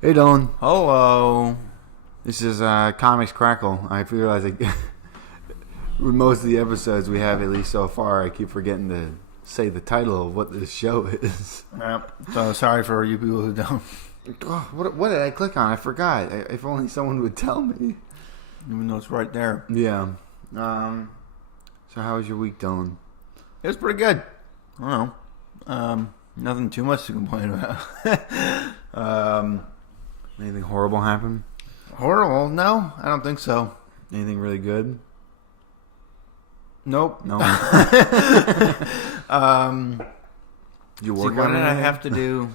Hey, Dylan. Hello. This is Comics Krackle. I realize with most of the episodes we have, at least so far, I keep forgetting to say the title of what this show is. Yep. So sorry for you people who don't. Oh, what did I click on? I forgot. If only someone would tell me. Even though it's right there. Yeah. So how was your week, Dylan? It was pretty good. I don't know. Nothing too much to complain about. Anything horrible happen? Horrible? No, I don't think so. Anything really good? Nope. No. You work what on did it? I have to do?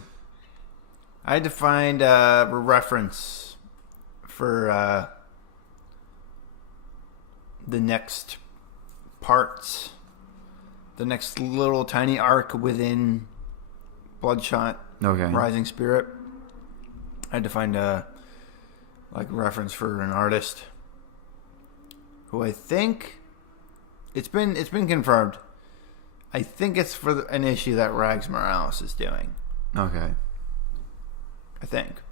I had to find a reference for the next parts. The next little tiny arc within Bloodshot Rising Spirit. I had to find a reference for an artist who I think it's been confirmed. I think it's for an issue that Rags Morales is doing. Okay. I think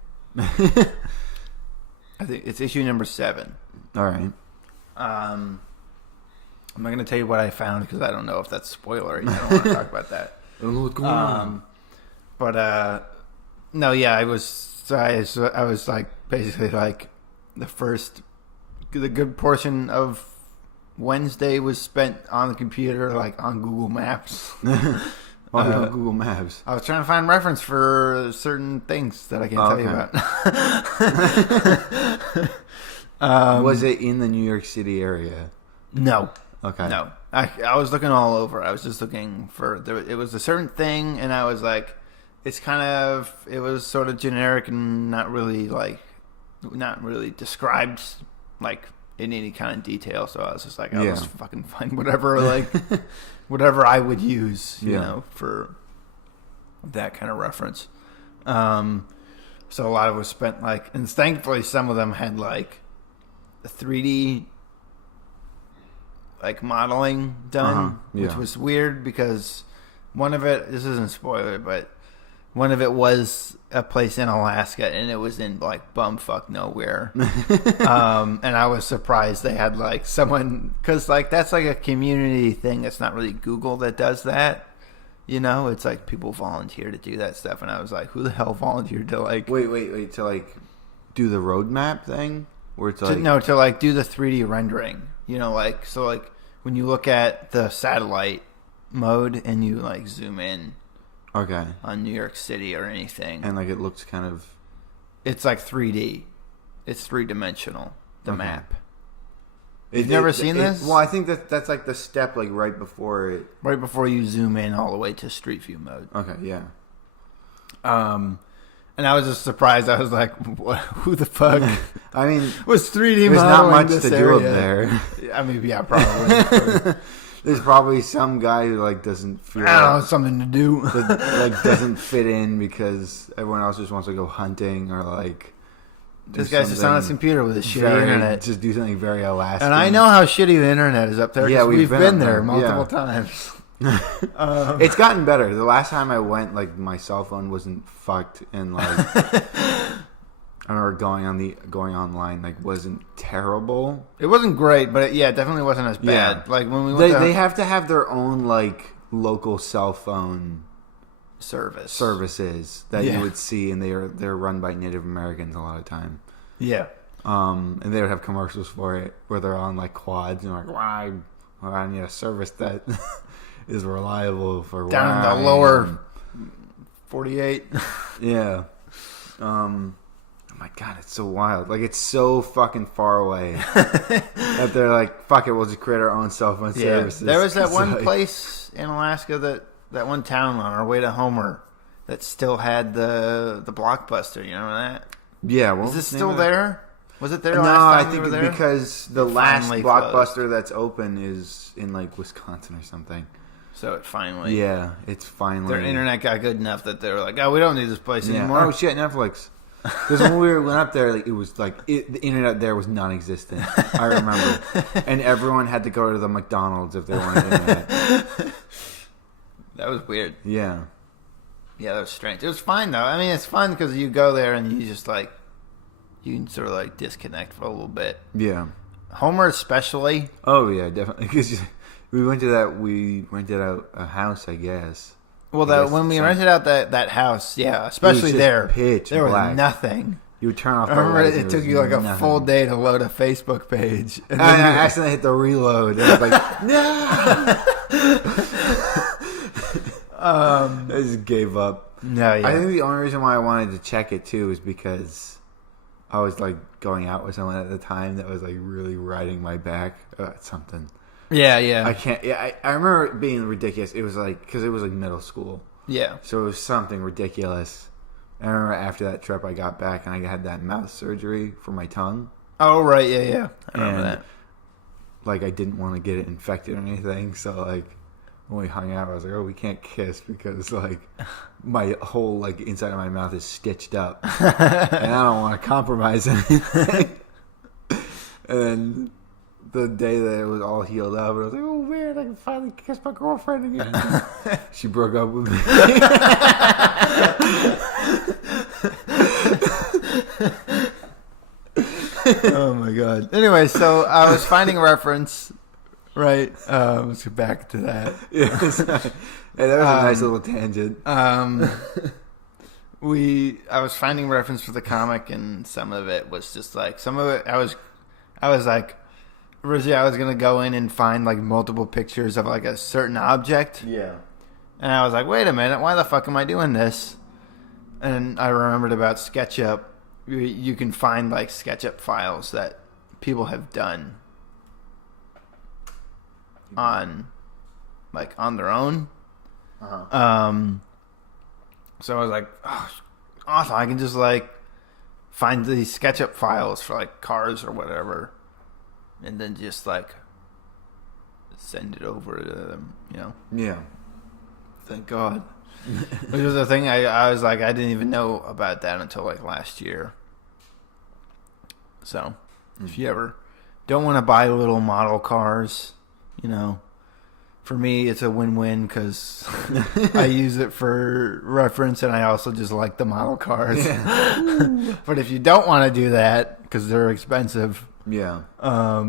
it's issue number 7. All right. I'm not going to tell you what I found because I don't know if that's spoilery. I don't want to talk about that. What's going on? But no, yeah, I was like basically like the good portion of Wednesday was spent on the computer, like on Google Maps. Google Maps. I was trying to find reference for certain things that I can't tell you about. Was it in the New York City area? No. Okay. No. I was looking all over. I was just looking for it was a certain thing, and I was like, it was sort of generic and not really described like in any kind of detail. So I was just like, I'll just fucking find whatever whatever I would use, you know, for that kind of reference. So a lot of it was spent and thankfully some of them had the 3D modeling done, which was weird because one of it, this isn't a spoiler, but one of it was a place in Alaska, and it was in bumfuck nowhere. And I was surprised they had someone, because that's a community thing. That's not really Google that does that. You know, it's people volunteer to do that stuff, and I was like, who the hell volunteered to wait to do the roadmap thing, or to do the 3D rendering. You know, when you look at the satellite mode and you zoom in. Okay. On New York City or anything. And it looks kind of... It's 3D. It's 3-dimensional, the map. You've never seen this? Well, I think that's the step right before it... Right before you zoom in all the way to Street View mode. Okay, yeah. And I was just surprised. I was like, who the fuck? I mean... was 3D There's not much this to do area? up there. I mean, yeah, probably. There's probably some guy who doesn't feel... I don't know, something to do. Doesn't fit in because everyone else just wants to go hunting or this guy's just on his computer with his shitty internet. Just do something very Alaskan. And I know how shitty the internet is up there because we've been there multiple times. It's gotten better. The last time I went, my cell phone wasn't fucked, and I remember going online, wasn't terrible. It wasn't great, but it definitely wasn't as bad. Yeah. When we went they have to have their own local cell phone services that you would see, and they're run by Native Americans a lot of time. Yeah. And they would have commercials for it where they're on quads and I need a service that is reliable for down in the lower 48. Yeah. Oh my god, it's so wild. It's so fucking far away that they're fuck it, we'll just create our own cell phone services. There was that one place in Alaska that one town on our way to Homer that still had the Blockbuster. You remember that? Yeah. Is this still there? Was it there No, last time I think we were there? because the last Blockbuster that's open is in Wisconsin or something. So it finally... Yeah, it's finally... Their internet got good enough that they were like, oh, we don't need this place anymore. Oh shit, Netflix. Because when we went up there, it was the internet there was non-existent. I remember, and everyone had to go to the McDonald's if they wanted internet. That was weird. Yeah. Yeah, that was strange. It was fine though. I mean, it's fun because you go there and you just like you can sort of like disconnect for a little bit. Yeah. Homer especially. Oh yeah, definitely. Because we rented out a house, I guess. Well, when we rented out that house, yeah, especially there, there was nothing. You would turn off the remember lights. it took you like a full day to load a Facebook page. And I accidentally hit the reload. And I was like, no! I just gave up. No, yeah. I think the only reason why I wanted to check it too is because I was like going out with someone at the time that was like really riding my back. Something. Yeah, yeah. I can't. Yeah, I remember it being ridiculous. It was like because it was like middle school. Yeah. So it was something ridiculous. I remember after that trip, I got back and I had that mouth surgery for my tongue. Oh right, yeah. I remember that. Like I didn't want to get it infected or anything, so like when we hung out, I was like, "Oh, we can't kiss because like my whole like inside of my mouth is stitched up, and I don't want to compromise anything." And then the day that it was all healed up, I was like, "Oh man, I can finally kiss my girlfriend again." She broke up with me. Oh my god. Anyway, so I was finding a reference, right? Let's get back to that. Yeah, that was a nice little tangent. I was finding reference for the comic, and some of it was just like some of it. I was like, originally I was gonna go in and find like multiple pictures of like a certain object. Yeah. And I was like, wait a minute, why the fuck am I doing this? And I remembered about SketchUp. You can find like SketchUp files that people have done on their own. Uh-huh. So I was like, oh, awesome! I can just like find these SketchUp files for like cars or whatever, and then just like send it over to them. You know? Yeah. Thank God. Which was the thing I was like, I didn't even know about that until like last year. So, if you ever don't want to buy little model cars, you know, for me it's a win-win because I use it for reference and I also just like the model cars. Yeah. But if you don't want to do that because they're expensive, yeah. How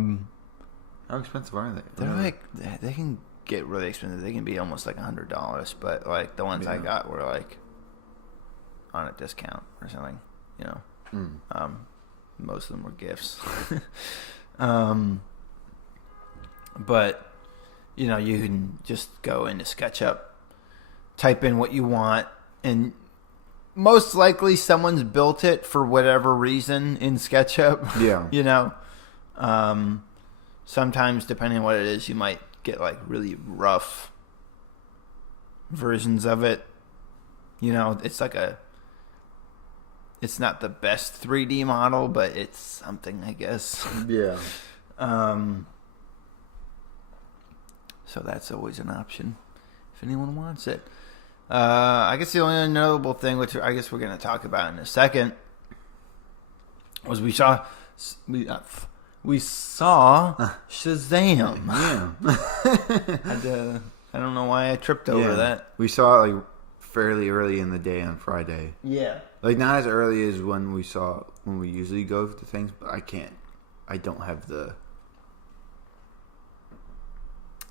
expensive are they? They're like they can get really expensive. They can be almost like $100, but like the ones I got were like on a discount or something, you know. Most of them were gifts. But you know, you can just go into SketchUp, type in what you want, and most likely someone's built it for whatever reason in SketchUp. Yeah. You know, sometimes depending on what it is, you might get like really rough versions of it. You know, it's like it's not the best 3D model, but it's something, I guess. Yeah. So that's always an option if anyone wants it. I guess the only notable thing, which I guess we're going to talk about in a second, was we saw Shazam. Yeah. I don't know why I tripped over that. We saw it like fairly early in the day on Friday. Yeah. Like not as early as when we usually go to things, but I don't have the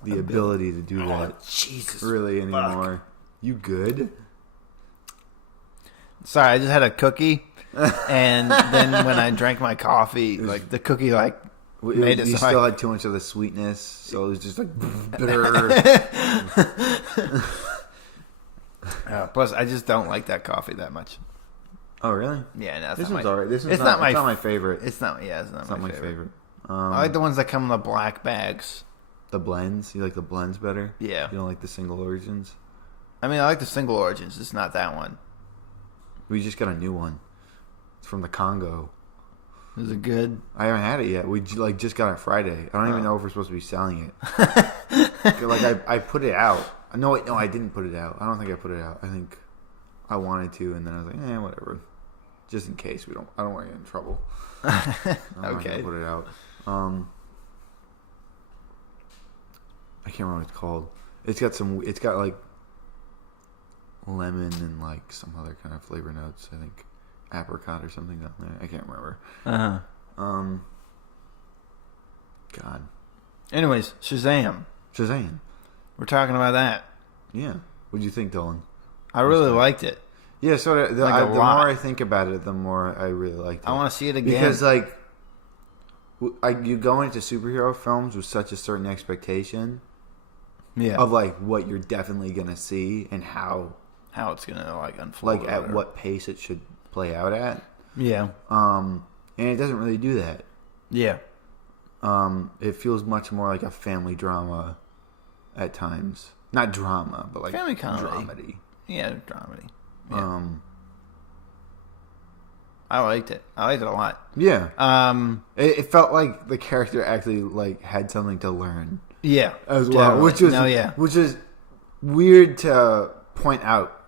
ability to do that. Jesus. Really anymore. Fuck. You good? Sorry, I just had a cookie, and then when I drank my coffee, like the cookie made it. You still had too much of the sweetness, so it was just like bitter. Plus, I just don't like that coffee that much. Oh really? Yeah, no, this one's alright. It's not my favorite. It's not. Yeah, it's not my favorite. I like the ones that come in the black bags. The blends? You like the blends better? Yeah. You don't like the single origins? I mean, I like the single origins. It's not that one. We just got a new one. It's from the Congo. Is it good? I haven't had it yet. We just got it Friday. I don't even know if we're supposed to be selling it. I put it out. No, wait, no, I didn't put it out. I don't think I put it out. I think I wanted to, and then I was like, whatever. Just in case I don't want to get in trouble. Okay. I'm not gonna put it out. I can't remember what it's called. It's got lemon and like some other kind of flavor notes. I think apricot or something down there. I can't remember. God. Anyways, Shazam. We're talking about that. Yeah. What'd you think, Dylan? I really liked it. Yeah, so the more I think about it, the more I really liked it. I want to see it again. Because, like, you go into superhero films with such a certain expectation of, like, what you're definitely going to see and how it's going to, like, unfold. Like, at what pace it should play out at. Yeah. And it doesn't really do that. Yeah. It feels much more like a family drama at times. Not drama, but like family comedy. Dramedy. Yeah, dramedy. Yeah. I liked it. I liked it a lot. Yeah. It felt like the character actually like had something to learn. Yeah. As well, which is weird to point out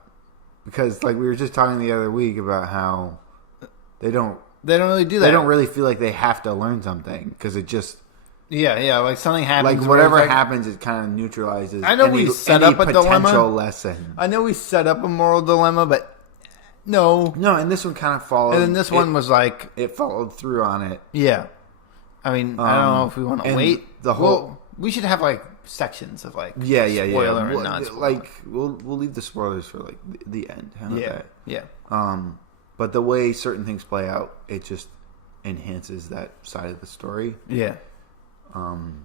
because like we were just talking the other week about how they don't really do that. They don't really feel like they have to learn something because it just like something happens. Like whatever happens, it kind of neutralizes. I know we set up a dilemma. Lesson. I know we set up a moral dilemma, but no, and this one kind of followed. And then this one was like it followed through on it. Yeah, I mean, I don't know if we want to wait. We should have like sections of like spoiler and non-spoiler. Like we'll leave the spoilers for like the end. Yeah. But the way certain things play out, it just enhances that side of the story. Yeah. And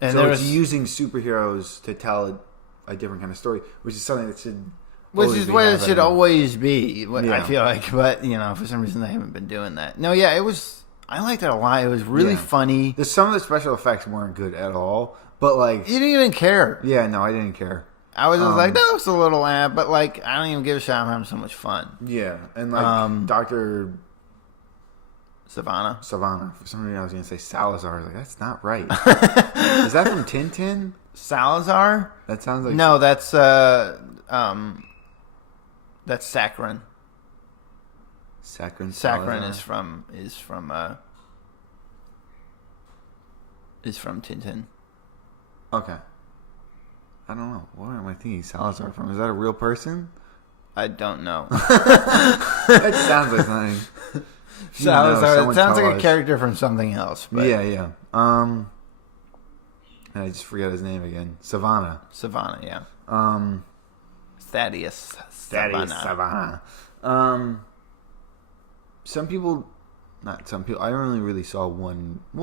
so it's using superheroes to tell a different kind of story, which is something that should... Which is what it should always be, I feel like. But, for some reason they haven't been doing that. No, yeah, it was... I liked it a lot. It was really funny. Some of the special effects weren't good at all, but like... You didn't even care. Yeah, no, I didn't care. I was just like, that was a little but like, I don't even give a shit. I'm having so much fun. Yeah, and like, Dr. Savannah. For some reason, I was going to say Salazar. I was like, that's not right. Is that from Tintin? Salazar? That sounds like... No, that's Saccharin. Saccharin is from Tintin. Okay. I don't know. What am I thinking Salazar from? Is that a real person? I don't know. That sounds like something. Salazar. It sounds like a character from something else. But. Yeah. And I just forgot his name again. Savannah, yeah. Thaddeus Savannah. Not some people. I only really saw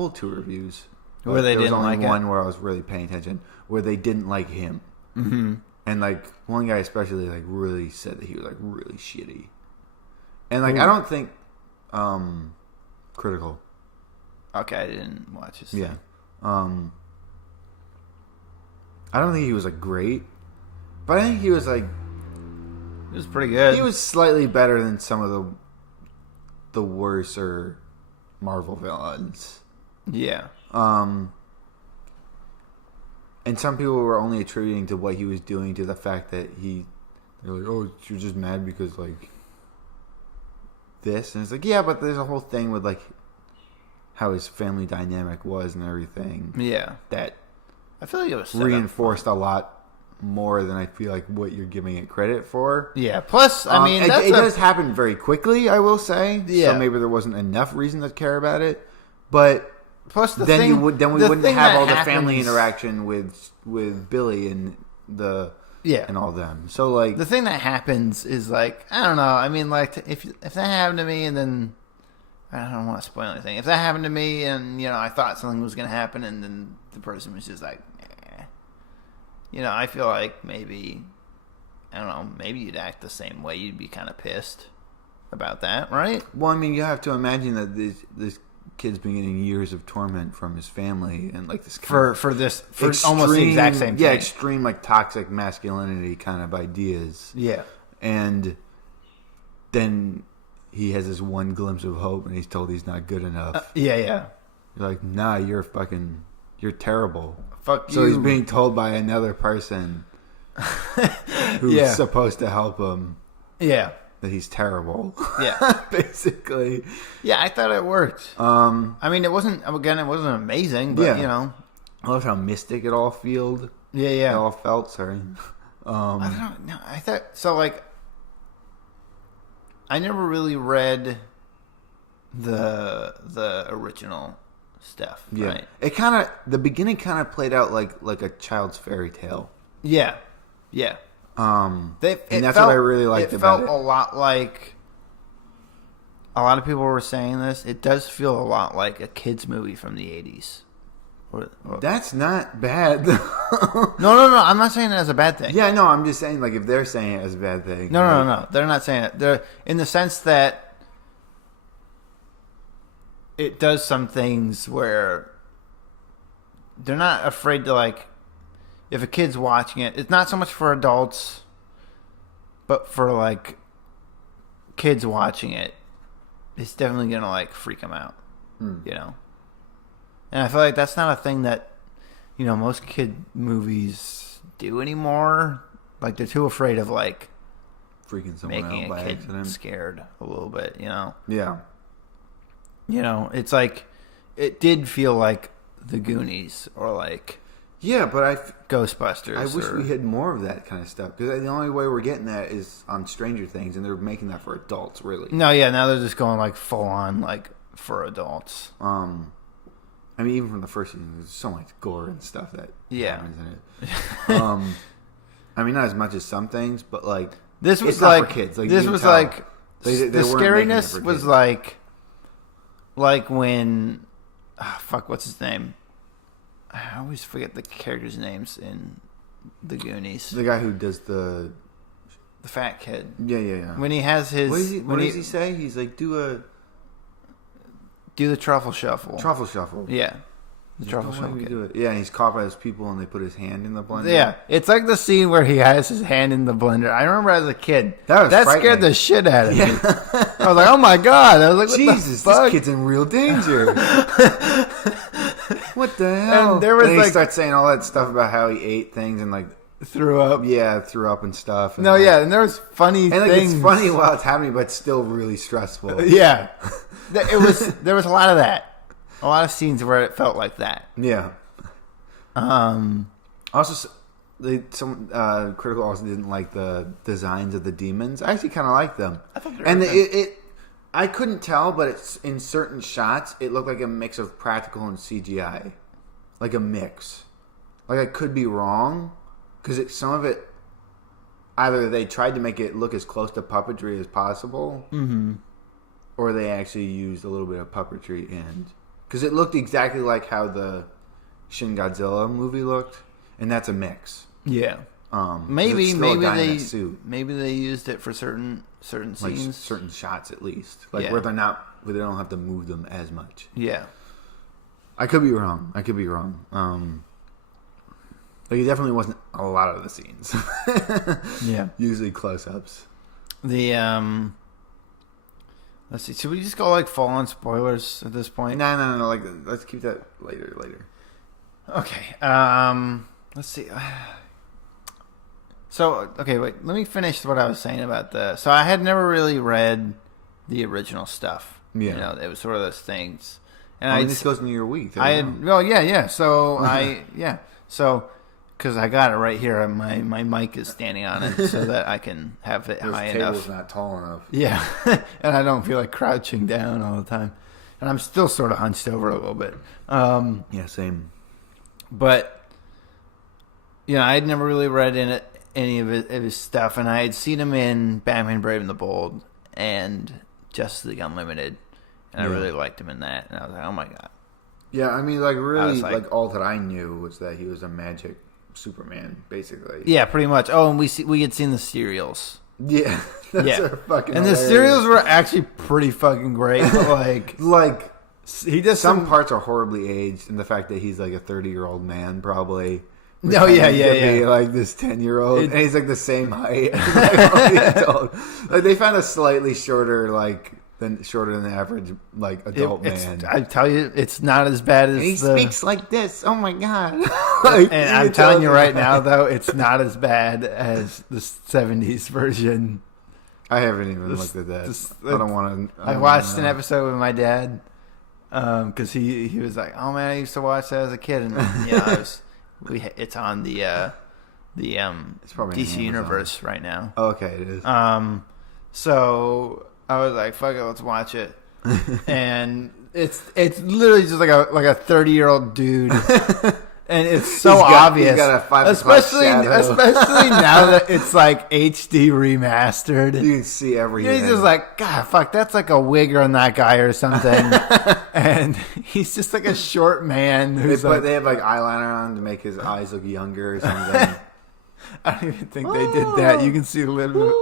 two reviews. Where they didn't like it? There was only one where I was really paying attention, where they didn't like him. Mm-hmm. And, like, one guy especially, like, really said that he was, like, really shitty. And, like, I don't think... Critical. Okay, I didn't watch his thing. Yeah. I don't think he was, like, great. But I think he was, like... He was pretty good. He was slightly better than some of the worser Marvel villains. Yeah. And some people were only attributing to what he was doing to the fact that they're like, oh, you're just mad because, like, this. And it's like, yeah, but there's a whole thing with, like, how his family dynamic was and everything. Yeah. That I feel like it was reinforced a lot more than I feel like what you're giving it credit for. Yeah. Plus, I mean, it does happen very quickly, I will say. Yeah. So maybe there wasn't enough reason to care about it. But... Plus, we wouldn't have all the family interaction with Billy and and all them. So like the thing that happens is like I don't know. I mean, like if that happened to me, and then I don't want to spoil anything. If that happened to me, and I thought something was going to happen, and then the person was just like, I feel like maybe I don't know. Maybe you'd act the same way. You'd be kind of pissed about that, right? Well, I mean, you have to imagine that this kid's been getting years of torment from his family and like this for almost the exact same thing. Extreme like toxic masculinity kind of ideas. Yeah. And then he has this one glimpse of hope and he's told he's not good enough. Yeah. You're like, nah, you're terrible. Fuck you. So he's being told by another person who's supposed to help him. Yeah. That he's terrible. Yeah. Basically. Yeah, I thought it worked. I mean, it wasn't amazing, but, I love how mystic it all felt. Yeah. It all felt, sorry. I don't know. I thought so. Like, I never really read the original stuff. Yeah, right? It the beginning kind of played out like a child's fairy tale. Yeah. And that's what I really liked about it. It felt a lot like. A lot of people were saying this. It does feel a lot like a kids movie from the 80s. That's not bad. No. I'm not saying it as a bad thing. Yeah, no, I'm just saying, like, if they're saying it as a bad thing. No. They're not saying it. They're in the sense that it does some things where they're not afraid to, like, if a kid's watching it, it's not so much for adults, but for, like, kids watching it, it's definitely going to, like, freak them out, you know? And I feel like that's not a thing that, you know, most kid movies do anymore. Like, they're too afraid of, like, freaking someone making out by a kid accident. scared a little bit, you know? Yeah. You know, it's like, it did feel like the Goonies or like... Yeah, but Ghostbusters. I wish we had more of that kind of stuff. Because the only way we're getting that is on Stranger Things, and they're making that for adults, really. No, yeah, now they're just going, like, full on, like, for adults. I mean, even from the first season, there's so much gore and stuff that happens in it. I mean, not as much as some things, but like this was it's like not for kids. Like, this was like they the scariness was like when what's his name? I always forget the characters' names in the Goonies. The guy who does the fat kid. Yeah. When he has his, what does he say? He's like, do the truffle shuffle. Truffle shuffle. Yeah. The truffle shuffle. Do it. Yeah, and he's caught by his people and they put his hand in the blender. Yeah. It's like the scene where he has his hand in the blender. I remember as a kid. That scared the shit out of me. I was like, oh my God. I was like, what Jesus, the fuck? This kid's in real danger. What the hell? And there was he starts saying all that stuff about how he ate things and like threw up. Yeah, threw up and stuff. And and there was funny things. And like it's funny while it's happening, but still really stressful. Yeah. There was a lot of that. A lot of scenes where it felt like that. Yeah. Also, Critical also didn't like the designs of the demons. I actually kind of like them. I thought they were I couldn't tell, but it's in certain shots, it looked like a mix of practical and CGI, like a mix. Like I could be wrong, because some of it, either they tried to make it look as close to puppetry as possible, or they actually used a little bit of puppetry in. Because it looked exactly like how the Shin Godzilla movie looked, and that's a mix. Yeah. Maybe they used it for certain scenes, like certain shots at least, like where they don't have to move them as much. Yeah. I could be wrong. Like it definitely wasn't a lot of the scenes. Yeah. Usually close-ups. Let's see. Should we just go like full on spoilers at this point? No. Like let's keep that later. Okay. Let's see. So, okay, wait. Let me finish what I was saying about So I had never really read the original stuff. Yeah. You know, it was sort of those things. And this goes into your week. Yeah. So So, because I got it right here, my mic is standing on it so that I can have it high enough. This table's not tall enough. Yeah. And I don't feel like crouching down all the time. And I'm still sort of hunched over a little bit. Yeah, same. But, you know, I had never really read any of his stuff, and I had seen him in Batman Brave and the Bold and Justice League Unlimited, and I really liked him in that. And I was like, oh my God. Yeah, I mean, like, really, like all that I knew was that he was a magic Superman, basically. Yeah, pretty much. Oh, and we had seen the serials. Yeah. Those fucking and hilarious. The serials were actually pretty fucking great. Like he does some parts are horribly aged, and the fact that he's like a 30-year-old man probably. No, yeah. Like this 10-year-old, and he's like the same height. Like they found a slightly shorter than the average adult man. I tell you, it's not as bad as he speaks like this. Oh my God! And I'm telling you right now, though, it's not as bad as the '70s version. I haven't even looked at that. I don't want to. I watched an episode with my dad because he was like, "Oh man, I used to watch that as a kid," and it's on the the it's probably DC universe right now. Oh, okay, it is. So I was like, "Fuck it, let's watch it." And it's literally just like a 30-year-old dude. And it's so obvious, he's got a 5 especially shadow. now that it's like HD remastered. You can see everything. He's just like, God, fuck, that's like a wig on that guy or something. And he's just like a short man. They have like eyeliner on to make his eyes look younger or something. I don't even think they did that. You can see a little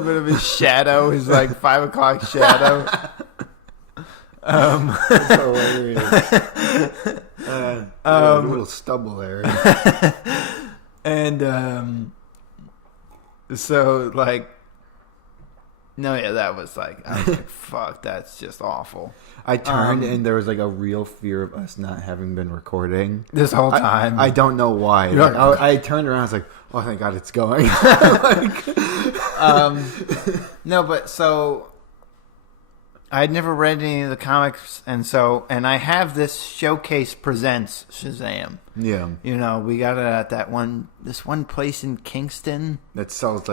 bit of his shadow, his like 5 o'clock shadow. That's hilarious. A little stubble there. And so like, no, yeah, that was like, I was like, fuck, that's just awful. I turned and there was like a real fear of us not having been recording this whole time. I don't know why. Like, I turned around. I was like, "Oh, thank God, it's going." No, but so I'd never read any of the comics, and I have this Showcase Presents Shazam. Yeah, we got it at this one place in Kingston that sells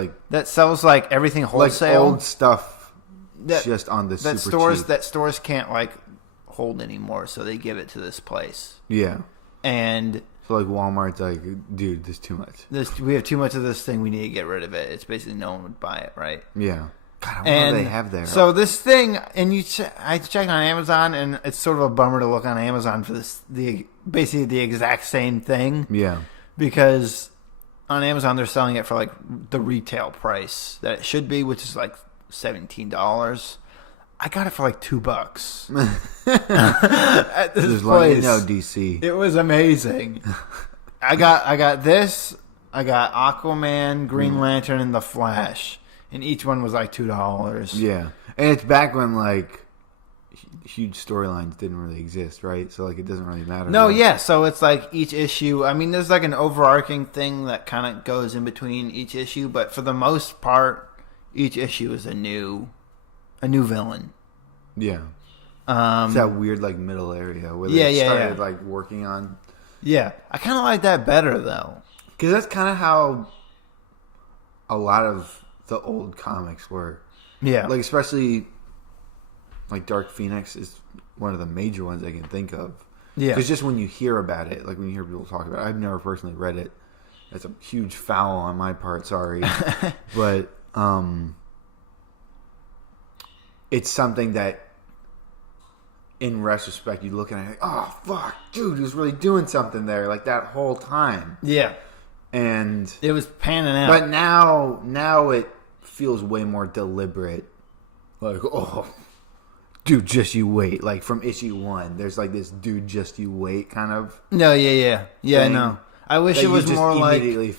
like everything wholesale, like old stuff. Just on this that super cheap. That stores can't like hold anymore, so they give it to this place. Yeah, and so like Walmart's like, dude, there's too much. We have too much of this thing. We need to get rid of it. It's basically no one would buy it, right? Yeah. God, I wonder what they have there. So this thing, and I checked on Amazon, and it's sort of a bummer to look on Amazon for basically the exact same thing. Yeah. Because on Amazon they're selling it for like the retail price that it should be, which is like $17. I got it for like $2 at this place. DC. It was amazing. I got this. I got Aquaman, Green Lantern, and the Flash, and each one was like $2. Yeah, and it's back when like huge storylines didn't really exist, right? So like it doesn't really matter. No, yeah. So it's like each issue. I mean, there's like an overarching thing that kind of goes in between each issue, but for the most part, each issue is a new villain. Yeah. It's that weird like middle area where they started like working on. Yeah, I kind of like that better though, because that's kind of how a lot of the old comics were. Yeah, like especially like Dark Phoenix is one of the major ones I can think of. Yeah, because just when you hear about it, like when you hear people talk about it, I've never personally read it. That's a huge foul on my part. Sorry, but it's something that, in retrospect, you look at it like, oh, fuck, dude, he was really doing something there, like that whole time. Yeah. And it was panning out. But now it feels way more deliberate. Like, oh, dude, just you wait. Like from issue 1, there's like this dude, just you wait kind of. No, yeah, I know. I wish it was more like immediately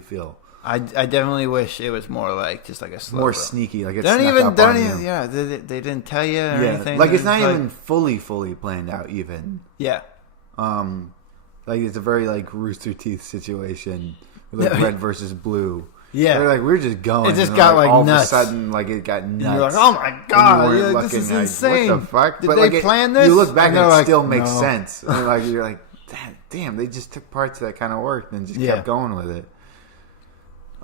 feel. I definitely wish it was more like just like a slow more roll. sneaky, like it's they they didn't tell you or anything. Like it's not even fully planned out even. Yeah. Like it's a very like Rooster Teeth situation, with like red versus blue. Yeah, they're like we're just going. It just got like all nuts. Of a sudden, like it got nuts. And you're like, oh my god, this is insane. What the fuck? Did they plan this? You look back and it like, still makes sense. And like you're like, damn, they just took parts that kind of worked and just kept going with it.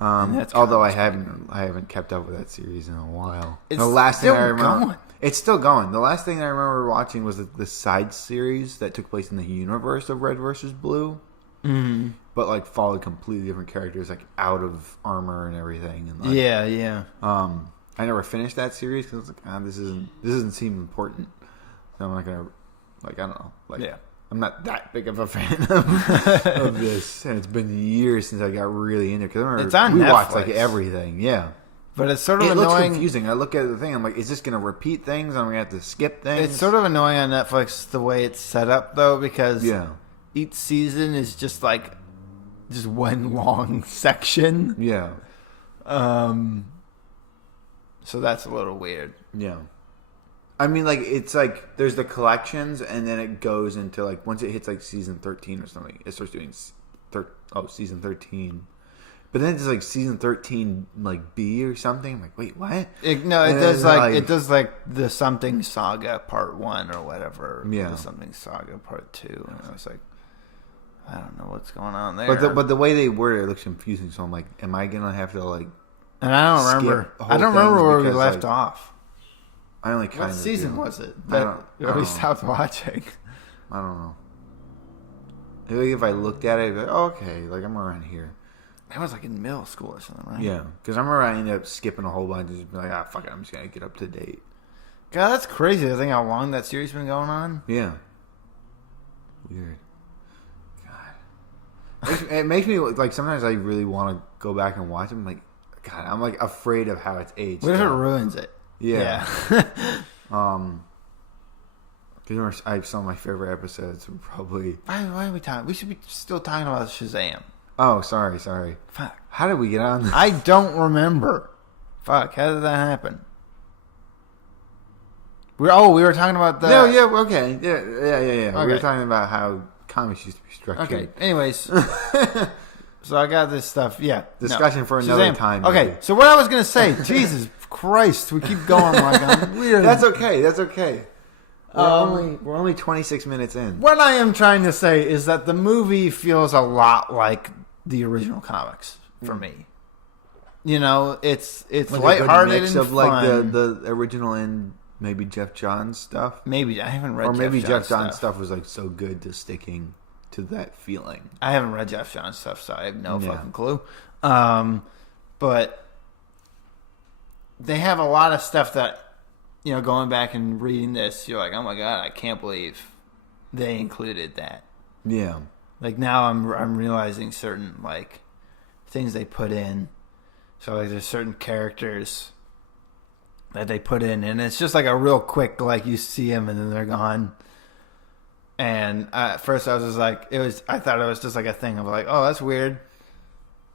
Although I haven't kept up with that series in a while. The last thing I remember, it's still going. The last thing I remember watching was the side series that took place in the universe of Red versus Blue, but like followed completely different characters, like out of armor and everything. And like, yeah. I never finished that series because I was like, this doesn't seem important, so I'm not gonna I don't know, I'm not that big of a fan of this, and it's been years since I got really into it. Because I remember it's on we Netflix. Watched like everything, But it's sort of annoying. It looks confusing. I look at the thing, I'm like, is this going to repeat things? I'm going to have to skip things. It's sort of annoying on Netflix the way it's set up, though, because each season is just one long section. Yeah. So that's a little weird. Yeah. I mean, like, it's like, there's the collections, and then it goes into, like, once it hits, like, season 13 or something, it starts doing, season 13. But then it's, like, season 13, like, B or something. I'm like, wait, what? It does, like, the something saga part 1 or whatever. Yeah. The something saga part 2. And I was like, I don't know what's going on there. But the way they word it looks confusing. So I'm like, am I gonna have to like? And I don't remember. I don't remember where we left off. I only kind of. What season was it that we stopped watching? I don't know. Maybe if I looked at it, I'd be like, oh, okay, like I'm around here. That was like in middle school or something, right? Yeah, because I remember I ended up skipping a whole bunch and just be like, fuck it, I'm just gonna get up to date. God, that's crazy. I think how long that series been going on. Yeah. Weird. God. It makes me like sometimes I really want to go back and watch them. Like, God, I'm like afraid of how it's aged. What if it ruins it? Yeah. Because some of my favorite episodes were probably. Why are we talking? We should be still talking about Shazam. Oh, sorry. Fuck. How did we get on this? I don't remember. Fuck. How did that happen? We were talking about the. No, yeah, okay, yeah. Okay. We were talking about how comics used to be structured. Okay. Anyways, so I got this stuff. Yeah. Discussion for another time. Okay. Maybe. So what I was gonna say, Jesus Christ, we keep going like I'm weird. That's okay. We're only 26 minutes in. What I am trying to say is that the movie feels a lot like the original comics for me. You know, it's like lighthearted and of fun. Like the original and maybe Jeff Johns stuff. Maybe I haven't read. Or maybe Jeff Johns stuff was like so good to sticking to that feeling. I haven't read Jeff Johns stuff, so I have no fucking clue. But they have a lot of stuff that, you know, going back and reading this, you're like, oh my God, I can't believe they included that. Yeah. Like now I'm realizing certain like things they put in. So like there's certain characters that they put in, and it's just like a real quick, like you see them and then they're gone. And at first I was just like, I thought it was just like a thing of like, oh, that's weird.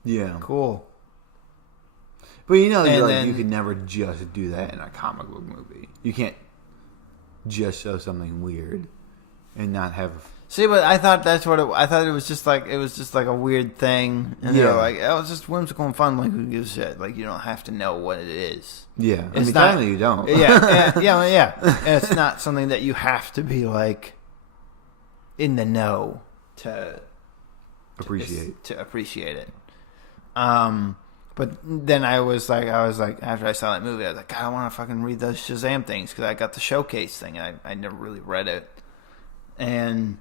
Yeah. Cool. But you know, you could never just do that in a comic book movie. You can't just show something weird and not have. See, but I thought I thought it was just like a weird thing, and they're like, oh, it's just whimsical and fun. Like, who gives a shit? Like, you don't have to know what it is. Yeah, it's not. You don't. Yeah. And it's not something that you have to be like in the know to appreciate it. But then I was like, after I saw that movie, I was like, God, I want to fucking read those Shazam things because I got the showcase thing. And I never really read it, and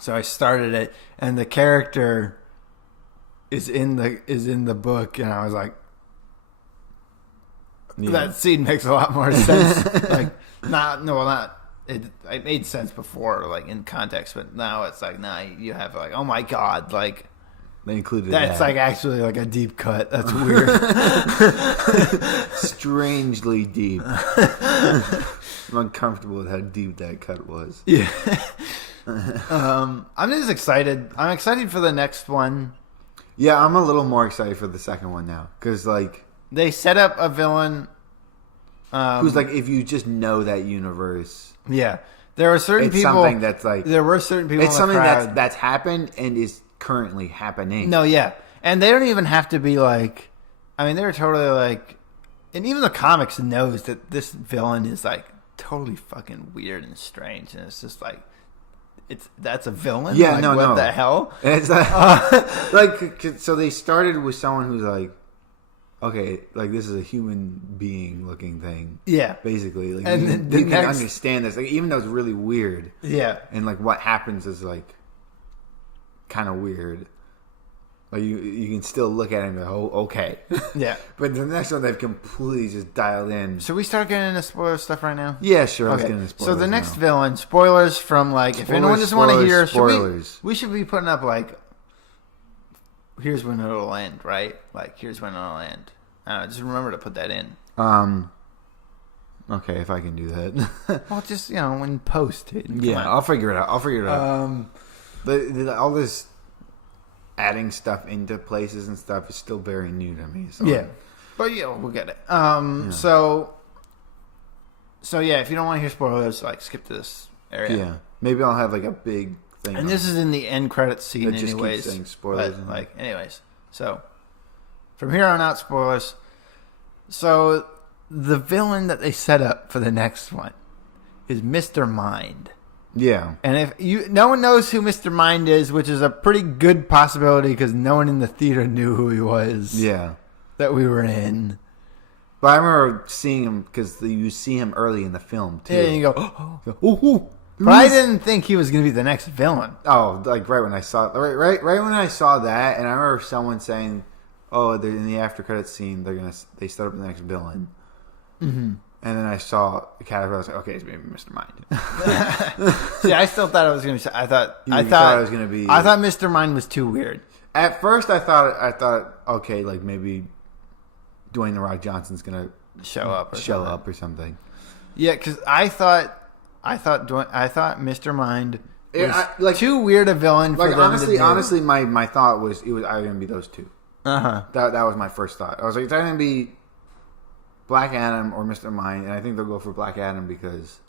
so I started it, and the character is in the book, and I was like, that scene makes a lot more sense. It made sense before, like in context, but now it's like, you have like, oh my God, like. They included that's like actually like a deep cut. That's weird. Strangely deep. I'm uncomfortable with how deep that cut was. Yeah. I'm just excited. I'm excited for the next one. Yeah, I'm a little more excited for the second one now because like they set up a villain who's like, if you just know that universe. Yeah, there are certain people. Something that's like there were certain people. It's something that's happened and is currently happening. No, yeah. And they don't even have to be like, I mean, they're totally like, and even the comics knows that this villain is like totally fucking weird and strange, and it's just like, that's a villain? Yeah, like, what the hell? And it's like, so they started with someone who's like, okay, like this is a human being looking thing. Yeah. Basically. Like, and you can understand this, like, even though it's really weird. Yeah. And like what happens is like, kind of weird. Like you can still look at it and go, oh, okay. Yeah. But the next one they've completely just dialed in. Should we start getting into spoiler stuff right now? Yeah, sure. Okay. Let's get into spoilers. So the next villain, spoilers from like, if anyone doesn't want to hear, we should be putting up like, here's when it'll end, right? Like, here's when it'll end. Just remember to put that in. Okay, if I can do that. Well, just, when post it. Yeah, I'll figure it out. All this adding stuff into places and stuff is still very new to me. So yeah, but we'll get it. So yeah, if you don't want to hear spoilers, like skip to this area. Yeah, maybe I'll have like a big thing. And this is in the end credits scene, just anyways. Keeps saying spoilers. But, anyways. So from here on out, spoilers. So the villain that they set up for the next one is Mr. Mind. Yeah. And no one knows who Mr. Mind is, which is a pretty good possibility because no one in the theater knew who he was. Yeah. That we were in. But I remember seeing him because you see him early in the film too. Yeah, and you go, oh. But I didn't think he was going to be the next villain. Oh, like right when I saw right when I saw that, and I remember someone saying, "Oh, in the after credit scene, they set up the next villain." Mm-hmm. And then I saw the caterpillar. I was like, "Okay, it's maybe Mr. Mind." See, I still thought it was going to be. I thought it was going to be. I thought Mr. Mind was too weird. At first, I thought, okay, like maybe Dwayne the Rock Johnson's going to show up or something. Yeah, because I thought Mr. Mind was too weird a villain. For them honestly, my thought was it was either going to be those two. That was my first thought. I was like, it's either going to be Black Adam or Mr. Mind, and I think they'll go for Black Adam because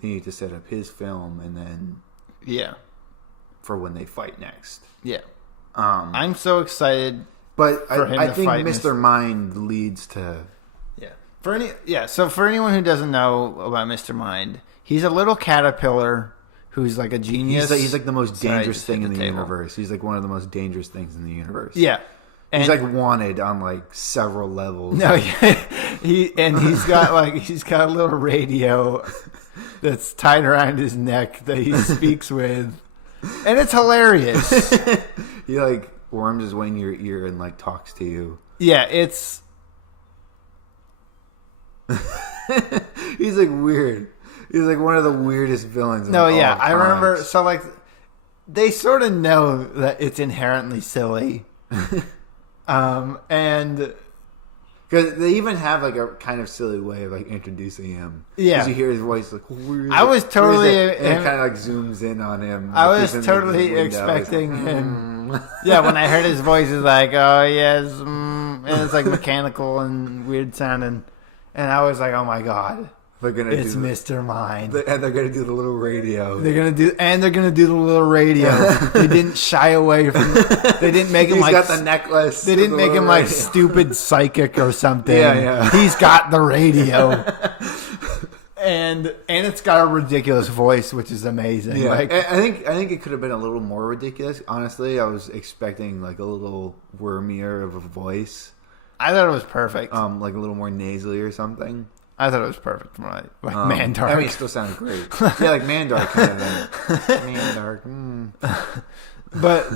they need to set up his film and then for when they fight next. Yeah, I'm so excited. But I think Mr. Mind leads to So for anyone who doesn't know about Mr. Mind, he's a little caterpillar who's like a genius. He's like the most dangerous thing in the universe. He's like one of the most dangerous things in the universe. Yeah. And he's like wanted on like several levels. No, he's got a little radio that's tied around his neck that he speaks with, and it's hilarious. He like worms his way in your ear and like talks to you. Yeah, it's. He's like weird. He's like one of the weirdest villains. No, yeah, I remember. So like, they sort of know that it's inherently silly. And because they even have like a kind of silly way of like introducing him. Yeah, because you hear his voice like. I was totally. And it kind of like zooms in on him. I was totally expecting him. Yeah, when I heard his voice, it's like, oh yes, and it's like mechanical and weird sounding, and I was like, oh my god. It's Mr. Mind. And they're gonna do the little radio. They're gonna do the little radio. They didn't shy away from. They didn't make him He's got the necklace. They didn't make him like stupid psychic or something. Yeah. He's got the radio, and it's got a ridiculous voice, which is amazing. Yeah, like, I think it could have been a little more ridiculous. Honestly, I was expecting like a little wormier of a voice. I thought it was perfect. Like a little more nasally or something. I thought it was perfect, right? Like Mandark. I mean, it still sounded great. Yeah, like Mandark kind of thing. Mandark. But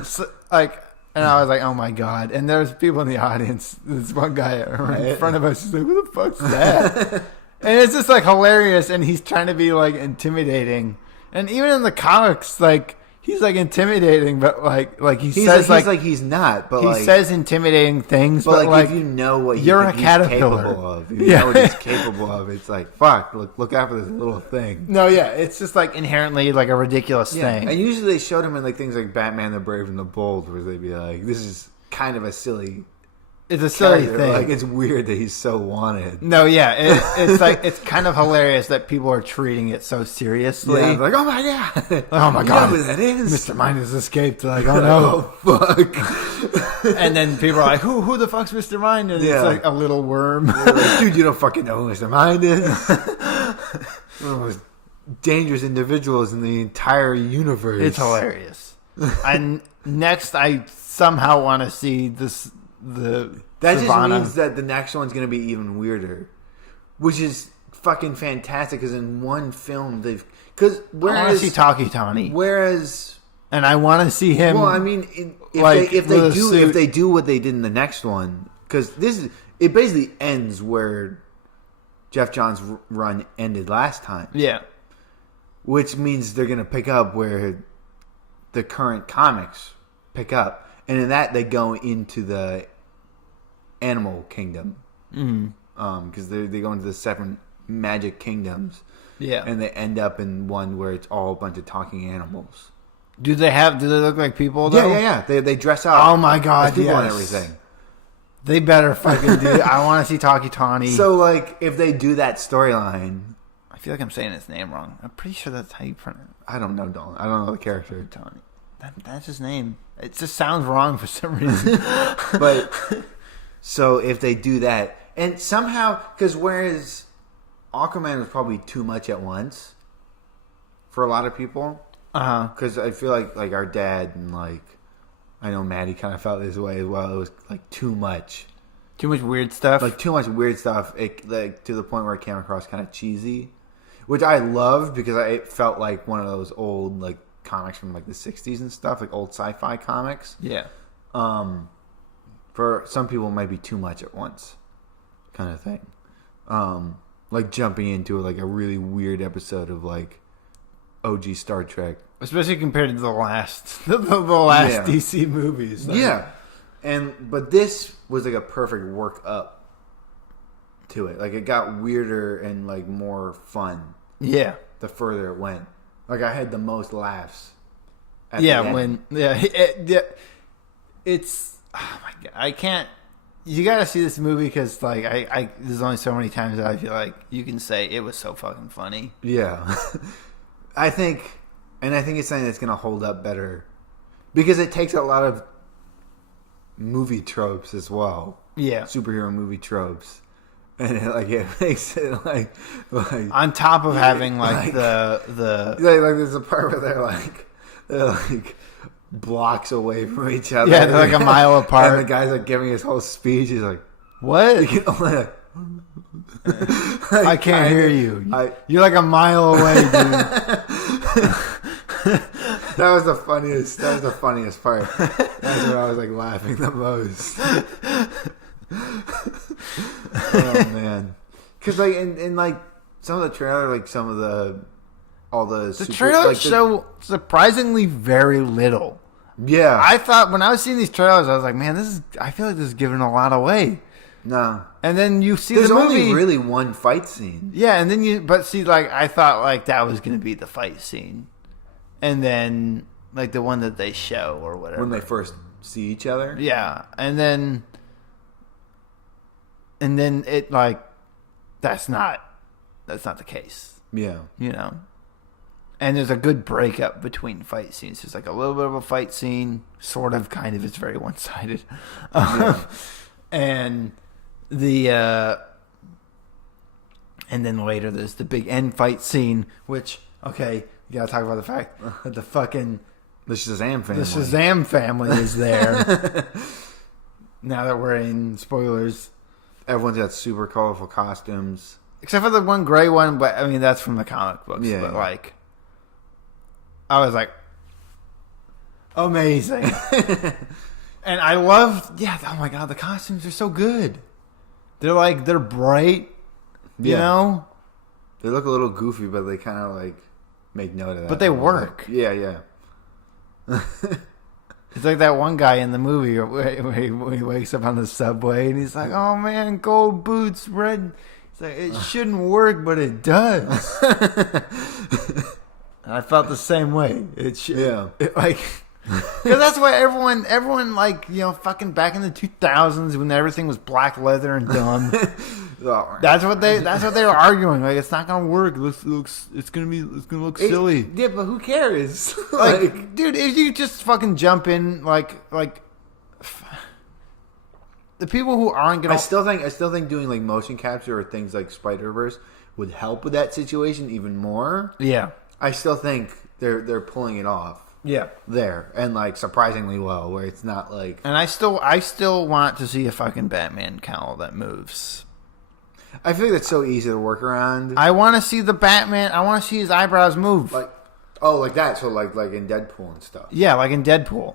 and I was like, oh my god! And there's people in the audience. This one guy in front of us is like, "Who the fuck's that?" And it's just like hilarious. And he's trying to be like intimidating. And even in the comics, like he's like intimidating, but like he says like he's not. But he says intimidating things. But like if you know what you're a caterpillar. Capable of, you know what he's capable of. It's like fuck. Look out for this little thing. No, yeah, it's just like inherently like a ridiculous thing. And usually they showed him in like things like Batman the Brave and the Bold, where they'd be like, "This is kind of a silly." It's a silly thing. Like it's weird that he's so wanted. No, yeah, it's like it's kind of hilarious that people are treating it so seriously. Yeah, like oh my god, oh my god, you know who that is? Mr. Mind has escaped. Like oh no, oh, fuck. And then people are like, who the fuck's Mr. Mind? And it's like a little worm. Like, dude, you don't fucking know who Mr. Mind is. One of the most dangerous individuals in the entire universe. It's hilarious. And next, I somehow want to see this. That just means that the next one's going to be even weirder, which is fucking fantastic. Because in one film I want to see Taki Tani. And I want to see him. Well, I mean, if they do what they did in the next one, because it basically ends where Jeff Johns' run ended last time. Yeah, which means they're going to pick up where the current comics pick up, and in that they go into the animal kingdom, because they go into the 7 magic kingdoms, and they end up in one where it's all a bunch of talking animals. Do they look like people though? Yeah. They dress up. Oh my god, as people and everything. They better fucking do it. I want to see Taki Tani. So like, if they do that storyline, I feel like I'm saying his name wrong. I'm pretty sure that's how you pronounce it. I don't know, Dylan. I don't know the character. Tani. That's his name. It just sounds wrong for some reason. But so if they do that, and somehow, because whereas Aquaman was probably too much at once for a lot of people. Because I feel like our dad and like I know Maddie kind of felt this way as well. It was like too much weird stuff. Like too much weird stuff. It like to the point where it came across kind of cheesy, which I loved because it felt like one of those old like comics from like the 60s and stuff, like old sci-fi comics. Yeah. For some people, it might be too much at once, kind of thing. Like jumping into like a really weird episode of like OG Star Trek, especially compared to the last DC movies. Like. Yeah, but this was like a perfect work up to it. Like it got weirder and like more fun. Yeah, the further it went. Like I had the most laughs. It's oh my god, I can't. You gotta see this movie because like I there's only so many times that I feel like you can say it was so fucking funny. Yeah. I think it's something that's gonna hold up better because it takes a lot of movie tropes as well. Yeah, superhero movie tropes, and it makes it like on top of having like the like there's a part where they're like blocks away from each other. Yeah, they're like a mile apart. And the guy's like giving his whole speech. He's like, "What? You can only, like, I can't hear you. You're like a mile away, dude." That was the funniest part. That's where I was like laughing the most. Oh man, because like in like some of the trailer, like some of the trailers show surprisingly very little. Yeah, I thought when I was seeing these trailers, I was like, man, I feel like this is giving a lot away. No, and then you see there's the movie. only really one fight scene. Yeah, and then I thought like that was going to be the fight scene, and then like the one that they show or whatever when they first see each other. Yeah, and then it like that's not the case. Yeah, you know. And there's a good breakup between fight scenes. There's like a little bit of a fight scene, sort of, kind of. It's very one-sided. Yeah. And then later there's the big end fight scene, which, okay, you gotta talk about the fact that the Shazam family is there. Now that we're in spoilers. Everyone's got super colorful costumes. Except for the one gray one, but I mean, that's from the comic books. Yeah. But like, I was like, amazing. And I loved, oh my god, the costumes are so good. They're bright, you know? They look a little goofy, but they kind of like make note of that. But they work. Yeah. It's like that one guy in the movie where he wakes up on the subway and he's like, oh man, gold boots, red. It's like, it shouldn't work, but it does. And I felt the same way. Because that's why everyone like, you know, fucking back in the 2000s when everything was black leather and dumb. That's what they were arguing. Like, it's not gonna work. It's gonna look silly. Yeah, but who cares? Like, dude, if you just fucking jump in, like. The people who aren't gonna, I still think doing like motion capture or things like Spider-Verse would help with that situation even more. Yeah, I still think they're pulling it off. Yeah, there and like surprisingly well, where it's not like. And I still want to see a fucking Batman cowl that moves. I feel like that's so easy to work around. I want to see the Batman. I want to see his eyebrows move. Like that. So like in Deadpool and stuff. Yeah, like in Deadpool.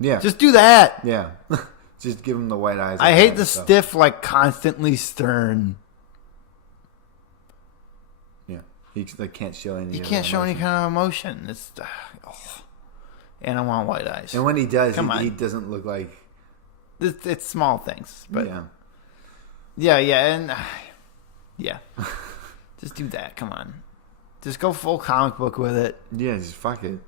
Yeah, just do that. Yeah. Just give him the white eyes. I hate the stiff, like, constantly stern. Yeah. He like, can't show any He can't show any kind of emotion. It's, and I want white eyes. And when he does, he doesn't look like... It's small things. But yeah. And... yeah. Just do that. Come on. Just go full comic book with it. Yeah, just fuck it.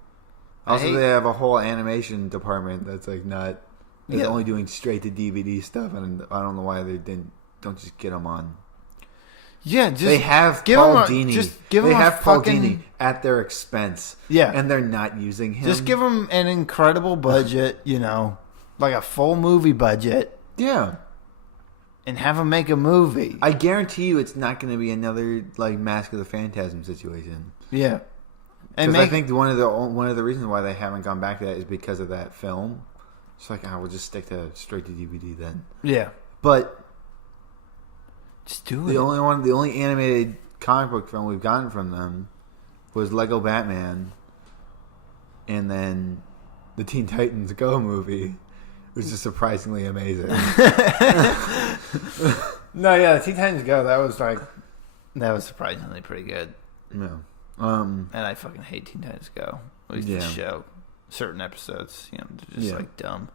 Also, they have a whole animation department that's, like, not... They're only doing straight to DVD stuff, and I don't know why they don't just get them on. Yeah, just they have Paul Dini. They have Paul Dini at their expense. Yeah, and they're not using him. Just give them an incredible budget, you know, like a full movie budget. Yeah, and have them make a movie. I guarantee you, it's not going to be another like Mask of the Phantasm situation. Yeah, Because I think one of the reasons why they haven't gone back to that is because of that film. It's like, we'll just stick to straight to DVD then. Yeah, but just do it. The only animated comic book film we've gotten from them was Lego Batman, and then the Teen Titans Go movie, which is surprisingly amazing. No, yeah, the Teen Titans Go, that was surprisingly pretty good. Yeah. And I fucking hate Teen Titans Go. At least the show. Certain episodes, they're just like dumb.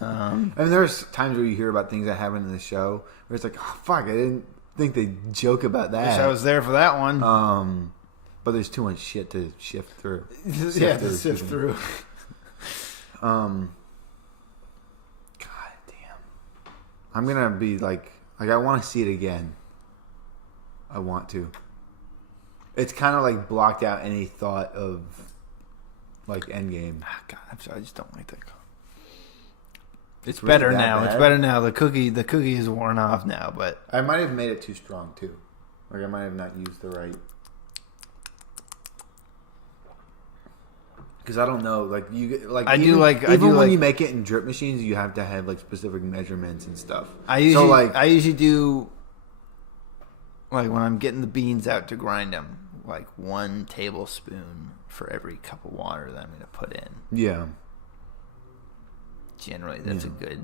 I mean, there's times where you hear about things that happen in the show where it's like, oh fuck, I didn't think they'd joke about that. Wish I was there for that one. But there's too much shit to sift through. Sift through. God damn. I'm gonna be like I want to see it again. I want to. It's kind of like blocked out any thought of like Endgame. God, I'm sorry, I just don't like that. It's really better now. Bad? It's better now. The cookie is worn off now, but I might have made it too strong too. Like I might have not used the right. Because I don't know, like even when you make it in drip machines, you have to have like specific measurements and stuff. I usually do like when I'm getting the beans out to grind them, like 1 tablespoon for every cup of water that I'm going to put in. Yeah. Generally, that's a good.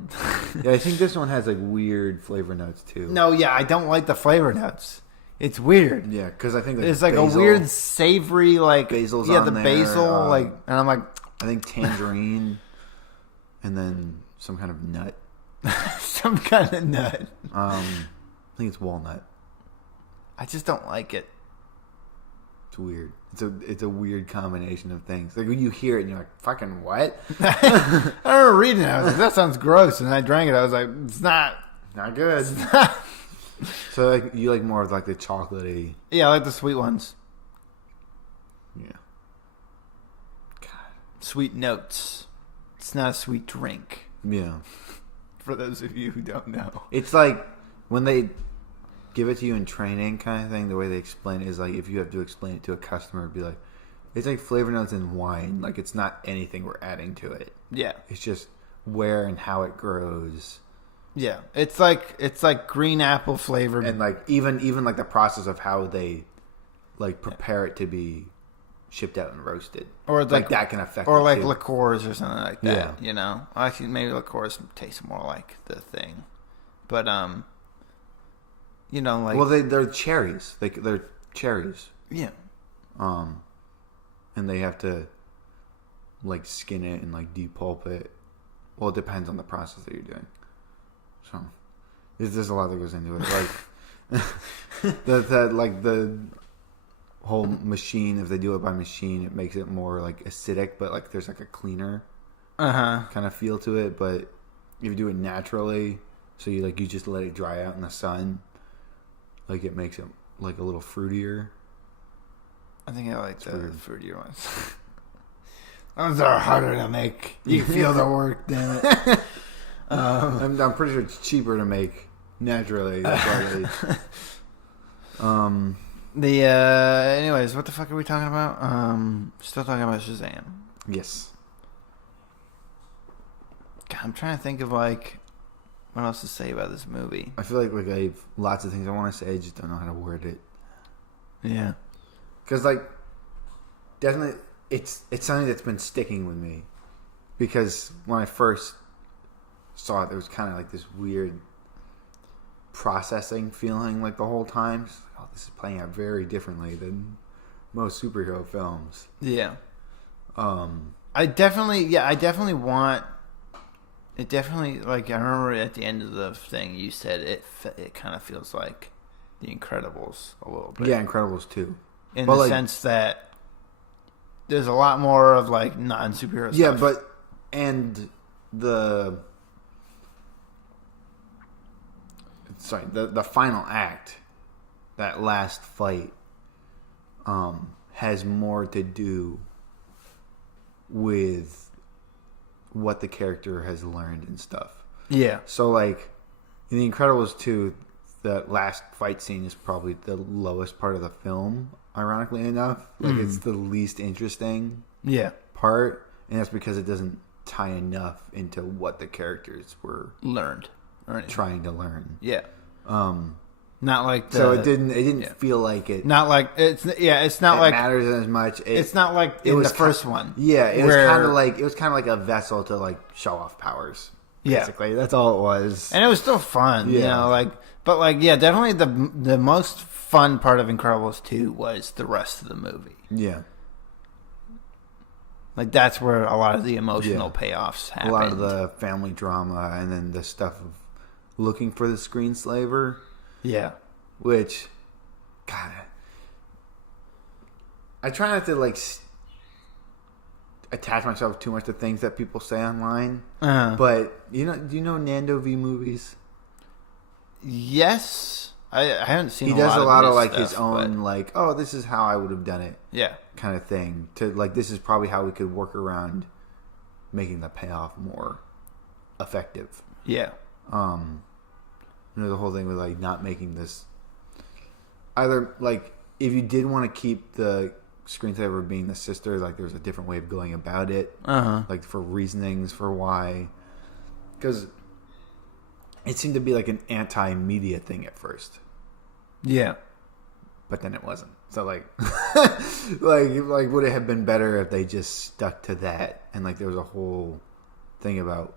Yeah, I think this one has like weird flavor notes too. No, yeah, I don't like the flavor notes. It's weird. Yeah, because I think it's like a weird savory, like basil's the on there, basil, like, and I'm like, I think tangerine, and then some kind of nut. Some kind of nut. I think it's walnut. I just don't like it. It's weird. It's a weird combination of things. Like when you hear it and you're like, fucking what? I remember reading it. I was like, that sounds gross. And I drank it. I was like, it's not good. So like you like more of like the chocolatey. Yeah, I like the sweet ones. Yeah. God. Sweet notes. It's not a sweet drink. Yeah. For those of you who don't know. It's like when they give it to you in training kind of thing, the way they explain it is like if you have to explain it to a customer, it'd be like, it's like flavor notes in wine. Like it's not anything we're adding to it. Yeah. It's just where and how it grows. Yeah. It's like green apple flavored. And like even like the process of how they like prepare it to be shipped out and roasted. Or like that can affect or it like too. liqueurs or something like that. Yeah. Actually maybe liqueurs taste more like the thing. But like, well, they're cherries. They're cherries. Yeah. And they have to like skin it and like depulp it. Well, it depends on the process that you're doing. So there's a lot that goes into it. Like the whole machine. If they do it by machine, it makes it more like acidic, but like there's like a cleaner kind of feel to it. But if you do it naturally, so you just let it dry out in the sun. Like it makes it like a little fruitier. I think I like the fruitier ones. Those are harder to make. You feel the work, damn it. I'm pretty sure it's cheaper to make naturally. That's why they. Anyways, what the fuck are we talking about? Still talking about Shazam. Yes. God, I'm trying to think of like. What else to say about this movie? I feel like I have lots of things I want to say. I just don't know how to word it. Yeah. Because like, definitely, it's something that's been sticking with me. Because when I first saw it, there was kind of like this weird processing feeling like the whole time. Just like, oh, this is playing out very differently than most superhero films. Yeah. I definitely want. It definitely, like, I remember at the end of the thing, you said it kind of feels like The Incredibles a little bit. Yeah, Incredibles too. In the sense that there's a lot more of, like, non-superhero stuff. Yeah, but, and the final act, that last fight, has more to do with what the character has learned and stuff. Yeah. So, like, in The Incredibles 2, the last fight scene is probably the lowest part of the film, ironically enough. Like, it's the least interesting part, and that's because it doesn't tie enough into what the characters were trying to learn. Yeah. Not like so it didn't feel like it. Not like it's not like matters as much. It's not like it was the first one. Yeah, it was kind of like a vessel to like show off powers. Basically, that's all it was. And it was still fun, you know, definitely the most fun part of Incredibles 2 was the rest of the movie. Yeah. Like, that's where a lot of the emotional payoffs happened. A lot of the family drama, and then the stuff of looking for the screenslaver. Yeah. Which, God, I try not to, like, attach myself too much to things that people say online. But, do you know Nando V movies? Yes. I haven't seen He does a lot of like stuff, his own, like, oh, this is how I would have done it. Yeah. Kind of thing. To, like, this is probably how we could work around making the payoff more effective. Yeah. The whole thing with, like, not making this either, like, if you did want to keep the screensaver being the sister, like, there's a different way of going about it. Like, for reasonings for why. Because it seemed to be like an anti-media thing at first. Yeah. But then it wasn't. So, like, like, would it have been better if they just stuck to that? And, like, there was a whole thing about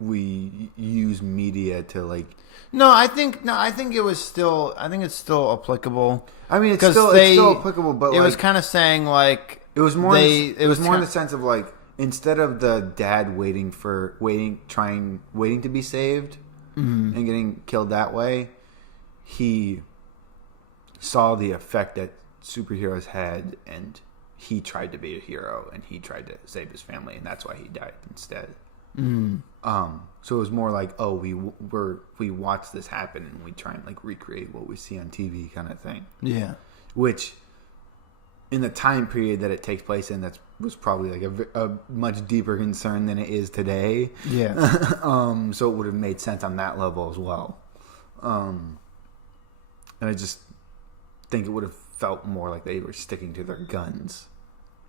we use media to, like... I think it's still applicable. I mean, it's still applicable, but it was kind of saying, like... It was more in the sense of, like, instead of the dad waiting to be saved and getting killed that way, he saw the effect that superheroes had, and he tried to be a hero, and he tried to save his family, and that's why he died instead. So it was more like, oh, we watch this happen, and we try and, like, recreate what we see on TV, kind of thing. Yeah. Which, in the time period that it takes place in, was probably like a much deeper concern than it is today. Yeah. So it would have made sense on that level as well. And I just think it would have felt more like they were sticking to their guns.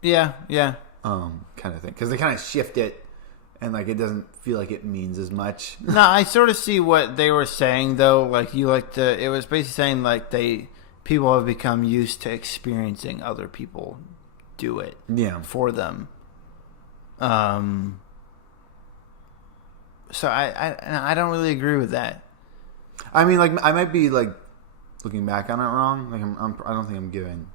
Yeah, yeah. Kind of thing. Because they kind of shift it, and, like, it doesn't feel like it means as much. No, I sort of see what they were saying, though. Like, it was basically saying, like, people have become used to experiencing other people do it for them. So I don't really agree with that. I mean, like, I might be, like, looking back on it wrong. Like, I don't think I'm giving.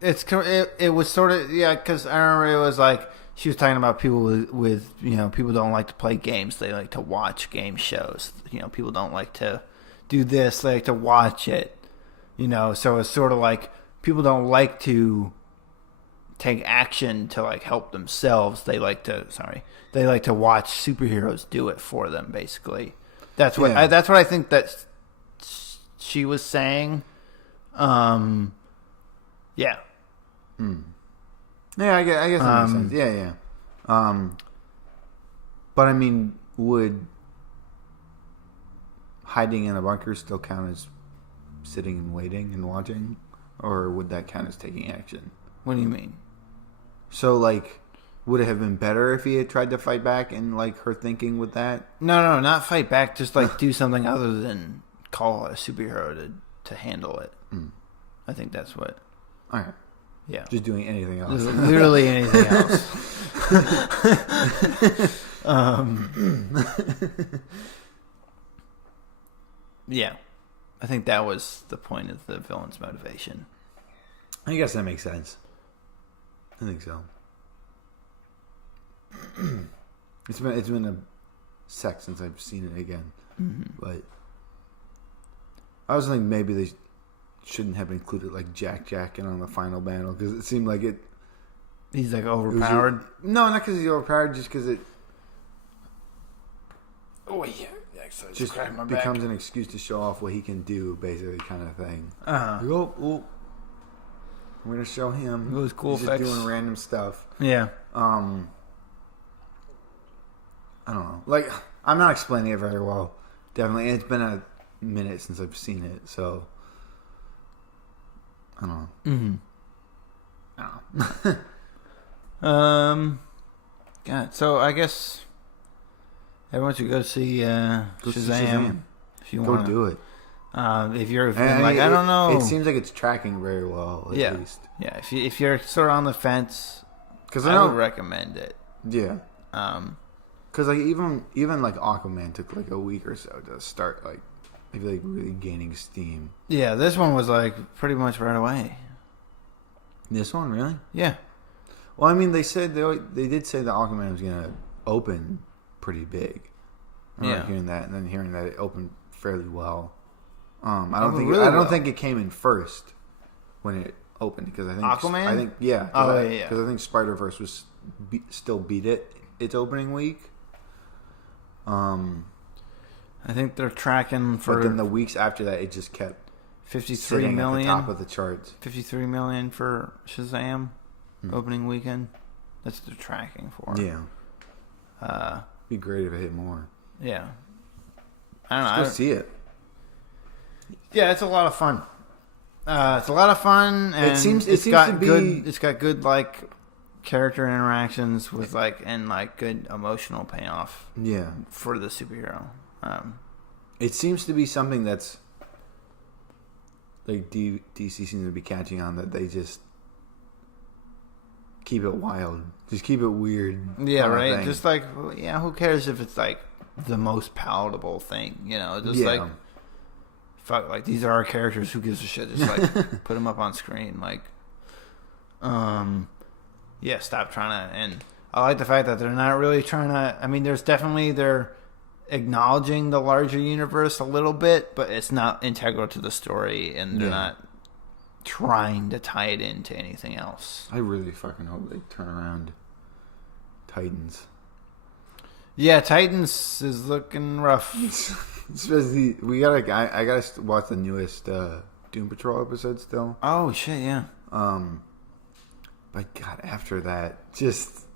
It was sort of, because I remember it was like she was talking about people with people don't like to play games, they like to watch game shows. People don't like to do this, they like to watch it. So it's sort of like people don't like to take action to, like, help themselves. They like to watch superheroes do it for them. Basically, that's what I think that she was saying. Yeah. Yeah, I guess that makes sense. Yeah. But I mean, would hiding in a bunker still count as sitting and waiting and watching, or would that count as taking action? What do you mean? So, like, would it have been better if he had tried to fight back, and, like, her thinking with that? No, not fight back. Just, like, do something other than call a superhero to handle it. I think that's what. All right. Yeah. Just doing anything else. Literally anything else. Yeah. I think that was the point of the villain's motivation. I guess that makes sense. I think so. It's been a sec since I've seen it again. But I was thinking maybe they shouldn't have included, like, Jack in on the final battle, because it seemed like it. He's, like, overpowered. No, not because he's overpowered, just because it. Oh yeah, just becomes an excuse to show off what he can do, basically, kind of thing. I'm gonna show him. It was cool. He's just doing random stuff. Yeah. I don't know. Like, I'm not explaining it very well. Definitely, it's been minute since I've seen it, so I don't know. Mm-hmm. I don't know. God, so I guess everyone should go see Shazam. If you want to do it. If you're I don't know. It seems like it's tracking very well, at least. Yeah, if you're sort of on the fence, because I would recommend it. Yeah. Because like even like Aquaman took like a week or so to start like maybe like really gaining steam. Yeah, this one was like pretty much right away. This one, really? Yeah. Well, I mean, they said they did say that Aquaman was gonna open pretty big. I remember hearing that, and then hearing that it opened fairly well. I don't think it came in first when it opened, because I think Aquaman. I think yeah. Yeah. Because I think Spider-Verse was still beat its opening week. I think they're tracking for. But then the weeks after that, it just kept 53 million at the top of the charts. 53 million for Shazam opening weekend. That's what they're tracking for. Yeah. Be great if it hit more. Yeah. I don't know. Let's go see it. Yeah, it's a lot of fun. It's a lot of fun, and it's got good like character interactions with good emotional payoff. Yeah. For the superhero. It seems to be something that's like DC seems to be catching on, that they just keep it wild, just keep it weird. Yeah, right. Just like, yeah, who cares if it's like the most palatable thing? You know, just like fuck, like these are our characters. Who gives a shit? Just like put them up on screen. Like, yeah, stop trying to. And I like the fact that they're not really trying to. I mean, they're acknowledging the larger universe a little bit, but it's not integral to the story, and they're not trying to tie it into anything else. I really fucking hope they turn around Titans. Yeah, Titans is looking rough. Especially, I gotta watch the newest Doom Patrol episode still. Oh shit, yeah. But God, after that,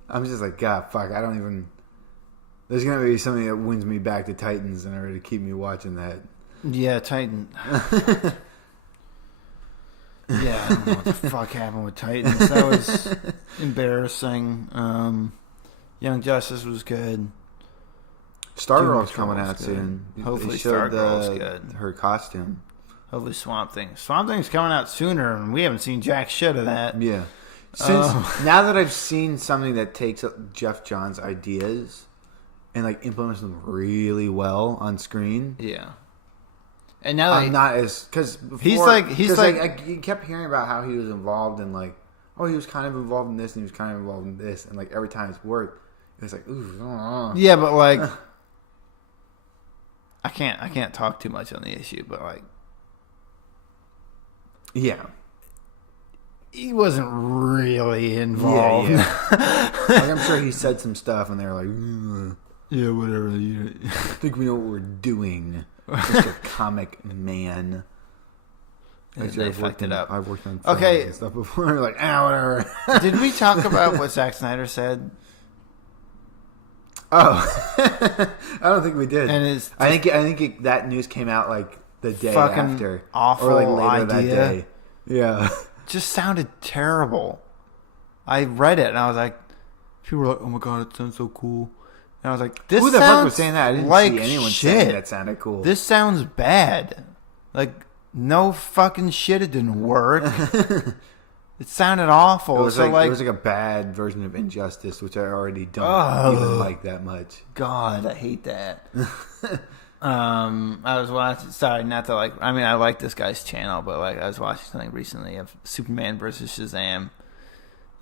I'm just like, God, fuck, I don't even. There's gonna be something that wins me back to Titans in order to keep me watching that. Yeah, Titan. Yeah, I don't know what the fuck happened with Titans. That was embarrassing. Young Justice was good. Stargirl's coming out soon. Hopefully Stargirl's good. Her costume. Hopefully Swamp Thing's coming out sooner, and we haven't seen jack shit of that. Yeah. Now that I've seen something that takes Jeff Johns' ideas and like implements them really well on screen. Yeah. And now I'm not as, because he's like you kept hearing about how he was involved in like, he was kind of involved in this and he was kind of involved in this, and like every time it's worked, it was like, ooh. Yeah, but like I can't talk too much on the issue, but like, yeah, he wasn't really involved. Yeah. Like, I'm sure he said some stuff, and they were like, yeah, whatever. I think we know what we're doing. Mr. Comic Man. They fucked it up. I've worked on and stuff before. Like, whatever. Did we talk about what Zack Snyder said? Oh, I don't think we did. And I think that news came out like the day after, awful, or like later idea. That day. Yeah, just sounded terrible. I read it and I was like, people were like, "Oh my god, it sounds so cool." And I was like, "This who the sounds fuck was saying that? I didn't like see anyone shit. saying that sounded cool. This sounds bad. Like, no fucking shit. It didn't work. It sounded awful. It was like a bad version of Injustice, which I already don't even like that much. God, I hate that. I was watching. Sorry, not to like. I mean, I like this guy's channel, but like, I was watching something recently of Superman versus Shazam,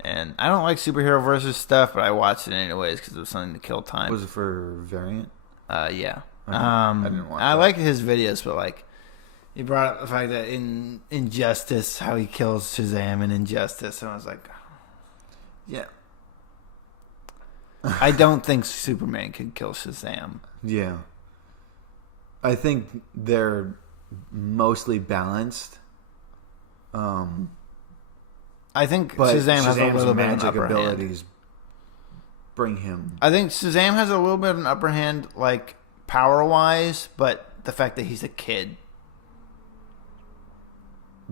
and I don't like superhero versus stuff, but I watched it anyways because it was something to kill time. Was it for Variant? Yeah. I didn't watch. I like his videos, but like, he brought up the fact that in Injustice, how he kills Shazam in Injustice, and I was like, yeah. I don't think Superman could kill Shazam. Yeah. I think they're mostly balanced. I think Shazam has a little bit of an upper abilities hand. Bring him. I think Shazam has a little bit of an upper hand, like power-wise, but the fact that he's a kid.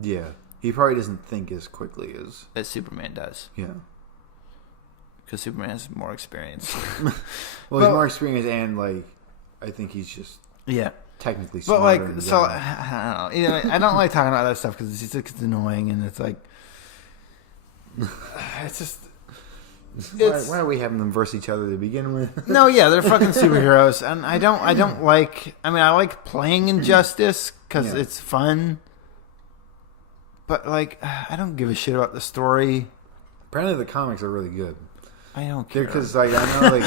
Yeah. He probably doesn't think as quickly as Superman does. Yeah. Because Superman has more experience. Well, he's more experienced and, like, I think he's just technically smarter. But, like, so, I don't know. I don't like talking about that stuff because it's annoying and it's like... It's just... Why are we having them verse each other to begin with? No, yeah, they're fucking superheroes, and I don't like. I mean, I like playing Injustice because it's fun, but like, I don't give a shit about the story. Apparently, the comics are really good. I don't care because, like, I know, like,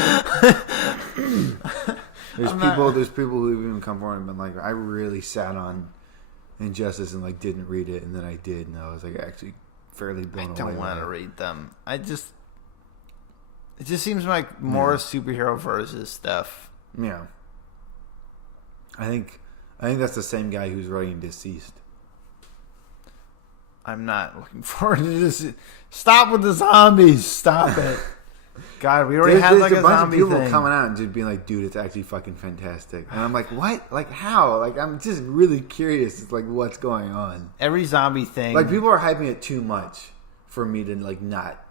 there's people who've even come forward and been like, I really sat on Injustice and like didn't read it, and then I did, and I was like actually fairly blown away. I don't want to read them. It just seems like more superhero versus stuff. Yeah. I think that's the same guy who's writing Deceased. I'm not looking forward to this. Stop with the zombies. Stop it. God, we already had like a bunch zombie of people thing. Coming out and just being like, dude, it's actually fucking fantastic. And I'm like, what? Like, how? Like, I'm just really curious. It's like, what's going on? Every zombie thing. Like, people are hyping it too much for me to, like, not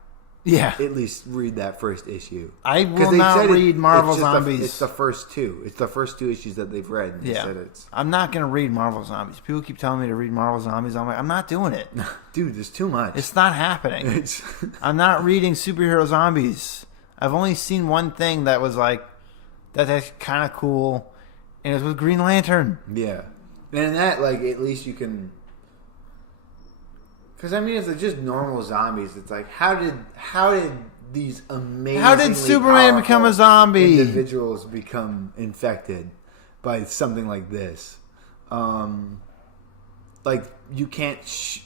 at least read that first issue. I will not read Marvel Zombies. It's the first two. It's the first two issues that they've read. And they said it's... I'm not going to read Marvel Zombies. People keep telling me to read Marvel Zombies. I'm like, I'm not doing it. Dude, there's too much. It's not happening. I'm not reading superhero zombies. I've only seen one thing that was like, that's kind of cool, and it was with Green Lantern. Yeah. And in that, like, at least you can... Because, I mean, if they're just normal zombies, it's like, how did these amazing... How did Superman become a zombie? Individuals become infected by something like this. Like, you can't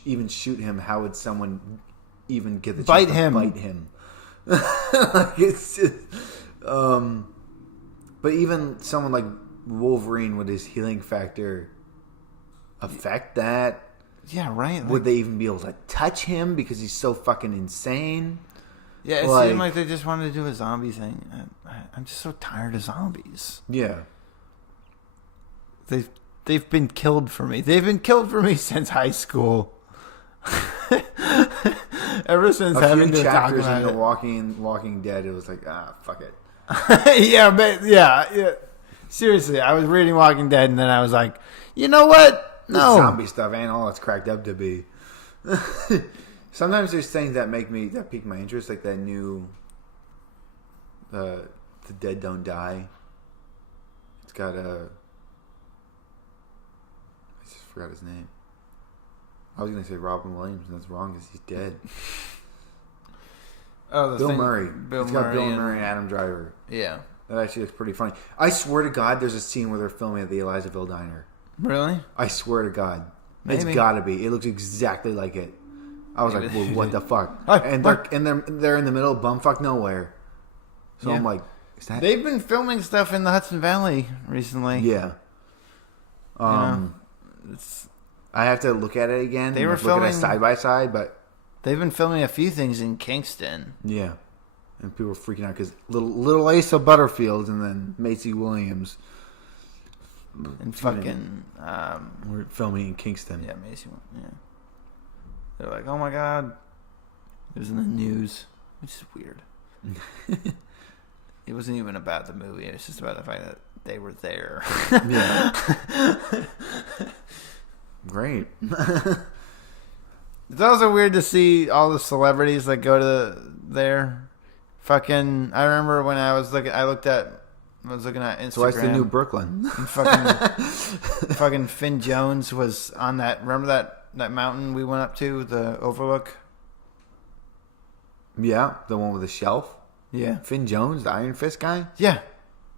even shoot him. How would someone even get the chance to bite him? Like, it's just, but even someone like Wolverine with his healing factor affect that? Yeah, right. Would they even be able to touch him because he's so fucking insane? Yeah, it seemed like they just wanted to do a zombie thing. I'm just so tired of zombies. Yeah. They've been killed for me. They've been killed for me since high school. Ever since having to talk about it. Walking Dead, it was like, fuck it. yeah. Seriously, I was reading Walking Dead, and then I was like, you know what? No, this zombie stuff ain't all it's cracked up to be. Sometimes there's things that pique my interest, like that new, The Dead Don't Die. It's got I just forgot his name. I was going to say Robin Williams, and that's wrong because he's dead. Bill Murray. It's got Bill Murray and Adam Driver. Yeah. That actually looks pretty funny. I swear to God, there's a scene where they're filming at the Elizaville Diner. Really? I swear to God. Maybe. It's got to be. It looks exactly like it. I was like, well, what the fuck? And they're in the middle of bumfuck nowhere. So I'm like, is that... They've been filming stuff in the Hudson Valley recently. Yeah. It's... I have to look at it again. They were filming side by side, but they've been filming a few things in Kingston. Yeah, and people were freaking out because little Asa Butterfield and then Macy Williams and fucking we're filming in Kingston. Yeah, Macy. Yeah, they're like, oh my god, it was in the news, which is weird. It wasn't even about the movie; it was just about the fact that they were there. Yeah. Great. It's also weird to see all the celebrities that go to there. Fucking, I remember when I was looking at Instagram. So it's the new Brooklyn. And fucking Finn Jones was on that. Remember that mountain we went up to, the Overlook? Yeah, the one with the shelf. Yeah, Finn Jones, the Iron Fist guy. Yeah,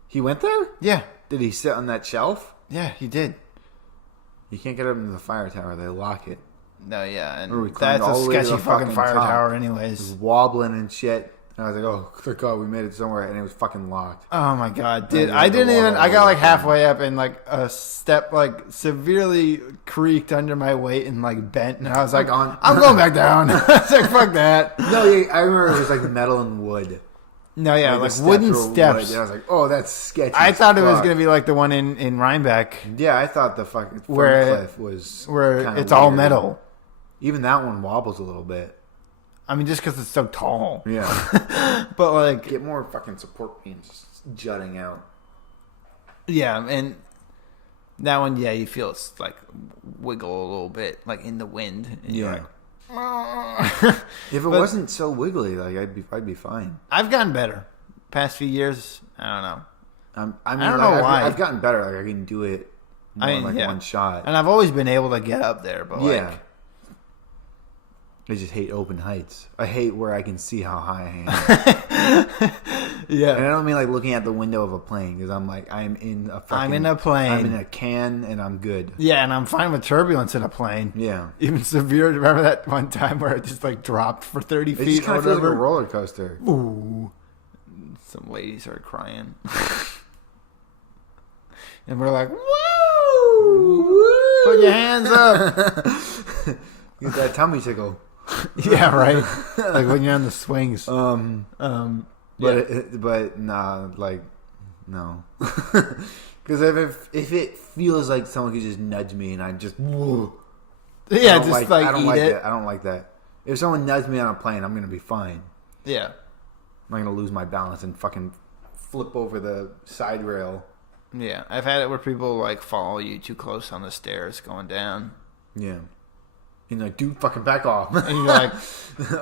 he went there. Yeah, did he sit on that shelf? Yeah, he did. You can't get up into the fire tower. They lock it. No, yeah, and that's a sketchy fucking fire tower anyways. It was wobbling and shit. And I was like, oh, thank God, we made it somewhere. And it was fucking locked. Oh, my God. Dude, I got like halfway up and like a step like severely creaked under my weight and like bent. And I was like, I'm going back down. I was like, fuck that. No, yeah, I remember it was like metal and wood. No, yeah, like the wooden were steps. wood. I was like, oh, that's sketchy. I thought it was fuck. going to be like the one in Rhinebeck. Yeah, I thought the fucking Where cliff was where it's all metal. Even that one wobbles a little bit. I mean, just because it's so tall. Yeah. But like, get more fucking support beams jutting out. Yeah, and that one, yeah, you feel it's like wiggle a little bit, like in the wind. And you're like, if it wasn't so wiggly, like I'd be fine. I've gotten better. Past few years, I don't know. I don't know why. I've gotten better. Like I can do it more in one shot. And I've always been able to get up there, but like, I just hate open heights. I hate where I can see how high I am. Yeah, and I don't mean like looking at the window of a plane because I'm like I'm in a plane. I'm in a can and I'm good. Yeah, and I'm fine with turbulence in a plane. Yeah, even severe. Remember that one time where it just like dropped for 30 feet? It just kind of feels like a roller coaster. Ooh, some lady started crying, and we're like, "Woo! Put your hands up!" Get that tummy tickle. Yeah, right. Like when you're on the swings. But nah, like no, because if it feels like someone could just nudge me and I just whoa, yeah, just like I don't eat like it. that. I don't like that. If someone nudges me on a plane, I'm gonna be fine. Yeah, I'm not gonna lose my balance and fucking flip over the side rail. Yeah, I've had it where people like follow you too close on the stairs going down. Yeah. You're like, dude, fucking back off. And you're like,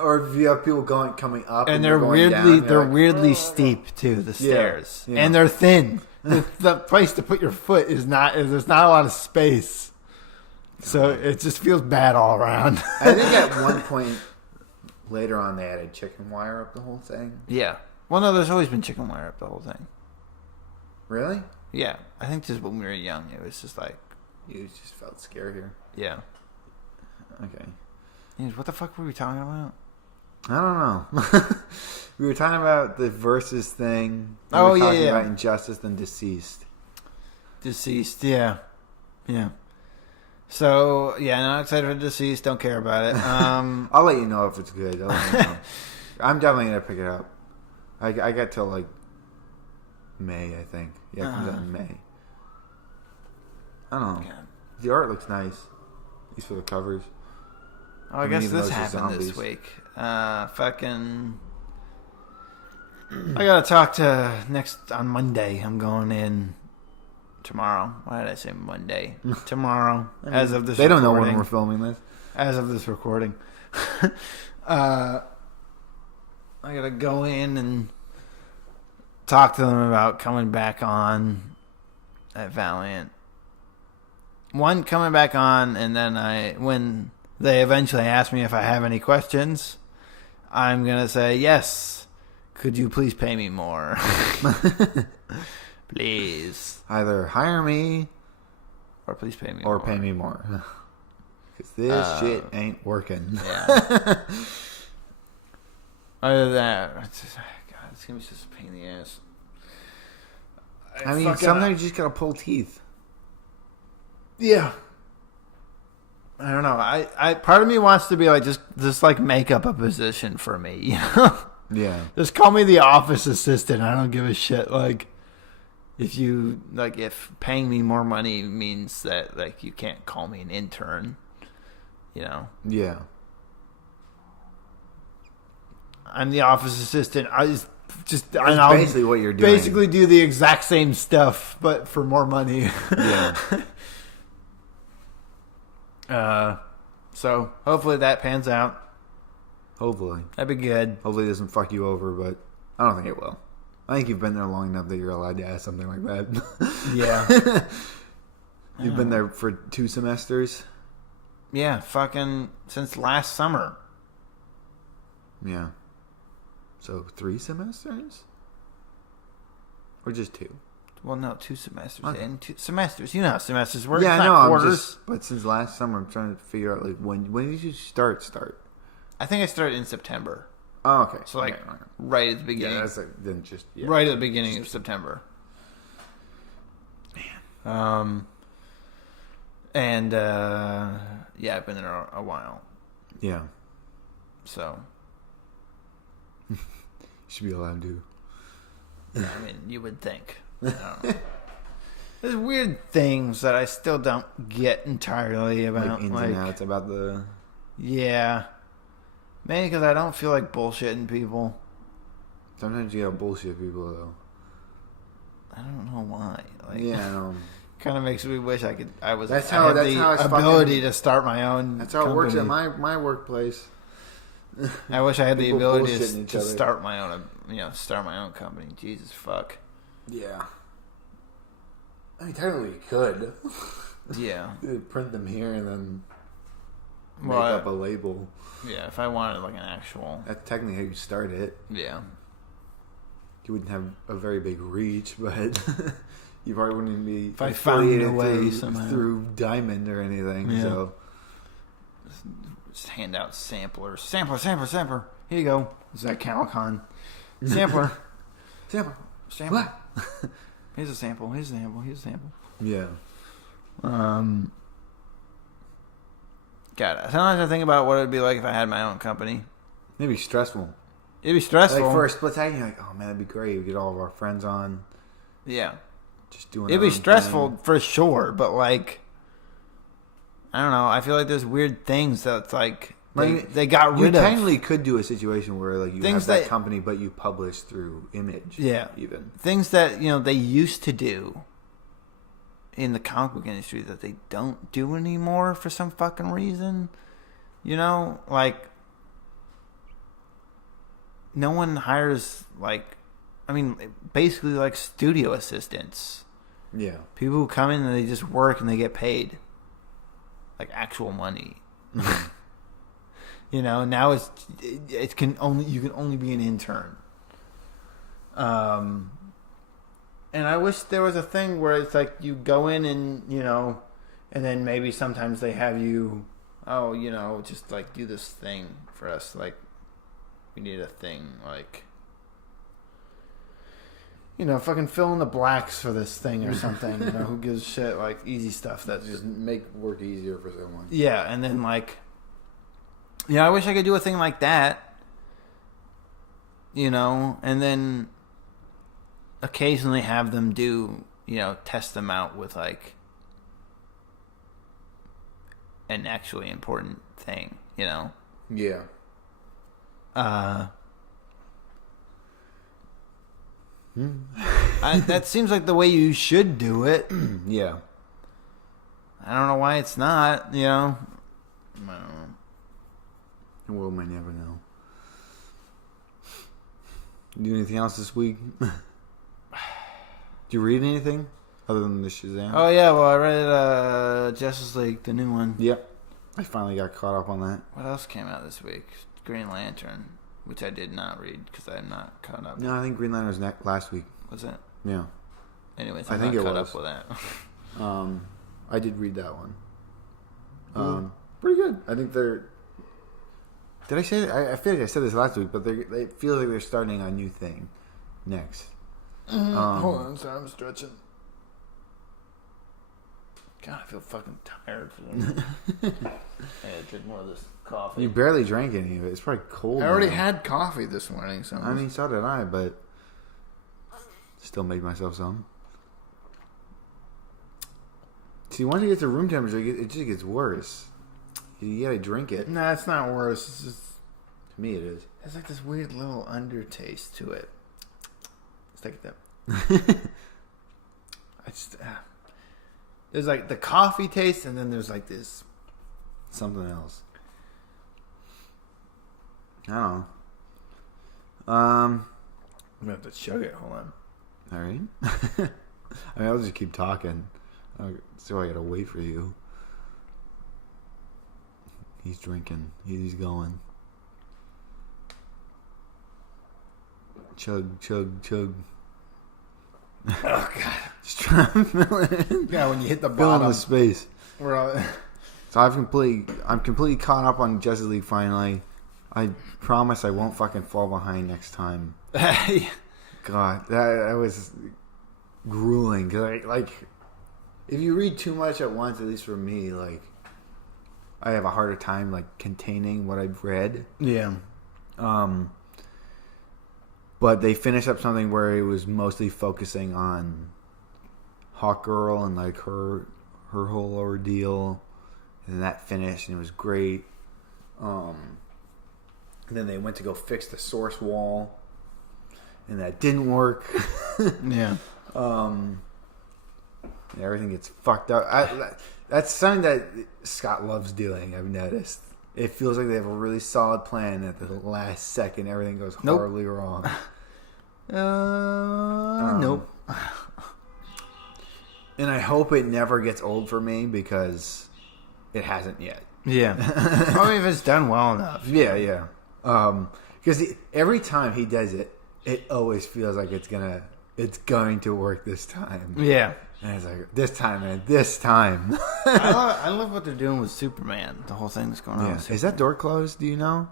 or if you have people coming up, and they're weirdly steep too. The stairs, and they're thin. The place to put your foot there's not a lot of space, so it just feels bad all around. I think at one point later on they added chicken wire up the whole thing. Yeah. Well, no, there's always been chicken wire up the whole thing. Really? Yeah, I think just when we were young, it was just like you just felt scarier. Yeah. Okay. What the fuck were we talking about? I don't know. We were talking about the versus thing. We were talking about Injustice and Deceased. Deceased, yeah. Yeah. So, yeah, not excited for Deceased. Don't care about it. I'll let you know if it's good. I'll let you know. I'm definitely going to pick it up. I got till like May, I think. Yeah, it comes out in May. I don't know. God. The art looks nice. At least for the covers. Oh, I guess this happened this week. Fucking... I gotta talk to on Monday. I'm going in tomorrow. Why did I say Monday? Tomorrow. I mean, as of this they don't know when we're filming this. As of this recording. I gotta go in and talk to them about coming back on at Valiant. One, coming back on, and then when they eventually ask me if I have any questions, I'm going to say, yes, could you please pay me more? Please. Either hire me or please pay me more. Or pay me more. Because this shit ain't working. Yeah. Other than that, God, it's going to be just a pain in the ass. I mean, sometimes you just got to pull teeth. Yeah. I don't know. I part of me wants to be like just like make up a position for me, you know? Yeah. Just call me the office assistant. I don't give a shit. Like if paying me more money means that like you can't call me an intern, you know? Yeah. I'm the office assistant. That's basically what you're doing. Basically do the exact same stuff but for more money. Yeah. So hopefully that pans out. Hopefully. That'd be good. Hopefully it doesn't fuck you over, but I don't think it will. I think you've been there long enough that you're allowed to ask something like that. Yeah. You've been there for 2 semesters? Yeah, fucking since last summer. Yeah. So 3 semesters? Or just 2? Well, no, 2 semesters. Okay. And 2 semesters. You know how semesters work. Yeah, it's I know. Quarters. But since last summer, I'm trying to figure out like when did you start? I think I started in September. Oh, okay. So like right at the beginning. Yeah, that's like, then just right at the beginning of September. Man. And yeah, I've been there a while. Yeah. So you should be allowed to I mean, you would think. I don't know. There's weird things that I still don't get entirely about. Like ins and outs about the... Yeah. Mainly because I don't feel like bullshitting people. Sometimes you gotta bullshit people, though. I don't know why. Like, yeah, I know. Kind of makes me wish I had the ability to start my own. That's how company. it works at my workplace. I wish I had the ability to start my own, start my own company. Jesus fuck. Yeah. I mean, technically you could. Yeah. Print them here and then make up a label. Yeah, if I wanted like an actual... That's technically how you start it. Yeah. You wouldn't have a very big reach, but you probably wouldn't be if I found a way through Diamond or anything. Yeah. So just hand out samplers. Sampler. Here you go. Is that CalCon? Sampler. Sample. What? Here's a sample. Yeah. God, sometimes I think about what it would be like if I had my own company. It'd be stressful. Like for a split second, you're like, oh man, that'd be great. We get all of our friends on. Yeah. Just doing it'd be stressful for sure, but like, I don't know. I feel like there's weird things that's like they got rid of. You technically could do a situation where like you have that company, but you publish through Image. Yeah. Even. Things that, they used to do in the comic book industry that they don't do anymore for some fucking reason. Like, no one hires, basically like studio assistants. Yeah. People who come in and they just work and they get paid. Like actual money. Now you can only be an intern. And I wish there was a thing where it's like you go in and, and then maybe sometimes they have you, just like do this thing for us. Like, we need a thing, like, fucking fill in the blacks for this thing or something. Who gives a shit? Like, easy stuff that just make work easier for someone. Yeah, and then like, I wish I could do a thing like that. And then occasionally have them do, test them out with like an actually important thing, Yeah. That seems like the way you should do it. Yeah. I don't know why it's not, I don't know. The world might never know. Do anything else this week? Did you read anything other than the Shazam? Oh yeah, well I read Justice League, the new one. Yep. I finally got caught up on that. What else came out this week? Green Lantern, which I did not read because I'm not caught up. No, I think Green Lantern was last week. Was it? Yeah. Anyways, I'm not caught up with that. I did read that one. Pretty good. I think they're... Did I say that? I feel like I said this last week, but they feel like they're starting a new thing next. Hold on, sorry, I'm stretching. God, I feel fucking tired for them. I gotta drink more of this coffee. You barely drank any of it. It's probably cold. I already had coffee this morning. So I mean, so did I, but still made myself some. See, once you get to room temperature, it just gets worse. You gotta drink it. No, it's not worse. It's just, to me, it is. There's like this weird little undertaste to it. Let's take that. There's like the coffee taste, and then there's like this something else. I don't know. I'm gonna have to chug it. Hold on. All right. I mean, I'll just keep talking. So I gotta wait for you. He's drinking. He's going. Chug, chug, chug. Oh God! Just trying to fill it in. Yeah, when you hit the bottom, the space. So I'm completely caught up on Justice League. Finally, I promise I won't fucking fall behind next time. God, that was grueling. Cause like, if you read too much at once, at least for me, like, I have a harder time like containing what I've read. Yeah. But they finished up something where it was mostly focusing on Hawkgirl and like her whole ordeal, and that finished and it was great. And then they went to go fix the source wall, and that didn't work. Yeah. Everything gets fucked up. That's something that Scott loves doing, I've noticed. It feels like they have a really solid plan. At the last second, everything goes horribly wrong. Nope. And I hope it never gets old for me because it hasn't yet. Yeah. Probably if it's done well enough. Yeah. Because every time he does it, it always feels like it's going to work this time. Yeah. And it's like, this time, man, this time. I love what they're doing with Superman. The whole thing that's going on with Superman. Is that door closed? Do you know?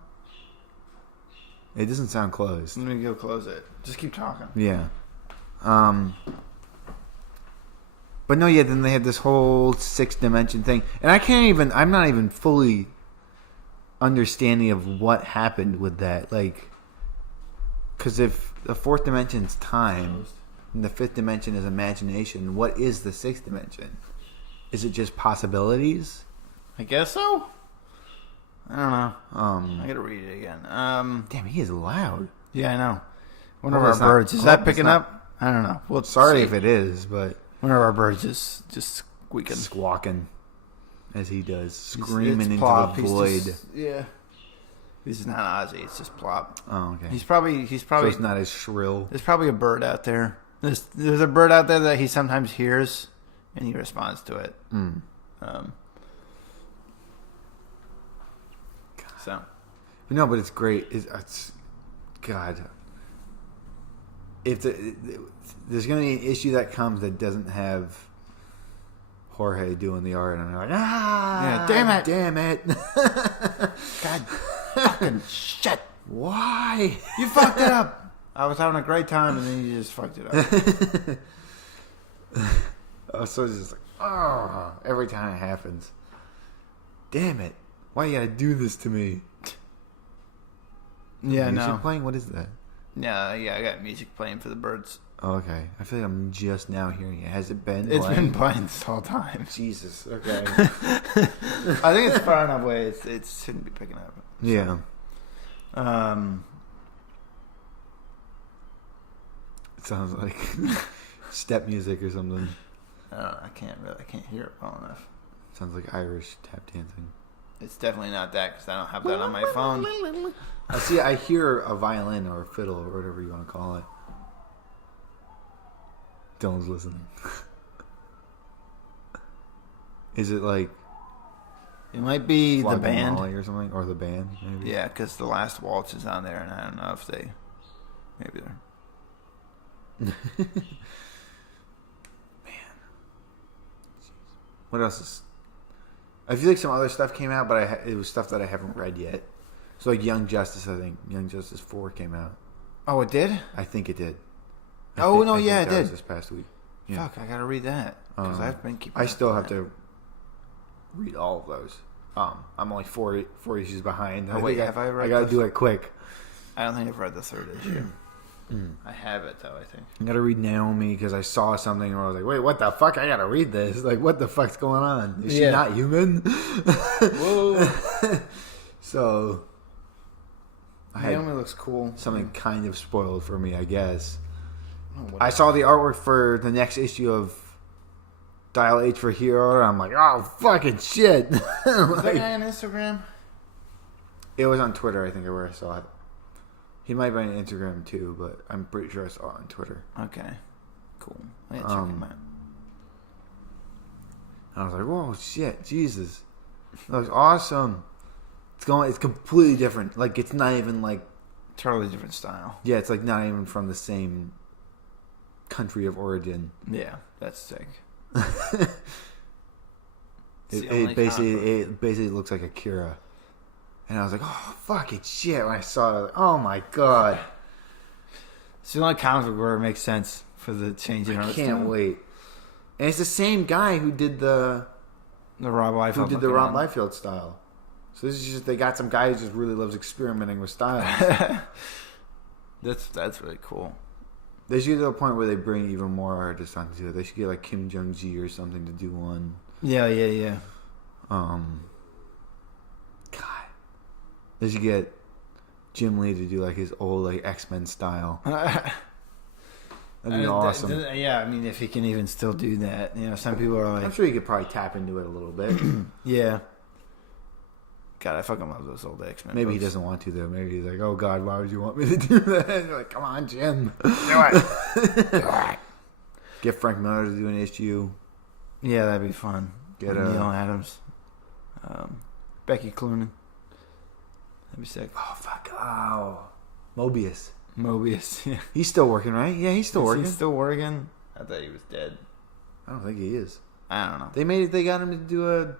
It doesn't sound closed. Let me go close it. Just keep talking. Yeah. But no, yeah, then they had this whole 6th dimension thing. And I'm not even fully understanding of what happened with that. Like, because if the 4th dimension's time and the 5th dimension is imagination, what is the 6th dimension? Is it just possibilities? I guess so. I don't know. I gotta read it again. Damn, he is loud. Yeah, I know. One of our birds. Is that picking up? I don't know. Well, sorry if it is, but one of our birds is just squawking as he does, screaming into Plop. the void. This is not Ozzy. It's just Plop. Oh, okay. He's probably. So it's not as shrill. There's probably a bird out there. There's a bird out there that he sometimes hears, and he responds to it. So. No, but it's great. It's God. If there's going to be an issue that comes that doesn't have Jorge doing the art, and I'm like, yeah, damn it, God, fucking shit, why you fucked it up? I was having a great time, and then you just fucked it up. So it's just like, every time it happens. Damn it! Why you gotta do this to me? Yeah, music playing? What is that? Yeah, I got music playing for the birds. Oh, okay. I feel like I'm just now hearing it. Has it been? It's been playing this whole time. Jesus. Okay. I think it's far enough away. It shouldn't be picking up. So. Yeah. It sounds like step music or something. I can't hear it well enough. Sounds like Irish tap dancing. It's definitely not that because I don't have that on my phone. I hear a violin or a fiddle or whatever you want to call it. Dylan's listening. Is it like? It might be the band Molly or something, or the band. Maybe. Yeah, because the last waltz is on there, and I don't know if they. Maybe they're. Man. What else is? I feel like some other stuff came out, but it was stuff that I haven't read yet. So like Young Justice, I think Young Justice 4 came out. Oh, it did? I think it did. It did. Was this past week. Yeah. Fuck, I gotta read that because I've been keeping. I still have to read all of those. I'm only four issues behind. Oh wait, have I read? I gotta do it quick. I don't think I've read the 3rd issue. I have it though. I think I gotta read Naomi because I saw something where I was like, "Wait, what the fuck? I gotta read this. Like, what the fuck's going on? Is she not human?" Whoa. So Naomi looks cool. Something kind of spoiled for me, I guess. I saw the artwork for the next issue of Dial H for Hero, and I'm like, "Oh fucking shit!" Was that guy on Instagram? It was on Twitter, I think, where I saw it. He might be on Instagram too, but I'm pretty sure I saw it on Twitter. Okay, cool. I gotta check him out. I was like, "Whoa, shit, Jesus, that was awesome!" It's completely different. Like, it's not even like totally different style. Yeah, it's like not even from the same country of origin. Yeah, that's sick. It basically looks like Akira. And I was like, "Oh, fucking shit." When I saw it, I was like, "Oh my god." It's the only comic book where it makes sense for the change in art. I can't wait. And it's the same guy who did the Rob Liefeld. Who did the Rob Liefeld style. So this is just, they got some guy who just really loves experimenting with style. That's really cool. They should get to a point where they bring even more artists onto it. They should get like Kim Jong-ji or something to do one. Yeah. God. They should get Jim Lee to do like his old like X-Men style. That'd be awesome. Yeah, I mean, if he can even still do that. Some people are like... I'm sure he could probably tap into it a little bit. Yeah. God, I fucking love those old X-Men. Maybe he doesn't want to, though. Maybe he's like, oh, God, why would you want me to do that? And you're like, come on, Jim. Do it. Get Frank Miller to do an issue. Yeah, that'd be fun. Get Neil Adams. Becky Cloonan. That'd be sick. Oh, fuck. Oh. Mobius, yeah. He's still working, right? Yeah, he's still working. He's still working? I thought he was dead. I don't think he is. I don't know. They got him to do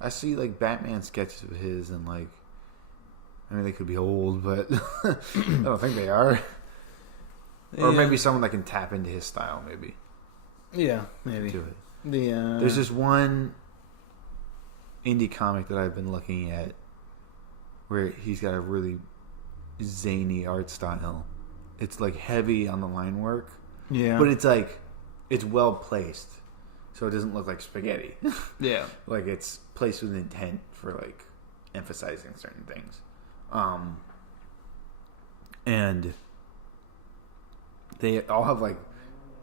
I see, like, Batman sketches of his, and, like... I mean, they could be old, but... I don't think they are. Or maybe someone that can tap into his style, maybe. Yeah, maybe. Do it. There's this one indie comic that I've been looking at where he's got a really zany art style. It's, like, heavy on the line work. Yeah. But it's, like... It's well placed. So it doesn't look like spaghetti. Yeah. Like, it's placed with intent for, like, emphasizing certain things. And they all have, like,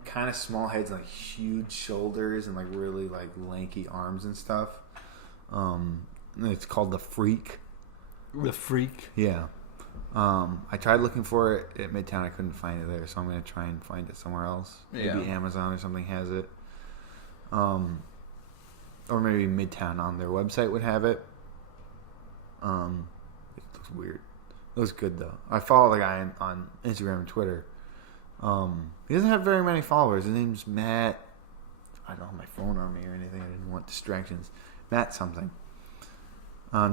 kind of small heads and, like, huge shoulders and, like, really, like, lanky arms and stuff. And it's called The Freak. The Freak? Yeah. I tried looking for it at Midtown. I couldn't find it there, so I'm going to try and find it somewhere else. Yeah. Maybe Amazon or something has it. Or maybe Midtown on their website would have it. It looks weird. It looks good, though. I follow the guy on Instagram and Twitter. He doesn't have very many followers. His name's Matt. I don't have my phone on me or anything. I didn't want distractions. Matt something.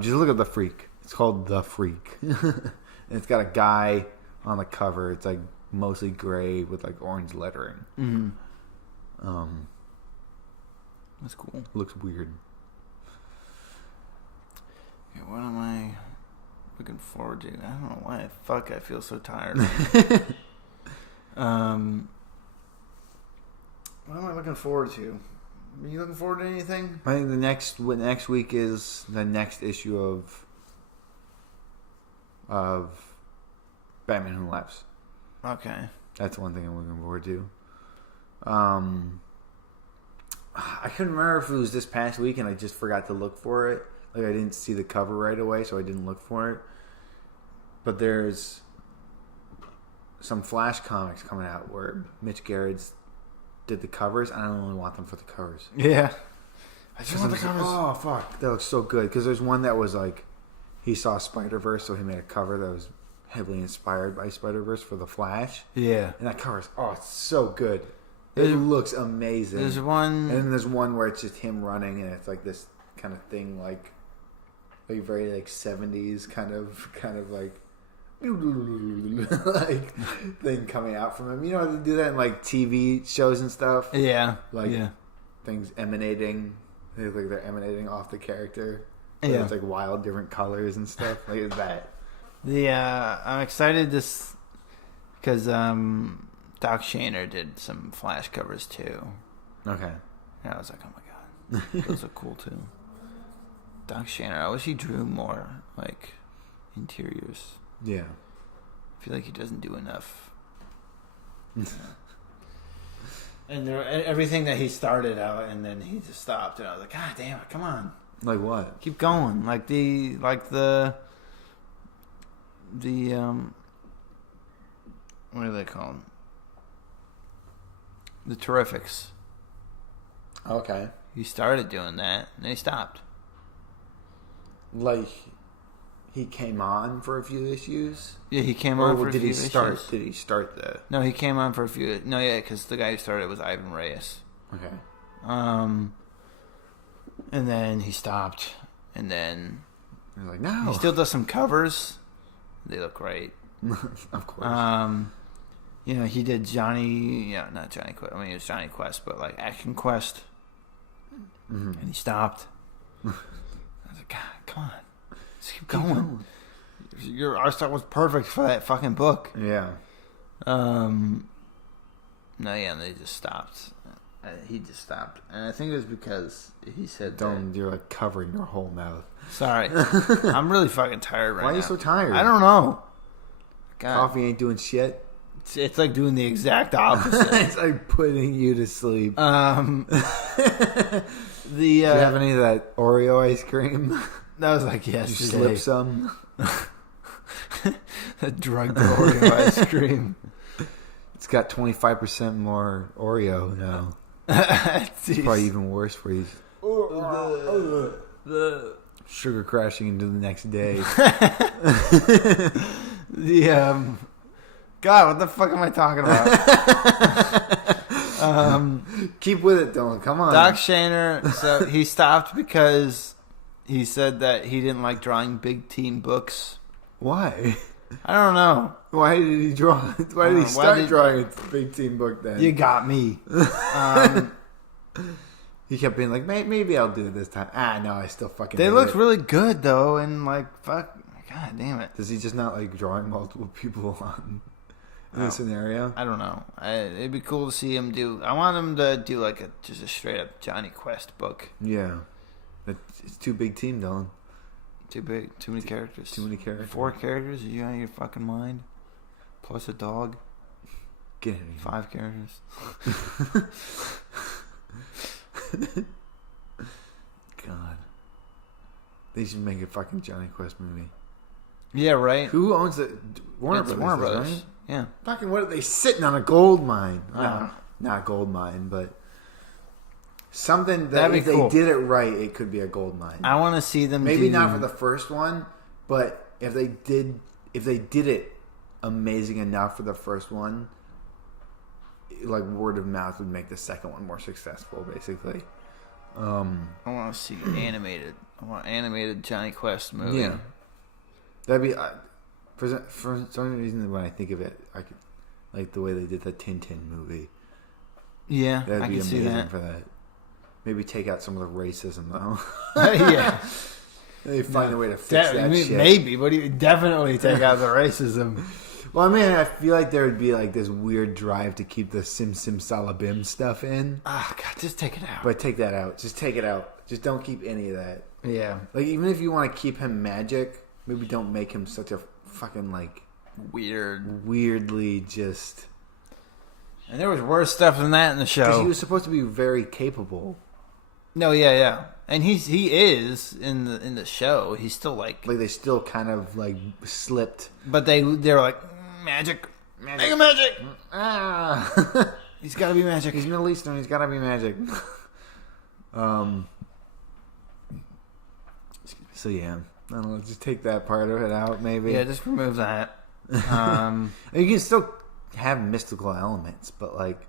Just look at The Freak. It's called The Freak. And it's got a guy on the cover. It's like mostly gray with like orange lettering. Mm-hmm. That's cool. Looks weird. Okay, what am I looking forward to? I don't know why the fuck I feel so tired. What am I looking forward to? Are you looking forward to anything? I think the next week is the next issue of Batman Who Laughs. Okay. That's one thing I'm looking forward to. I couldn't remember if it was this past week and I just forgot to look for it. Like, I didn't see the cover right away, so I didn't look for it. But there's some Flash comics coming out where Mitch Gerrard's did the covers. I don't really want them for the covers. Yeah. I just want the covers. Oh, fuck. That looks so good. Because there's one that was like, he saw Spider-Verse, so he made a cover that was heavily inspired by Spider-Verse for the Flash. Yeah. And that cover's, it's so good. It looks amazing. There's one... And then there's one where it's just him running, and it's like this kind of thing, like very like 70s kind of like like thing coming out from him. You know how they do that in like TV shows and stuff? Yeah. Like things emanating. They look like they're emanating off the character. So yeah. It's like wild different colors and stuff. Like it's that. Yeah, I'm excited this because Doc Shaner did some Flash covers too. Okay. And I was like, oh my god, those are cool too. Doc Shaner, I wish he drew more like interiors. Yeah. I feel like he doesn't do enough. And everything that he started out and then he just stopped, and I was like, God damn it, come on. Like what? Keep going. Like the what are they called? The Terrifics. Okay. He started doing that and then he stopped. Like he came on for a few issues? Yeah, he came on for a few issues. Did he start the... No, he came on for a few... No, yeah, because the guy who started was Ivan Reyes. Okay. And then he stopped. And then... You're like, no. He still does some covers. They look great. Of course. You know, he did Johnny... Yeah, not Johnny Quest. I mean, it was Johnny Quest, but like Action Quest. Mm-hmm. And he stopped. I was like, God, come on. Just keep going. your art style was perfect for that fucking book. Yeah. No, yeah, and they just stopped. He just stopped, and I think it was because he said, "Don't." You're like covering your whole mouth. Sorry, I'm really fucking tired right now. Why are you so tired? I don't know. God. Coffee ain't doing shit. It's like doing the exact opposite. It's like putting you to sleep. Do you have any of that Oreo ice cream? That was like yesterday. You slip some. A drugged Oreo ice cream. It's got 25% more Oreo now. It's probably even worse for you. The sugar crashing into the next day. God, what the fuck am I talking about? Keep with it, Dylan. Come on. Doc Shaner, so he stopped because he said that he didn't like drawing big team books. Why? I don't know. Why did he draw? Why did he start drawing a big team book then? You got me. He kept being like, maybe I'll do it this time. No, I still fucking. They looked really good though, and like, fuck, god damn it. Does he just not like drawing multiple people on in a scenario? I don't know. It'd be cool to see him do. I want him to do like just a straight up Johnny Quest book. Yeah, it's too big team, Dylan. Too big. Too many characters. Too many characters. 4 characters? Are you out of your fucking mind? Plus a dog. Get it. 5 characters. God. They should make a fucking Johnny Quest movie. Yeah, right? Who owns it? Warner Brothers. Right? Yeah. Fucking what are they sitting on a gold mine? No. Not a gold mine, but something that if cool. they did it right, it could be a gold mine. I want to see them maybe not for the first one, but if they did it amazing enough for the first one, like word of mouth would make the second one more successful, basically. I want to see animated. I want an animated Johnny Quest movie. Yeah, that'd be for some reason when I think of it, I could like the way they did the Tintin movie. Yeah, that'd I be can see amazing that. for that. Maybe take out some of the racism though. Yeah, they find a way to fix that shit. Maybe, but you definitely take out the racism. Well, I mean, I feel like there would be like this weird drive to keep the Sim Salabim stuff in. Ah, God, just take it out. But take that out. Just take it out. Just don't keep any of that. Yeah. Like, even if you want to keep him magic, maybe don't make him such a fucking, like... Weirdly just... And there was worse stuff than that in the show. Because he was supposed to be very capable. No, yeah. And he is in the show. He's still like... Like, they still kind of, like, slipped. But they're like... Magic. Make him magic. He's got to be magic. He's Middle Eastern. He's got to be magic. So yeah, I don't know. Just take that part of it out, maybe. Yeah, just remove that. You can still have mystical elements, but like,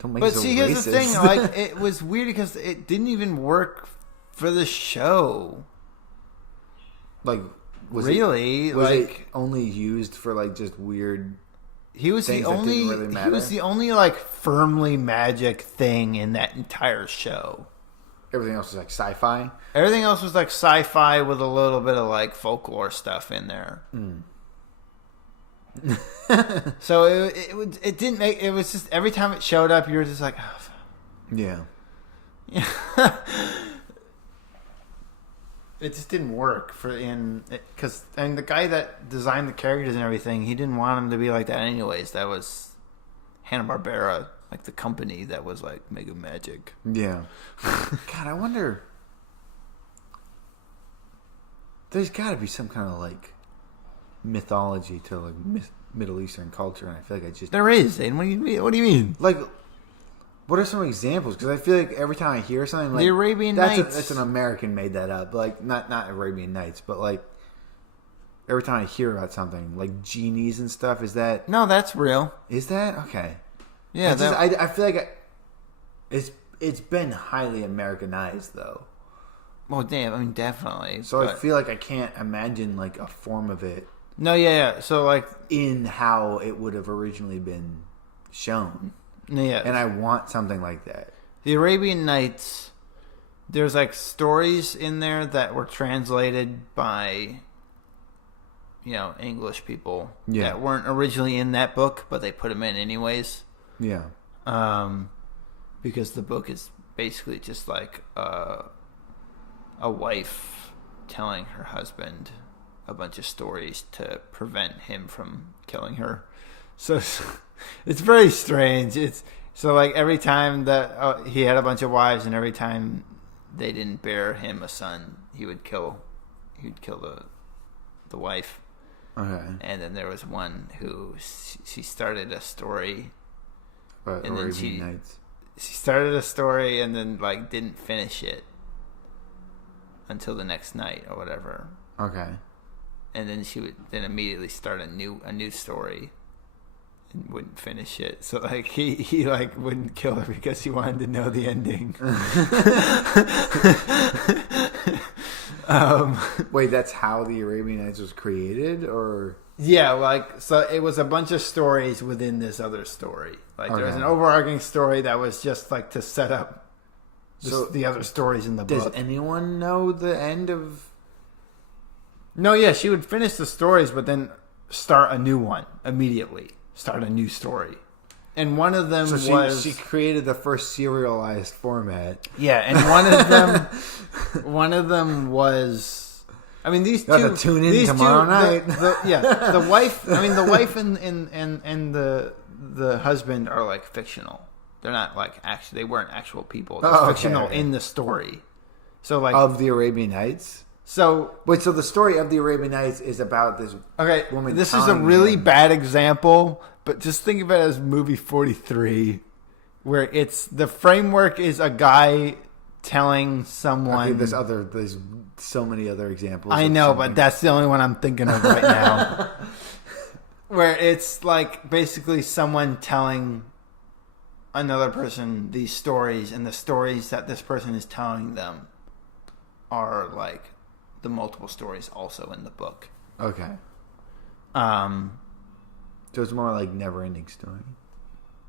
don't make it so racist. But see, here's the thing. Like, it was weird because it didn't even work for the show. Like. Was it only used for like just weird? He was the only. He was the only like firmly magic thing in that entire show. Everything else was like sci-fi. Everything else was like sci-fi with a little bit of like folklore stuff in there. So it didn't make. It was just every time it showed up, you were just like, oh, yeah. It just didn't work because the guy that designed the characters and everything, he didn't want him to be like that anyways. That was Hanna-Barbera, like the company that was like Mega Magic. Yeah. God, I wonder. There's got to be some kind of like mythology to like Middle Eastern culture, and I feel like there is. And what do you mean? Like. What are some examples? Because I feel like every time I hear something, like the Arabian Nights. That's an American made that up. Like not Arabian Nights, but like every time I hear about something, like genies and stuff, is that no? That's real. Is that okay? Yeah, I feel like it's been highly Americanized though. Well, damn, I mean, definitely. So I feel like I can't imagine like a form of it. No, yeah. So like in how it would have originally been shown. Yeah. And I want something like that. The Arabian Nights, there's like stories in there that were translated by English people that weren't originally in that book, but they put them in anyways. Yeah. Because the book is basically just like a wife telling her husband a bunch of stories to prevent him from killing her. So it's very strange. So like every time that he had a bunch of wives, and every time they didn't bear him a son, he would kill the wife. Okay. And then there was one who she started a story, But and then Arabian Nights. she started a story and then like didn't finish it until the next night or whatever. Okay. And then she would then immediately start a new story and wouldn't finish it. So like he like wouldn't kill her because he wanted to know the ending. Wait, that's how the Arabian Nights was created, or? Yeah, like, so it was a bunch of stories within this other story. Like, there was an overarching story that was just, like, to set up the other stories in the book. Does anyone know the end of... No, yeah, she would finish the stories, but then start a new one immediately. Start a new story. And one of them she created the first serialized format. Yeah, and one of them was... I mean, these two. To tune in tomorrow night. The wife. I mean, the wife and the husband are like fictional. They're not like actually. They weren't actual people. They're fictional in the story. So like of the Arabian Nights. So wait. So the story of the Arabian Nights is about this woman. This is a really bad example, but just think of it as movie 43, where it's the framework is a guy telling someone. Okay, there's so many other examples. I know, but that's the only one I'm thinking of right now. Where it's like basically someone telling another person these stories, and the stories that this person is telling them are like the multiple stories also in the book. Okay. So it's more like Never-Ending Story.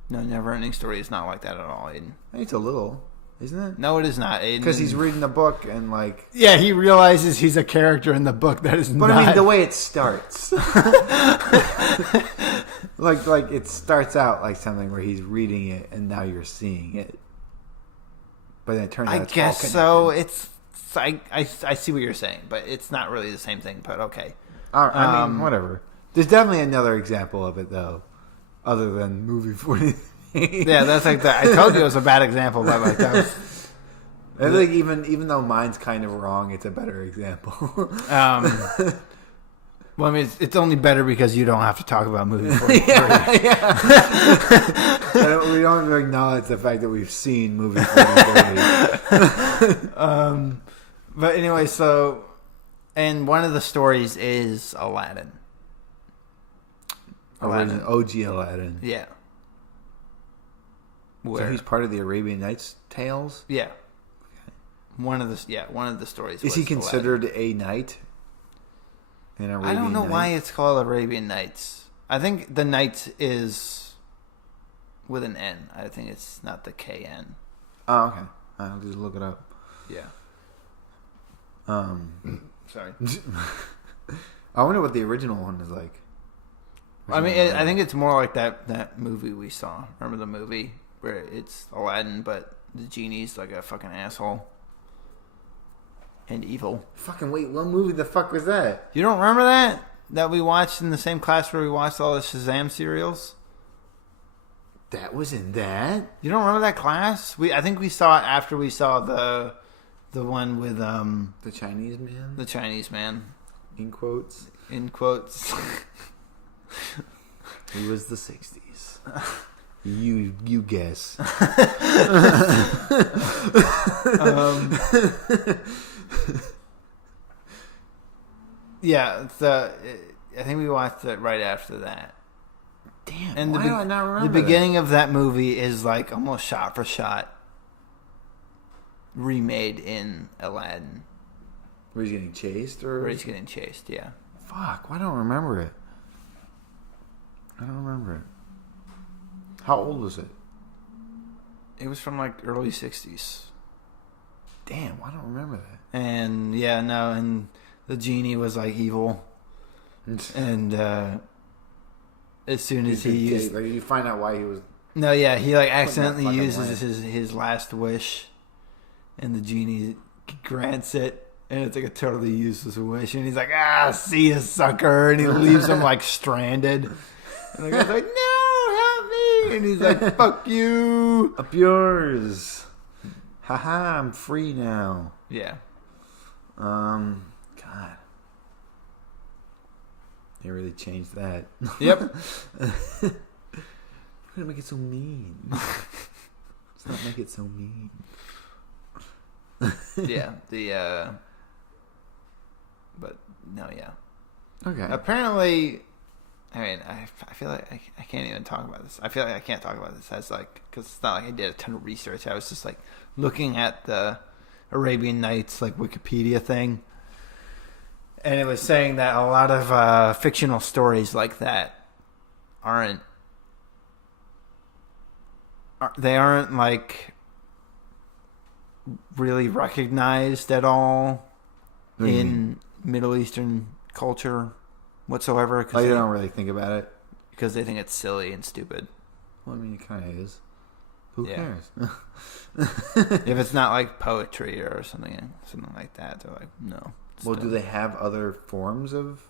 No, Never-Ending Story is not like that at all, Aiden. It's a little. Isn't it? No, it is not, Aiden. Because he's reading the book and like... Yeah, he realizes he's a character in the book that is not... But I mean, the way it starts. like it starts out like something where he's reading it and now you're seeing it. But then it turns out I guess so. It's... I see what you're saying, but it's not really the same thing, but okay. I mean, whatever. There's definitely another example of it, though, other than movie 43. Yeah, that's like that. I told you it was a bad example, but like that was... I think even though mine's kind of wrong, it's a better example. Well, I mean, it's only better because you don't have to talk about movie 43. Yeah. We don't even acknowledge the fact that we've seen movie 43. But anyway, so... And one of the stories is Aladdin. OG Aladdin. Yeah. So he's part of the Arabian Nights tales? Yeah. Okay. One of the stories. Is he considered a knight? I don't know why it's called Arabian Nights. I think the Nights is with an N. I think it's not the KN. Oh, okay. I'll just look it up. Yeah. Sorry. I wonder what the original one is like. I mean, I think it's more like that movie we saw. Remember the movie where it's Aladdin, but the genie's like a fucking asshole and evil. Fucking wait, what movie the fuck was that? You don't remember that we watched in the same class where we watched all the Shazam serials? That was in that? You don't remember that class? I think we saw it after we saw the one with the Chinese man. The Chinese man. In quotes. In quotes. It was the 60s. You guess. Yeah, I think we watched it right after that. Damn, and why do I not remember the beginning of that movie is like almost shot for shot remade in Aladdin. Where he's getting chased? Or where he's getting chased, yeah. Fuck, why don't I remember it? I don't remember it. How old was it? It was from like early 60s. Damn, I don't remember that. And yeah, no, and the genie was like evil. And as soon as he used... Like, you find out why he was... No, yeah, he like accidentally uses his last wish, and the genie grants it, and it's like a totally useless wish, and he's like, see you, sucker, and he leaves him like stranded. And the guy's like, no, help me, and he's like, fuck you. Up yours. Haha, I'm free now. Yeah. God. They really changed that. Yep. We're gonna make it so mean. Let's not make it so mean. Yeah. But no, yeah. Okay. Apparently, I mean, I feel like I can't even talk about this. I feel like I can't talk about this as like, because it's not like I did a ton of research. I was just like looking at the Arabian Nights like Wikipedia thing, and it was saying that a lot of fictional stories like that aren't like really recognized at all in Middle Eastern culture whatsoever. Cause they don't really think about it because they think it's silly and stupid. Well, I mean, it kind of is. Who cares? If it's not like poetry or something like that, they're like, no. Well, do they have other forms of?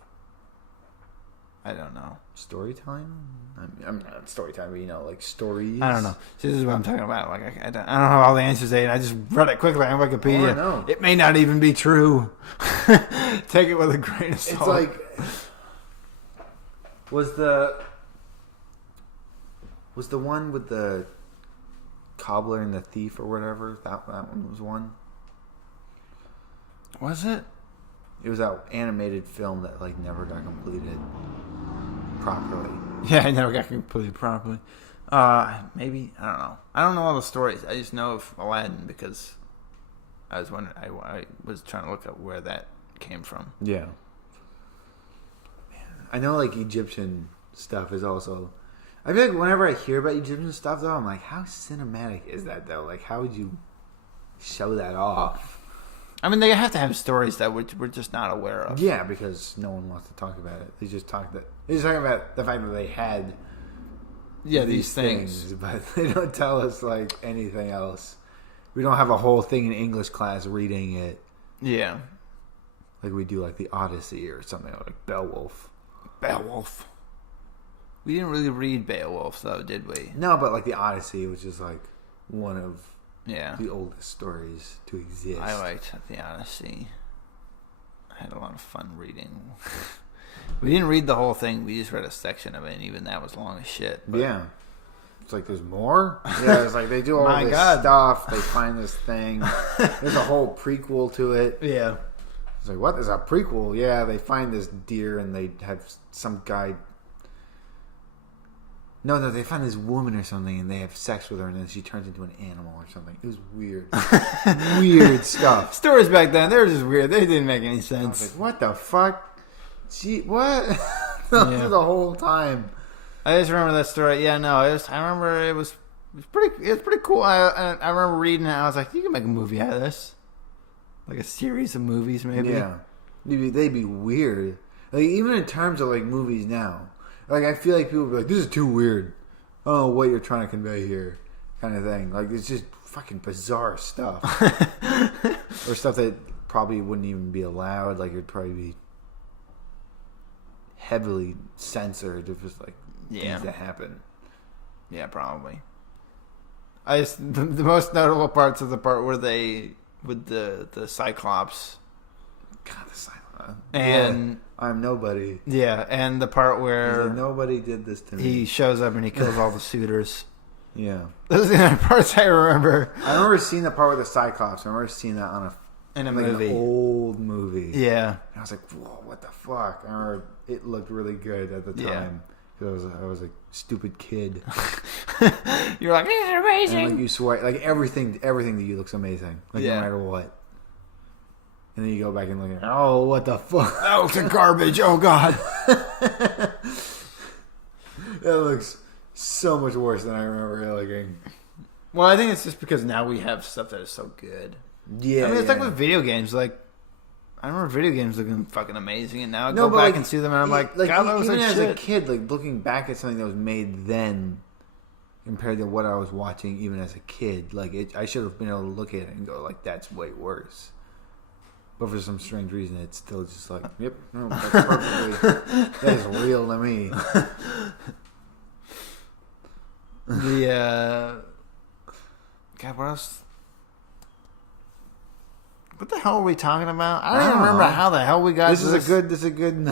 I don't know. Storytelling? I'm not storytelling, but like stories. I don't know. See, this is what I'm talking about. Like, I don't have all the answers there, and I just read it quickly on Wikipedia. Oh, I know. It may not even be true. Take it with a grain of salt. It's like, was the one with the cobbler and the thief or whatever? That one was one. Was it? It was that animated film that like never got completed properly. Yeah, it never got completed properly. Maybe, I don't know. I don't know all the stories. I just know of Aladdin because I was wondering. I was trying to look up where that came from. Yeah. I know like Egyptian stuff is also. I feel like whenever I hear about Egyptian stuff though, I'm like, how cinematic is that though? Like, how would you show that off? I mean, they have to have stories that we're just not aware of. Yeah, because no one wants to talk about it. They're just talking about the fact that they had these things, but they don't tell us like anything else. We don't have a whole thing in English class reading it. Yeah, like we do like the Odyssey or something like Beowulf. Beowulf. We didn't really read Beowulf though, did we? No, but like the Odyssey, which is like one of the oldest stories to exist. I liked the Odyssey. I had a lot of fun reading. We didn't read the whole thing. We just read a section of it, and even that was long as shit. But... yeah. It's like, there's more? Yeah, it's like they do all this stuff. They find this thing. There's a whole prequel to it. Yeah. It's like, what? There's a prequel? Yeah, they find this deer, and they have some guy... No, they find this woman or something, and they have sex with her, and then she turns into an animal or something. It was weird. Weird stuff. Stories back then, they were just weird. They didn't make any sense. I was like, what the fuck? What? The whole time. I just remember that story. Yeah, no, I remember it was pretty cool. I remember reading it, and I was like, you can make a movie out of this. Like a series of movies, maybe. Yeah. They'd be weird. Like, even in terms of, like, movies now. Like, I feel like people would be like, this is too weird. I don't know what you're trying to convey here. Kind of thing. Like, it's just fucking bizarre stuff. Or stuff that probably wouldn't even be allowed. Like, it'd probably be heavily censored if it's, like, things that happen. Yeah, probably. The most notable parts of the part where they, with the Cyclops. God, the Cyclops. And I'm nobody. Yeah, and the part where like, nobody did this to me. He shows up and he kills all the suitors. Yeah, those are the only parts I remember. I remember seeing the part with the Cyclops. I remember seeing that in a movie, an old movie. Yeah, and I was like, "Whoa, what the fuck!" I remember it looked really good at the time because I was a stupid kid. You're like, "This is amazing!" And, like, you swear, like everything to you looks amazing. Like no matter what. And then you go back and look at it. Oh, what the fuck? That looks like garbage. Oh, God. That looks so much worse than I remember it looking. Well, I think it's just because now we have stuff that is so good. Yeah. I mean, it's like with video games. Like, I remember video games looking fucking amazing, and now I go back and see them, and I'm like, God, that was even like as shit. a kid, like looking back at something that was made then compared to what I was watching even as a kid, like I should have been able to look at it and go like, that's way worse. But for some strange reason, it's still just like, yep, no, that's perfectly, that is real to me. God, what else? What the hell are we talking about? I don't even remember how the hell we got this. This is a good.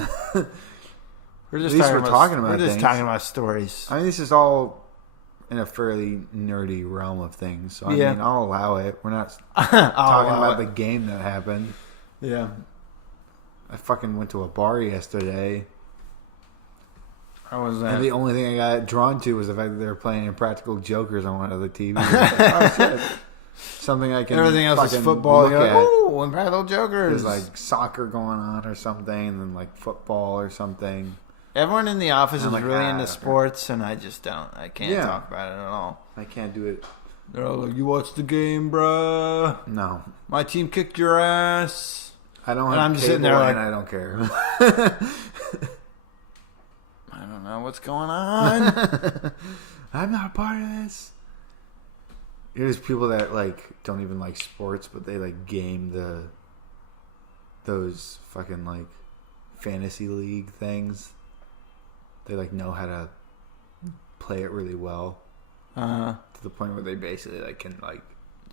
We're just talking about stories. I mean, this is all in a fairly nerdy realm of things, so I mean, I'll allow it. We're not talking about the game that happened. Yeah. I fucking went to a bar yesterday. How was that? And the only thing I got drawn to was the fact that they were playing Impractical Jokers on one of the TVs. Oh, shit. Something I can. Everything else is football. You're like, oh, Impractical Jokers. There's like soccer going on or something, and then like football or something. Everyone in the office is like, really into sports, and I just don't. I can't talk about it at all. I can't do it. They're all like, you watched the game, bruh? No. My team kicked your ass. I don't have I'm just sitting cable there like, and I don't care. I don't know what's going on. I'm not a part of this. There's people that like don't even like sports, but they like game those fucking like fantasy league things. They like know how to play it really well. To the point where they basically like can like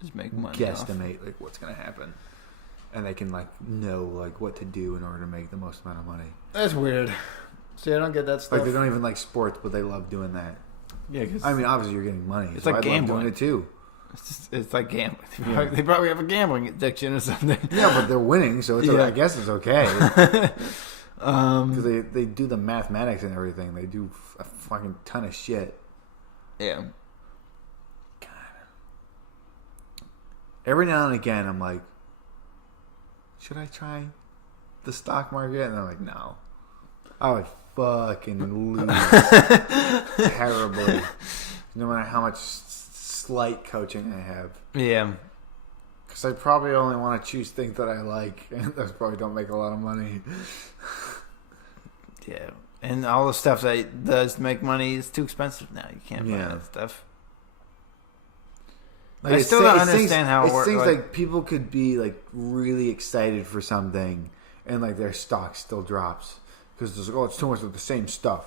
just make money guesstimate like what's gonna happen. And they can like know like what to do in order to make the most amount of money. That's weird. See, I don't get that stuff. Like they don't even like sports, but they love doing that. Yeah, I mean, obviously you're getting money. It's so like gambling. love doing it too. It's like gambling. They probably have a gambling addiction or something. Yeah, but they're winning, so it's I guess it's okay. Because they do the mathematics and everything. They do a fucking ton of shit. Yeah. God. Every now and again, I'm like, should I try the stock market? And I'm like, no. I would fucking lose terribly. No matter how much slight coaching I have. Yeah. Because I probably only want to choose things that I like. And those probably don't make a lot of money. Yeah. And all the stuff that does make money is too expensive now. You can't buy that stuff. Like, I still don't understand how it works. It seems like people could be like really excited for something, and like their stock still drops because it's like, oh, it's too much of the same stuff.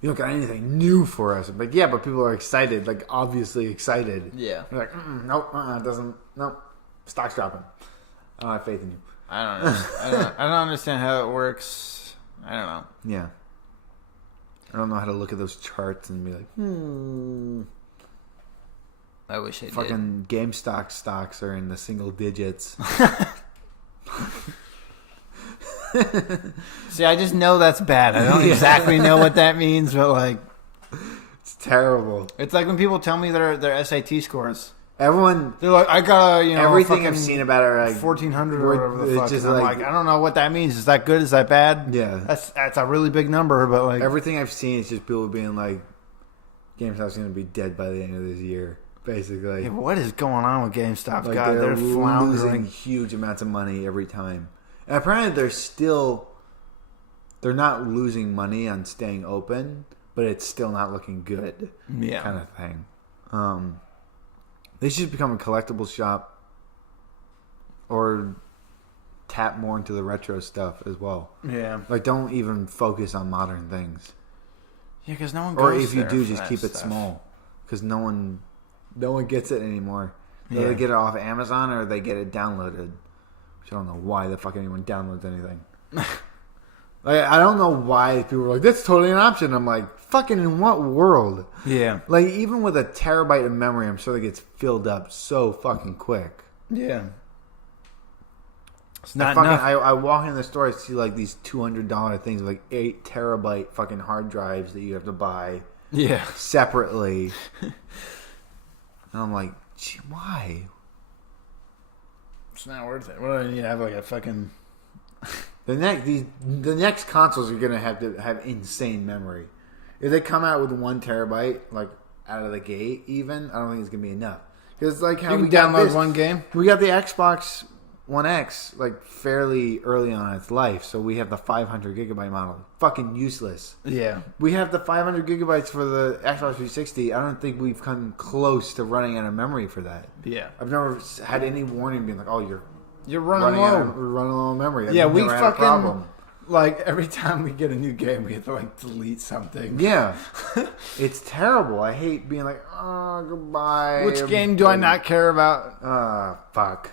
You don't got anything new for us. I'm like, yeah, but people are excited, like obviously excited. Yeah. They're like, nope, it doesn't. Nope, stock's dropping. I don't have faith in you. I don't understand how it works. I don't know. Yeah. I don't know how to look at those charts and be like, I wish I fucking GameStop stocks are in the single digits. See, I just know that's bad. I don't exactly know what that means, but like, it's terrible. It's like when people tell me their SAT scores. They're like, I got everything I've seen about it, like 1,400 or whatever the fuck. Just I'm like, I don't know what that means. Is that good? Is that bad? Yeah, that's a really big number, but like everything I've seen is just people being like, GameStop's going to be dead by the end of this year. Basically, yeah, what is going on with GameStop? Like, God, they're floundering huge amounts of money every time. And apparently, they're not losing money on staying open, but it's still not looking good. Yeah, kind of thing. They should become a collectible shop, or tap more into the retro stuff as well. Yeah, like don't even focus on modern things. Yeah, because no one goes or if you there do, for just keep stuff. it small, because no one gets it anymore. Yeah. They get it off Amazon or they get it downloaded. Which I don't know why the fuck anyone downloads anything. Like, I don't know why people are like, that's totally an option. I'm like, fucking in what world? Yeah. Like, even with a terabyte of memory, I'm sure it gets filled up so fucking quick. Yeah. It's not enough. I walk in the store, I see like these $200 things, like 8 terabyte fucking hard drives that you have to buy. Yeah. Separately. And I'm like, gee, why? It's not worth it. What do I need to have, like a fucking... The next consoles are gonna have to have insane memory. If they come out with 1 terabyte, like out of the gate, even I don't think it's gonna be enough. Because like how you we can got download this, one game. we got the Xbox One X like fairly early on in its life, so we have the 500 gigabyte model. Fucking useless. Yeah. We have the 500 gigabytes for the Xbox 360. I don't think we've come close to running out of memory for that. Yeah. I've never had any warning being like, "Oh, you're running low. We're running low on memory." Yeah, we fucking like every time we get a new game, we have to like delete something. Yeah, it's terrible. I hate being like, "Oh, goodbye." Which game do I not care about? Fuck.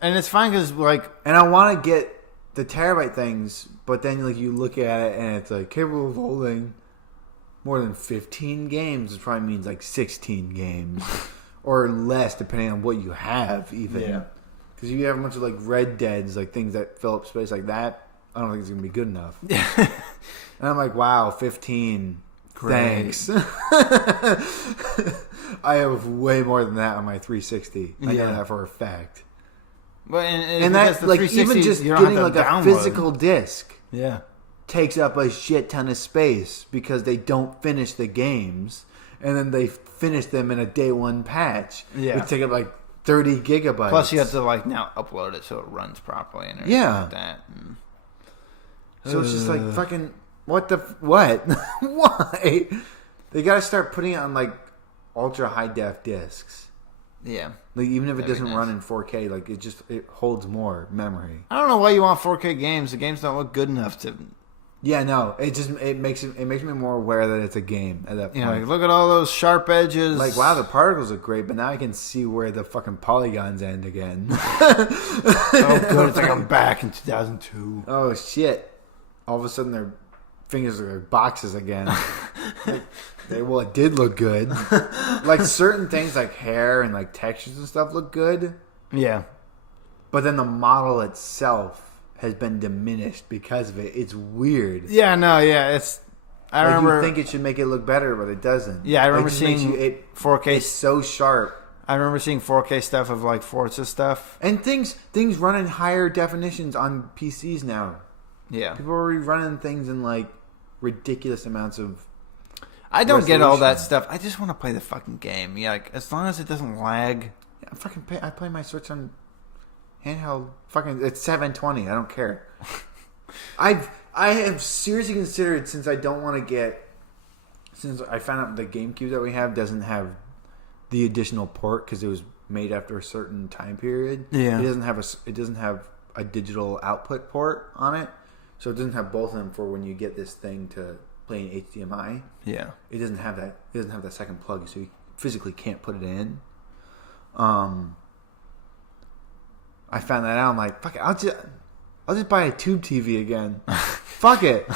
And it's fine because like, and I want to get the terabyte things, but then like you look at it and it's like capable of holding more than 15 games. It probably means like 16 games or less, depending on what you have. Even because if you have a bunch of like Red Deads, like things that fill up space like that, I don't think it's gonna be good enough. And I'm like, wow, 15. Great. Thanks. I have way more than that on my 360. I know that for a fact. Well, and that, like, even just getting like a physical disc takes up a shit ton of space because they don't finish the games and then they finish them in a day one patch. Yeah. Which take up like 30 gigabytes. Plus you have to like now upload it so it runs properly and everything like that. And... So it's just like fucking what? Why? They gotta start putting it on like ultra high def discs. Yeah. Like even if it doesn't run in 4K, like it holds more memory. I don't know why you want 4K games. The games don't look good enough to. Yeah, no. It makes me more aware that it's a game at that point. Yeah, like look at all those sharp edges. Like wow, the particles look great, but now I can see where the fucking polygons end again. Oh good, it's like I'm back in 2002. Oh shit! All of a sudden their fingers are boxes again. Well, it did look good. Like certain things like hair and like textures and stuff look good. Yeah. But then the model itself has been diminished because of it. It's weird. Yeah, no, yeah. I remember... You think it should make it look better, but it doesn't. Yeah, I remember seeing 4K... It's so sharp. I remember seeing 4K stuff of like Forza stuff. And things run in higher definitions on PCs now. Yeah. People are running things in like ridiculous amounts of... I don't get all that stuff. I just want to play the fucking game. Yeah, like as long as it doesn't lag. Yeah, I play my Switch on handheld. Fucking, it's 720. I don't care. I have seriously considered since I found out the GameCube that we have doesn't have the additional port because it was made after a certain time period. Yeah, it doesn't have a digital output port on it, so it doesn't have both of them for when you get this thing to. Playing HDMI. Yeah. It doesn't have that. It doesn't have that second plug, so you physically can't put it in. I found that out. I'm like, fuck it. I'll just buy a tube TV again. Fuck it.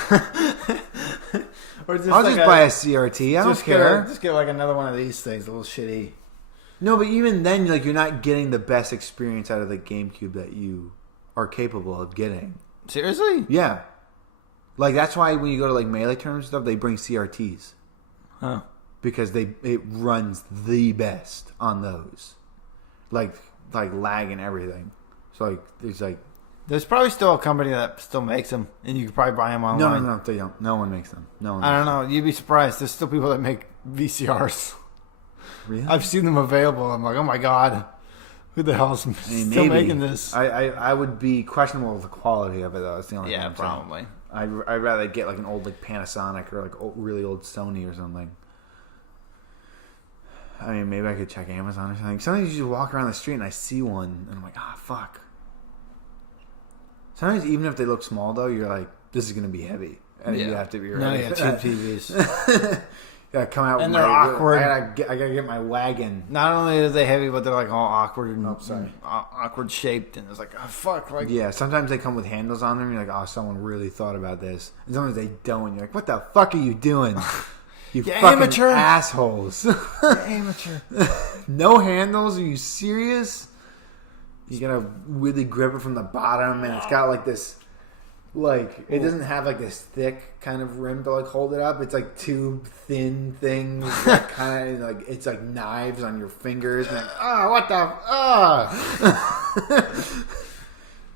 Or I'll just buy a CRT. I don't care. Just get like another one of these things, a little shitty. No, but even then, like you're not getting the best experience out of the GameCube that you are capable of getting. Seriously? Yeah. Like that's why when you go to like Melee tournaments and stuff, they bring CRTs. Huh. Because it runs the best on those. Like lag and everything. So there's probably still a company that still makes them, and you could probably buy them online. No, they don't. No one makes them. I don't know. You'd be surprised. There's still people that make VCRs. Really? I've seen them available. I'm like, oh my god, who the hell's still making this? I would be questionable of the quality of it though. That's the only thing. Yeah, probably. I'd rather get like an old like Panasonic or like really old Sony or something. I mean, maybe I could check Amazon or something. Sometimes you just walk around the street and I see one and I'm like, fuck. Sometimes even if they look small though, you're like, this is going to be heavy. And you have to be ready. No, yeah, tube TVs. Gotta come out and with they're awkward. I gotta get my wagon. Not only are they heavy, but they're like all awkward and awkward shaped, and it's like, oh fuck, like yeah. Sometimes they come with handles on them. You're like, oh, someone really thought about this. And sometimes they don't. You're like, what the fuck are you doing? You fucking amateur assholes. Amateur. No handles? Are you serious? You gotta really grip it from the bottom, and it's got like this. Like, it doesn't have, like, this thick kind of rim to, like, hold it up. It's, like, two thin things that kind of, like, it's, like, knives on your fingers. And, what the...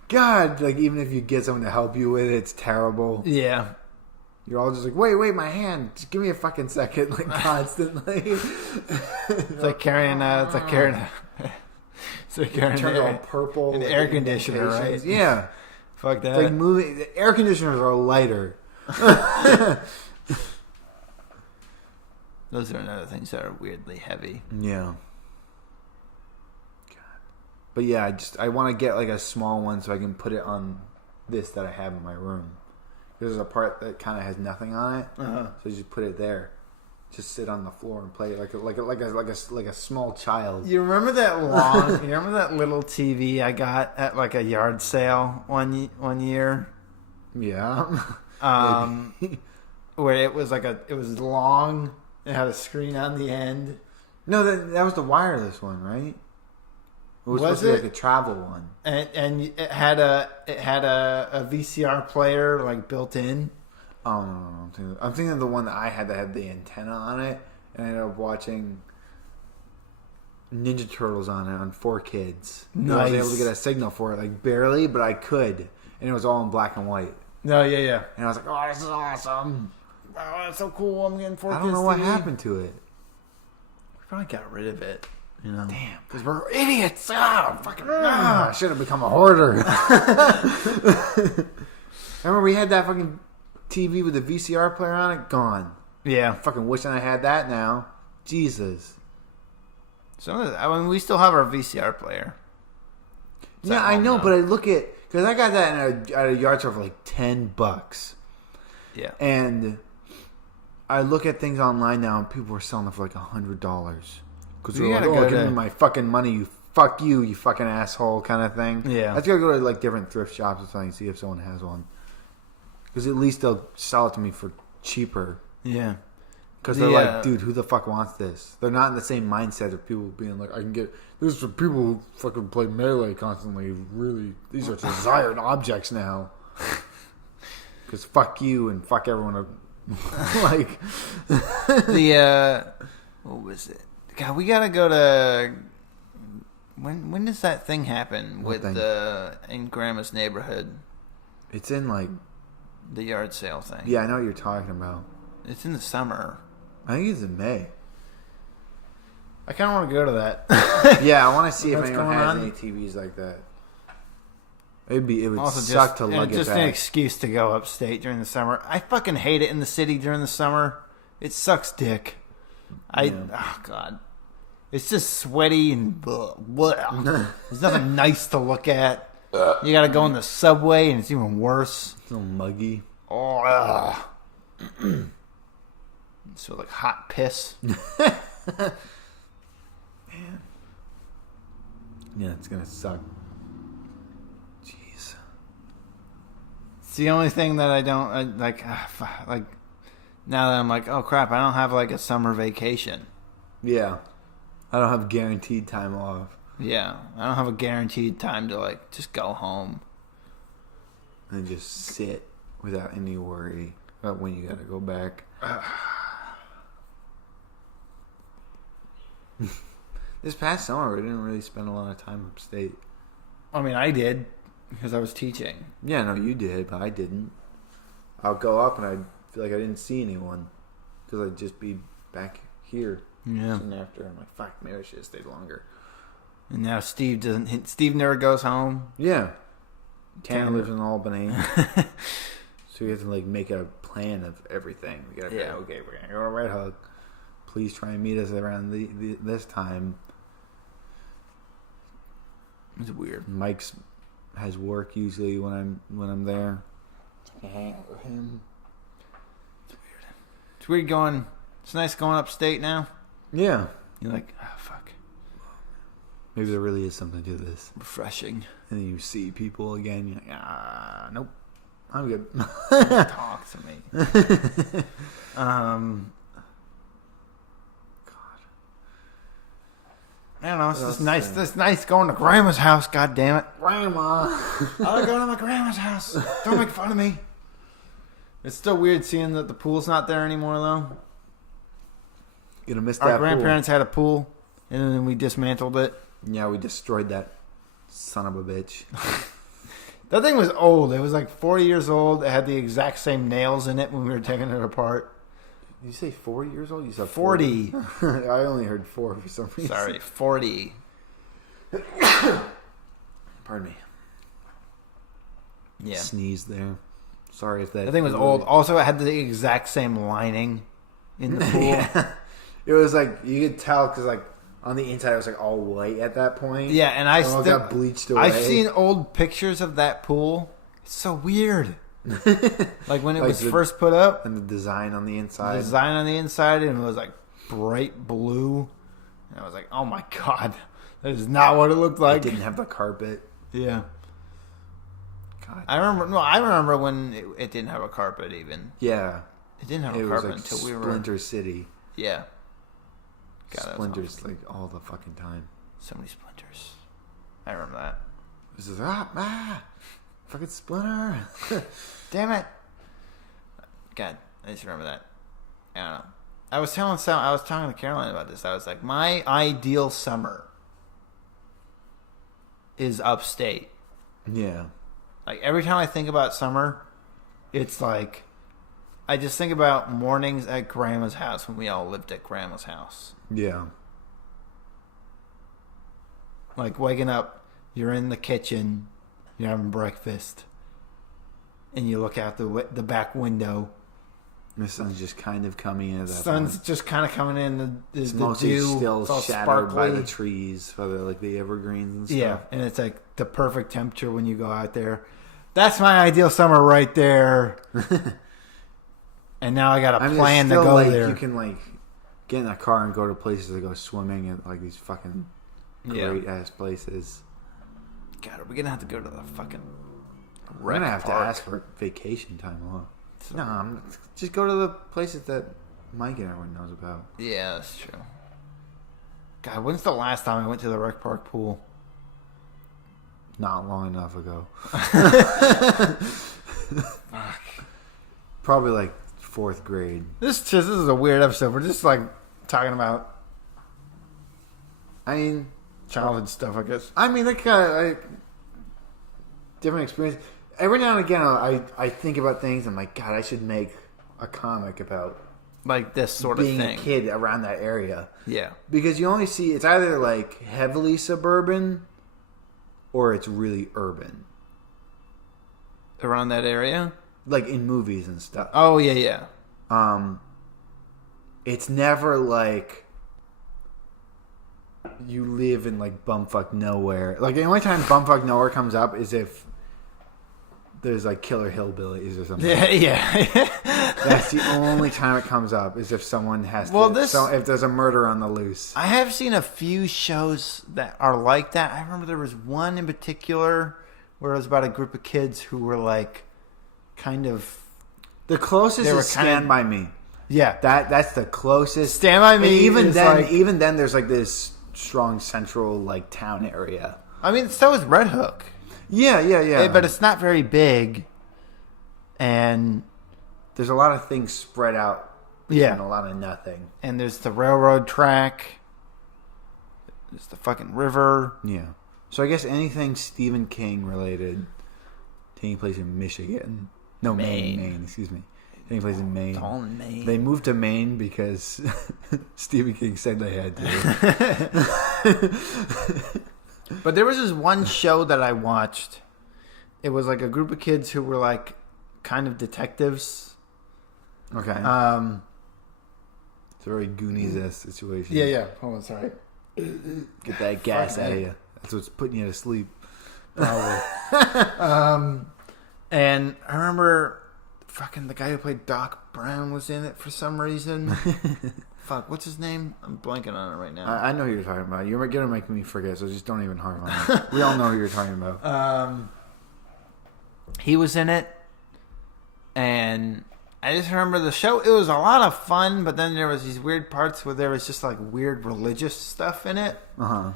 God, like, even if you get someone to help you with it, it's terrible. Yeah. You're all just like, wait, my hand. Just give me a fucking second, like, constantly. It's like carrying So it turns all purple. An air conditioner, right? Yeah. Fuck that. It's like moving. The air conditioners are lighter. Those are another things that are weirdly heavy. Yeah. God. But yeah, I want to get like a small one so I can put it on this that I have in my room. There's a part that kind of has nothing on it, so you just put it there. Just sit on the floor and play like a small child. You remember that long? You remember that little TV I got at like a yard sale one year? Yeah. Where it was it was long. It had a screen on the end. No, that was the wireless one, right? It was supposed to be like a travel one, and it had a VCR player like built in. Oh no! I'm thinking of the one that I had that had the antenna on it, and I ended up watching Ninja Turtles on it on 4Kids. Nice. I was able to get a signal for it, like barely, but I could, and it was all in black and white. No, yeah. And I was like, "Oh, this is awesome! Oh, that's so cool! I'm getting 4Kids." I don't know what happened to it. We probably got rid of it. You know, damn, because we're idiots. I should have become a hoarder. Remember, we had that fucking TV with the VCR player on it. Gone. Yeah, I'm fucking wishing I had that now. Jesus. We still have our VCR player. Yeah, I know, but I look at because I got that at a yard sale for like $10. Yeah, and I look at things online now, and people are selling it for like $100 because they're like, "Oh, give me my fucking money, you fucking asshole," kind of thing. Yeah, I just gotta go to like different thrift shops or something, see if someone has one, because at least they'll sell it to me for cheaper. Yeah. Because they're like, dude, who the fuck wants this? They're not in the same mindset of people being like, I can get this is for people who fucking play Melee constantly. Really, these are desired objects now. Because fuck you and fuck everyone. Like, what was it? God, we gotta go to. When does that thing happen in Grandma's neighborhood? It's in like the yard sale thing. Yeah, I know what you're talking about. It's in the summer. I think it's in May. I kind of want to go to that. Yeah, I want to see if anyone has any TVs like that. It would also suck to lug it back. Just an excuse to go upstate during the summer. I fucking hate it in the city during the summer. It sucks dick. Oh God. It's just sweaty and there's nothing nice to look at. You got to go in the subway and it's even worse. It's a little muggy. Oh, so like hot piss. Man. Yeah, it's gonna suck. Jeez. It's the only thing that I don't like. Like now that I'm like, oh crap, I don't have like a summer vacation. Yeah, I don't have guaranteed time off. Yeah, I don't have a guaranteed time to like just go home and just sit without any worry about when you gotta go back. This past summer, we didn't really spend a lot of time upstate. I mean, I did because I was teaching. Yeah, no, you did, but I didn't. I'll go up and I feel like I didn't see anyone because I'd just be back here. Yeah. Soon after, I'm like, fuck, maybe I should have stayed longer. And now Steve doesn't. Steve never goes home. Yeah. Tanner lives in Albany. So we have to like make a plan of everything. We gotta go, okay, we're gonna go to Red Hook. Please try and meet us around this time. It's weird. Mike's has work usually when I'm there. I hang out with him. It's weird. It's weird going. It's nice going upstate now. Yeah. You're like, oh fuck. Maybe there really is something to this. Refreshing. And then you see people again. You're like, nope. I'm good. Talk to me. I don't know. It's just nice. It's nice going to Grandma's house. God damn it, Grandma! I like going to my grandma's house. Don't make fun of me. It's still weird seeing that the pool's not there anymore, though. Gonna miss that. Our grandparents had a pool, and then we dismantled it. Yeah, we destroyed that son of a bitch. That thing was old. It was like 40 years old. It had the exact same nails in it when we were taking it apart. Did you say 4 years old? You said 40. I only heard 4 for some reason. Sorry, 40. Pardon me. Yeah. Sneeze there. Sorry if that... The thing was old. Also, it had the exact same lining in the pool. Yeah. It was like, you could tell because like on the inside it was like all white at that point. Yeah, and I still got bleached away. I've seen old pictures of that pool. It's so weird. Like when it was first put up. And the design on the inside. And it was like bright blue. And I was like, oh my God. That is not what it looked like. It didn't have the carpet. Yeah. God. I remember when it didn't have a carpet even. Yeah. It didn't have a carpet until we were... Splinter City. Yeah. God, splinters like all the fucking time. So many splinters. I remember that. This is fucking Splinter. Damn it. God, I just remember that. I don't know. I was talking to Caroline about this. I was like, my ideal summer is upstate. Yeah. Like every time I think about summer, it's like I just think about mornings at Grandma's house when we all lived at Grandma's house. Yeah. Like waking up, you're in the kitchen, you're having breakfast, and you look out the back window. The sun's just kind of coming in at that sun's point. Just kind of coming in. It's the mostly dew, still it's all shadowed by sparkly. the trees, by the evergreens and stuff. Yeah, and it's like the perfect temperature when you go out there. That's my ideal summer right there. And now I got a plan to go there. You can get in a car and go to places to go swimming at these fucking great ass places. God, are we gonna have to go to the fucking? We're gonna have to ask for vacation time off. No, just go to the places that Mike and everyone knows about. Yeah, that's true. God, when's the last time I went to the rec park pool? Not long enough ago. Probably 4th grade. This is a weird episode. We're just talking about. I mean, childhood stuff, I guess. I mean, different experience. Every now and again, I think about things. I'm like, God, I should make a comic about this sort of thing. Being a kid around that area. Yeah. Because you only see, it's either heavily suburban or it's really urban. Around that area? In movies and stuff. Oh, yeah. It's never you live in bumfuck nowhere. The only time bumfuck nowhere comes up is if there's killer hillbillies or something. Yeah. That's the only time it comes up is if someone has if there's a murder on the loose. I have seen a few shows that are like that. I remember there was one in particular where it was about a group of kids who were kind of... The closest is Stand By Me. Yeah. That's the closest. Stand By Me. Even then there's this strong central town area. I mean, so is Red Hook. Yeah. But it's not very big. And there's a lot of things spread out. Yeah. And a lot of nothing. And there's the railroad track. There's the fucking river. Yeah. So I guess anything Stephen King related taking place in Michigan. No, Maine. Excuse me. Taking place in Maine. It's all in Maine. They moved to Maine because Stephen King said they had to. But there was this one show that I watched. It was a group of kids who were kind of detectives. Okay. It's a very Goonies-esque situation. Yeah. Hold on, sorry. Get that gas out of you. That's what's putting you to sleep. Probably. And I remember fucking the guy who played Doc Brown was in it for some reason. Fuck, what's his name? I'm blanking on it right now. I know who you're talking about. You're going to make me forget, so just don't even harm on it. We all know who you're talking about. He was in it, and I just remember the show. It was a lot of fun, but then there was these weird parts where there was just weird religious stuff in it. Uh-huh.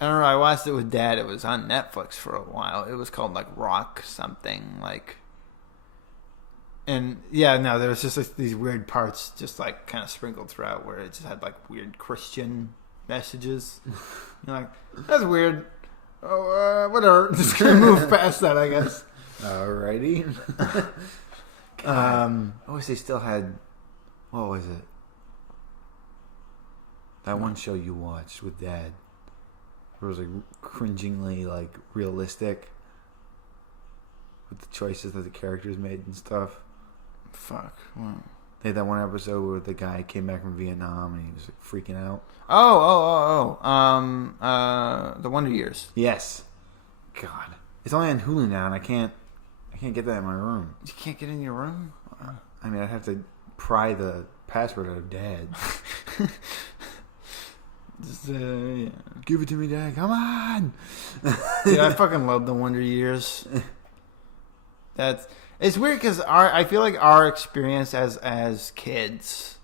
I don't know. I watched it with Dad. It was on Netflix for a while. It was called Rock something and yeah, no, there was just these weird parts just kind of sprinkled throughout where it just had weird Christian messages. You're that's weird. Oh, whatever. Just gonna move past that, I guess. Alrighty. I wish they still had. What was it? That one show you watched with Dad. It was like cringingly like realistic with the choices that the characters made and stuff. Fuck. Wow. They had that one episode where the guy came back from Vietnam and he was like freaking out. The Wonder Years. Yes. God, it's only on Hulu now, and I can't get that in my room. You can't get in your room? I mean, I'd have to pry the password out of Dad. Just, yeah. Give it to me, Dad. Come on. Dude, I fucking love the Wonder Years. It's weird because I feel like our experience as kids,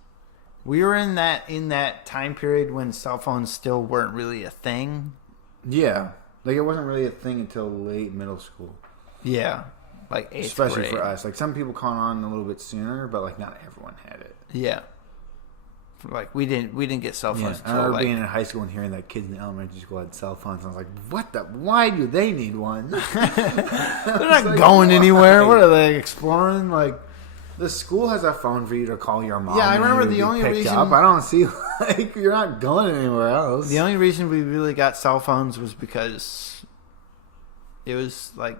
we were in that time period when cell phones still weren't really a thing. Yeah, like it wasn't really a thing until late middle school. Yeah, like 8th especially grade. for us. Like some people caught on a little bit sooner, but like not everyone had it. Yeah. Like we didn't get cell phones. I remember being in high school and hearing that kids in elementary school had cell phones. And I was like, "What the? Why do they need one? They're not going anywhere. What are they exploring? Like the school has a phone for you to call your mom. Yeah, I remember the only reason I don't see like you're not going anywhere else. The only reason we really got cell phones was because it was like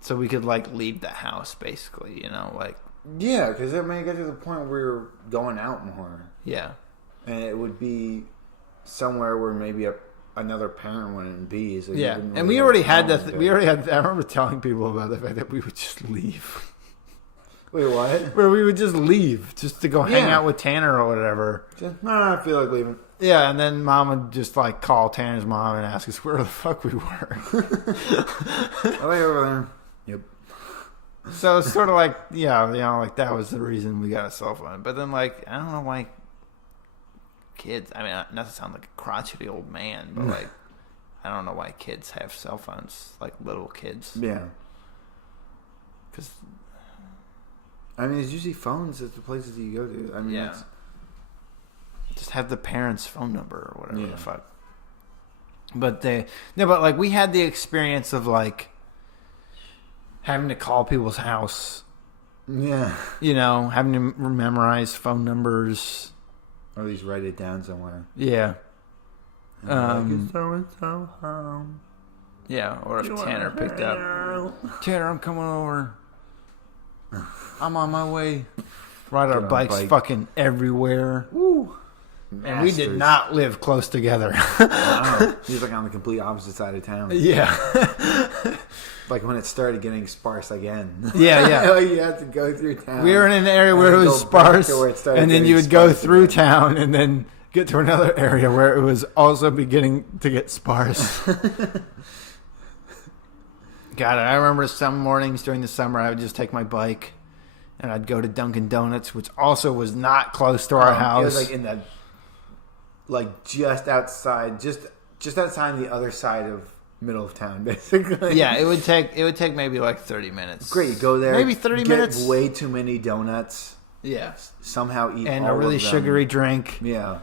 so we could like leave the house, basically. Like. Yeah, because it may get to the point where you're going out more. Yeah. And it would be somewhere where maybe another parent wouldn't be. So yeah. Really and we already had that. We already had. I remember telling people about the fact that we would just leave. Wait, what? Where we would just leave just to go hang out with Tanner or whatever. No, I feel like leaving. Yeah, and then Mom would just like call Tanner's mom and ask us where the fuck we were. Way over there. Yep. So it's sort of like, like that was the reason we got a cell phone. But then, like, I don't know why kids, I mean, not to sound like a crotchety old man, but like, I don't know why kids have cell phones, like little kids. Yeah. Because, I mean, it's usually phones at the places that you go to. I mean, just have the parents' phone number or whatever the fuck. But but like, we had the experience of like, having to call people's house. Yeah. Having to memorize phone numbers. Or at least write it down somewhere. Yeah. So home. Yeah, or if Tanner picked up. Tanner, I'm coming over. I'm on my way. Ride our bikes fucking everywhere. Woo. And we did not live close together. He's like on the complete opposite side of town. Yeah. Like when it started getting sparse again. Yeah. Like you had to go through town. We were in an area where it was sparse, and then you would go through town and then get to another area where it was also beginning to get sparse. God, I remember some mornings during the summer I would just take my bike and I'd go to Dunkin' Donuts, which also was not close to our house. It was like in that, like just outside, just outside the other side of middle of town, basically. Yeah, it would take maybe like 30 minutes. Great, you go there, maybe 30 minutes. Get way too many donuts. Yeah. Somehow eat and all a really of them. sugary drink. Yeah.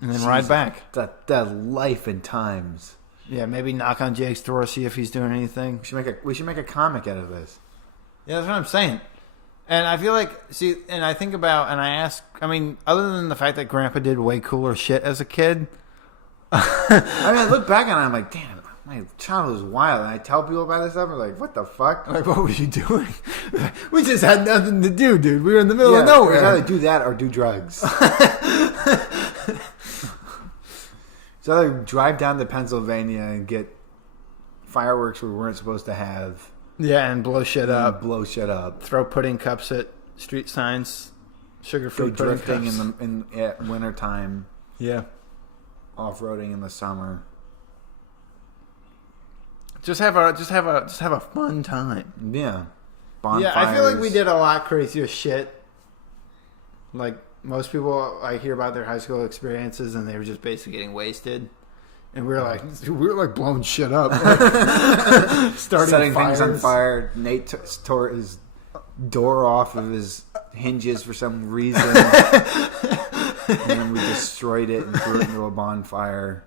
And then ride back. That life and times. Yeah, maybe knock on Jake's door, see if he's doing anything. We should make a comic out of this. Yeah, that's what I'm saying. And I feel like, and I think about, and I ask, I mean, other than the fact that Grandpa did way cooler shit as a kid. I mean, I look back on it, I'm like, damn, my childhood was wild. And I tell people about this stuff, I'm like, what the fuck? Like, what were you doing? We just had nothing to do, dude. We were in the middle of nowhere. It's either do that or do drugs. So either drive down to Pennsylvania and get fireworks we weren't supposed to have. Yeah, and blow shit up. Throw pudding cups at street signs. Sugar-free go pudding drifting cups. in wintertime. Yeah. Off-roading in the summer. Just have a fun time. Yeah. Bonfires. Yeah, I feel like we did a lot crazier shit. Like most people, I hear about their high school experiences, and they were just basically getting wasted. And we were like blowing shit up, like, setting things on fire. Nate tore his door off of his hinges for some reason, and then we destroyed it and threw it into a bonfire.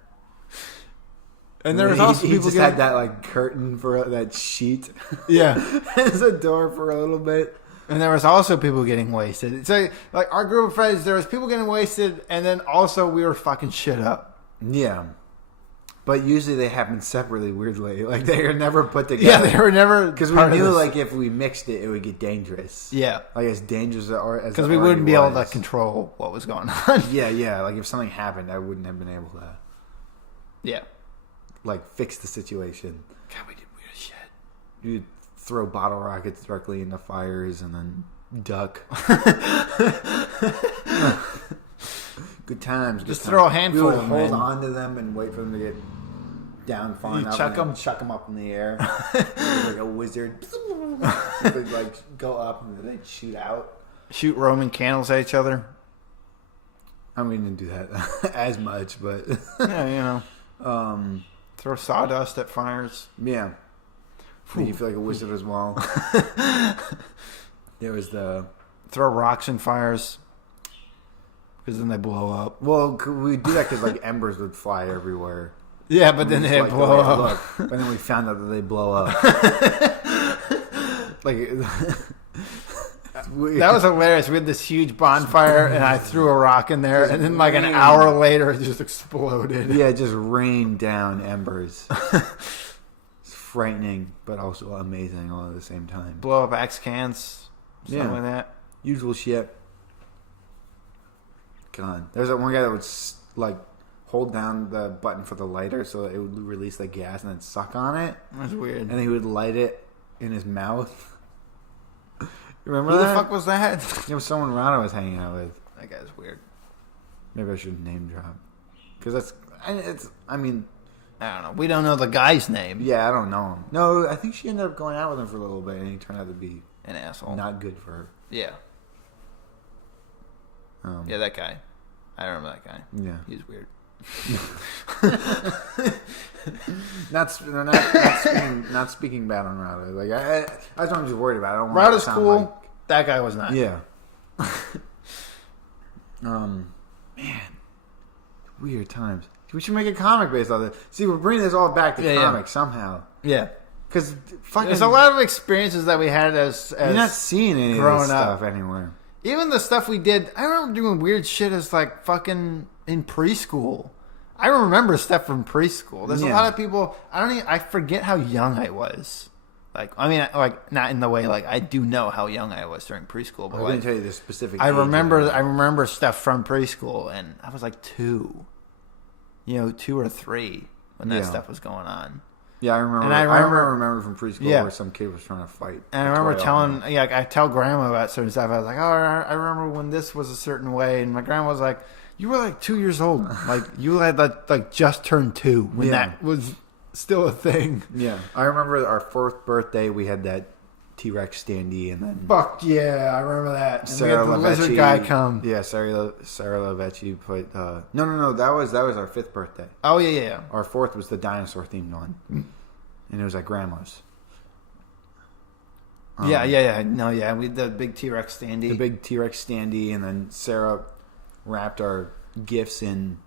And there was also he just had that like curtain for that sheet, yeah, as a door for a little bit. And there was also people getting wasted. So, like, our group of friends, there was people getting wasted, and then also we were fucking shit up. Yeah. But usually they happen separately, weirdly. Like, they are never put together. Yeah, they were never... Because we knew, like, if we mixed it, it would get dangerous. Yeah. Like, as dangerous as because we wouldn't be able to control what was going on. Yeah. Like, if something happened, I wouldn't have been able to... Yeah. Like, fix the situation. God, we did weird shit. You'd throw bottle rockets directly into fires and then duck. Good times. Just throw a handful we would of them hold in. on to them and wait for them to get down far enough. Chuck them up in the air. Like a wizard. They'd like go up and then they'd shoot out. Shoot Roman candles at each other. I mean, we didn't do that as much, but... Yeah, you know. Throw sawdust at fires. Yeah. You feel like a wizard as well. There was the... Throw rocks in fires. Because then they blow up. Well, we do that because like embers would fly everywhere. Yeah, but then they blow up. And then we found out that they blow up. Like... That was hilarious. We had this huge bonfire, and I threw a rock in there, and then like an hour later, it just exploded. Yeah, it just rained down embers. It's frightening, but also amazing all at the same time. Blow up X cans, something like that. Usual shit. God, there's that one guy that would like hold down the button for the lighter so that it would release the gas and then suck on it. That's weird. And he would light it in his mouth. Remember Who that? the fuck was that? It was someone Rana was hanging out with. That guy's weird. Maybe I should name drop. Because I mean... I don't know. We don't know the guy's name. Yeah, I don't know him. No, I think she ended up going out with him for a little bit, and he turned out to be... An asshole. Not good for her. Yeah. Yeah, that guy. I remember that guy. Yeah. He was weird. not speaking bad on Rada. Like that's what I'm just worried about. I don't want Rada's to cool. like, that guy was not. Yeah. Man, weird times. We should make a comic based on this. See, we're bringing this all back to comics somehow. Yeah. Because there's a lot of experiences that we had as you're not seeing any of this stuff anywhere. Even the stuff we did, I remember doing weird shit as like fucking in preschool. I remember stuff from preschool. There's a lot of people. I forget how young I was. Like, I mean, like not in the way like I do know how young I was during preschool. But I didn't tell you the specific. I remember stuff from preschool, and I was like 2, 2 or 3 when that stuff was going on. Yeah, I remember. And I remember from preschool where some kid was trying to fight. And I remember I tell grandma about certain stuff. I was like, oh, I remember when this was a certain way. And my grandma was like, you were like 2 years old. Like, you had like just turned 2 when that was still a thing. Yeah. I remember our 4th birthday, we had that T-Rex standee. And then... Fuck yeah, I remember that. And Sarah we had the lizard guy come. Yeah, Sarah Lovecchi put... No, that was our 5th birthday. Oh, yeah. Our 4th was the dinosaur-themed one. And it was at Grandma's. Yeah. No, yeah. We had the big T-Rex standee. The big T-Rex standee, and then Sarah wrapped our gifts in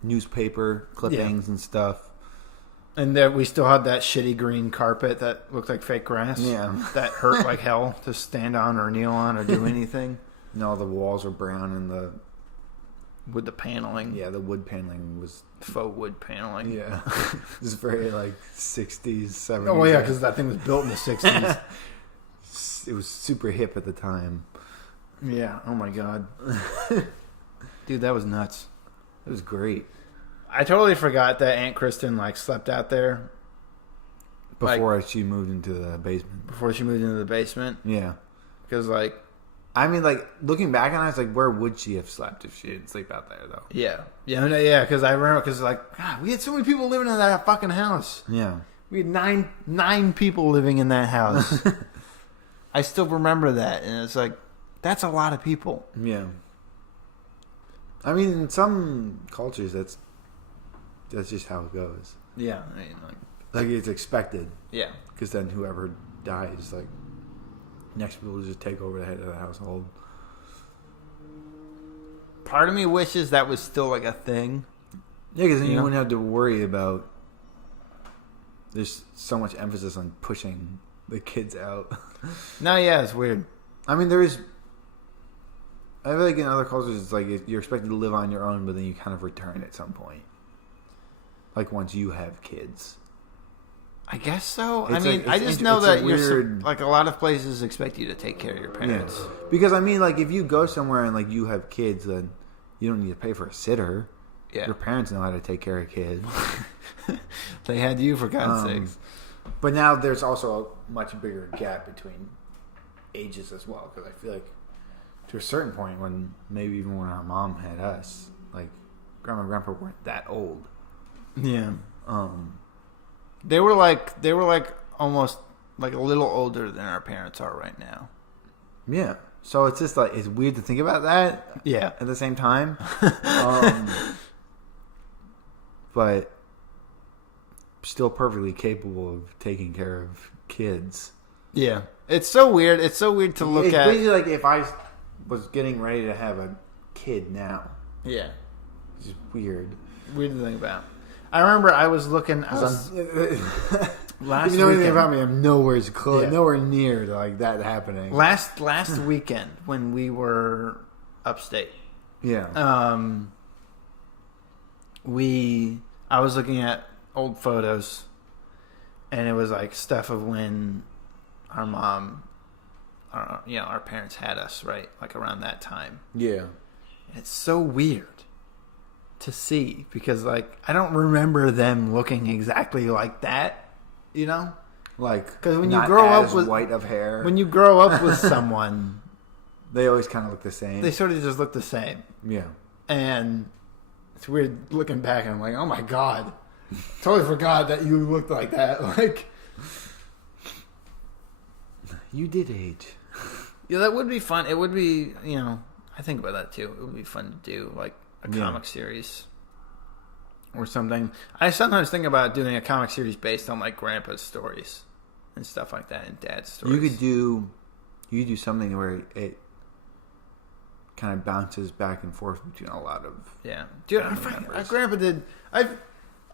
newspaper clippings and stuff. And then we still had that shitty green carpet that looked like fake grass. Yeah. That hurt like hell to stand on or kneel on or do anything. No, the walls were brown and with the paneling. Yeah, the wood paneling was... Faux wood paneling. Yeah. It was very, like, 60s, 70s. Oh, yeah, because that thing was built in the 60s. It was super hip at the time. Yeah. Oh, my God. Dude, that was nuts. It was great. I totally forgot that Aunt Kristen, like, slept out there. Before she moved into the basement. Before she moved into the basement? Yeah. Because, like... I mean, like, looking back on it, it's like, where would she have slept if she didn't sleep out there, though? Yeah. Yeah, because I remember, like, God, we had so many people living in that fucking house. Yeah. We had nine people living in that house. I still remember that, and it's like, that's a lot of people. Yeah. I mean, in some cultures, that's just how it goes. Yeah, I mean, like it's expected. Yeah. Because then whoever dies, like, next people just take over the head of the household. Part of me wishes that was still like a thing. Yeah, because then you wouldn't have to worry about... There's so much emphasis on pushing the kids out. No, yeah, it's weird. I mean, there is. I feel like in other cultures, it's like you're expected to live on your own, but then you kind of return at some point. Like once you have kids. I guess so. I mean, I just know that you're like a lot of places expect you to take care of your parents. Yeah. Because I mean, like if you go somewhere and like you have kids, then you don't need to pay for a sitter. Yeah. Your parents know how to take care of kids. They had you, for God's sakes. But now there's also a much bigger gap between ages as well. Because I feel like to a certain point, when maybe even when our mom had us, like grandma and grandpa weren't that old. Yeah. They were like almost like a little older than our parents are right now. Yeah. So it's just like it's weird to think about that. Yeah. At the same time. But still perfectly capable of taking care of kids. Yeah. It's so weird. It's so weird to look at. It's basically like if I was getting ready to have a kid now. Yeah. It's just weird. Weird to think about. I remember I was looking. Last if you know anything about me, I'm nowhere close, nowhere near to like that happening. Last weekend when we were upstate. Yeah. I was looking at old photos, and it was like stuff of when our mom, our parents had us, right? Like around that time. Yeah. It's so weird to see because like I don't remember them looking exactly like that, you know? Like because when you grow up with white of hair, when you grow up with someone, they always kind of look the same. They sort of just look the same. Yeah. And it's weird looking back and I'm like, oh my God, totally forgot that you looked like that. Like you did age. Yeah, that would be fun. It would be, I think about that too. It would be fun to do like a comic series or something. I sometimes think about doing a comic series based on like grandpa's stories and stuff like that and dad's stories. You could do something where it kind of bounces back and forth between a lot of dude. Our grandpa did.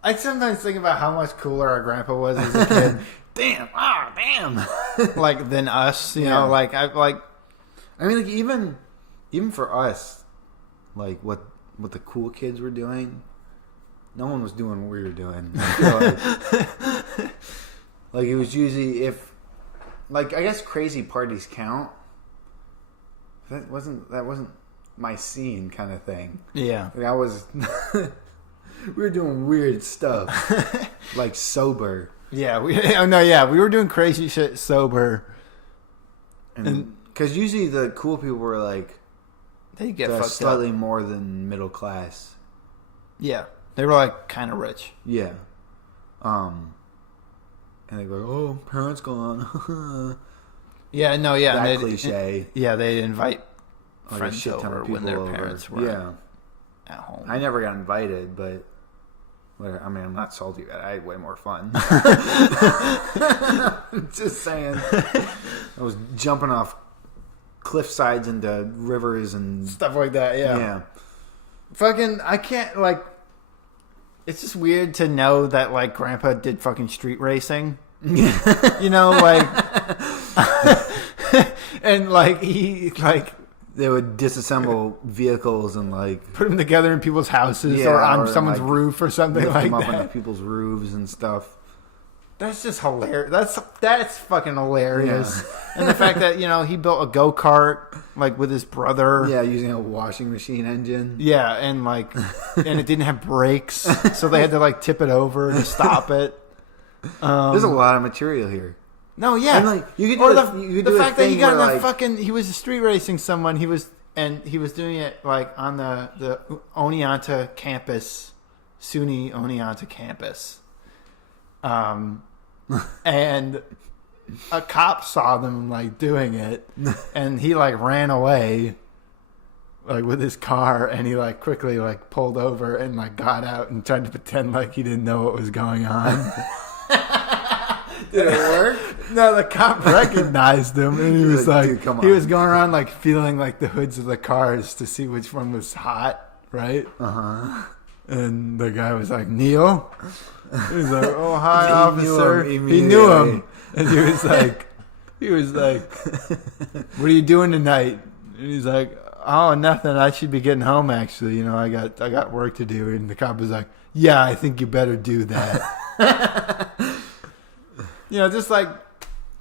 I sometimes think about how much cooler our grandpa was as a kid. damn, like than us, you know. Like I mean, like even for us, like what the cool kids were doing, no one was doing what we were doing. Like it was usually I guess crazy parties count. That wasn't my scene kind of thing. Yeah. Like I was we were doing weird stuff. Like sober. Yeah, we were doing crazy shit sober. And cuz usually the cool people were like they get fucked slightly up. more than middle class. Yeah. They were like kind of rich. Yeah. And they go, "Oh, parents gone." Yeah, no, yeah. That cliche. They'd invite like friends over when their parents were at home. I never got invited, but whatever. I mean, I'm not salty about it. I had way more fun. Just saying. I was jumping off cliff sides into rivers and stuff like that, yeah. Fucking, I can't, like, it's just weird to know that, like, Grandpa did fucking street racing. You know, like, and, like, he, like, they would disassemble vehicles and, like, put them together in people's houses or on someone's roof or something like them that. Up on people's roofs and stuff. That's just hilarious. That's fucking hilarious. Yeah. And the fact that, he built a go-kart, like, with his brother. Yeah, using a washing machine engine. Yeah, and, like, and it didn't have brakes, so they had to, like, tip it over to stop it. There's a lot of material here. No, yeah. And, like, you could do the fact that he got in that fucking, he was street racing someone, he was doing it, like, on the Oneonta campus, SUNY Oneonta campus. And a cop saw them like doing it, and he like ran away, like with his car, and he like quickly like pulled over and like got out and tried to pretend like he didn't know what was going on. Did it work? No, the cop recognized him, and he was like, dude, come on. He was going around like feeling like the hoods of the cars to see which one was hot, right? And the guy was like, Neil? He was like, oh, hi, officer. He knew him. And he was like, He was like, "What are you doing tonight?" And he's like, "Oh, nothing. I should be getting home. Actually, I got work to do." And the cop was like, "Yeah, I think you better do that." Just like,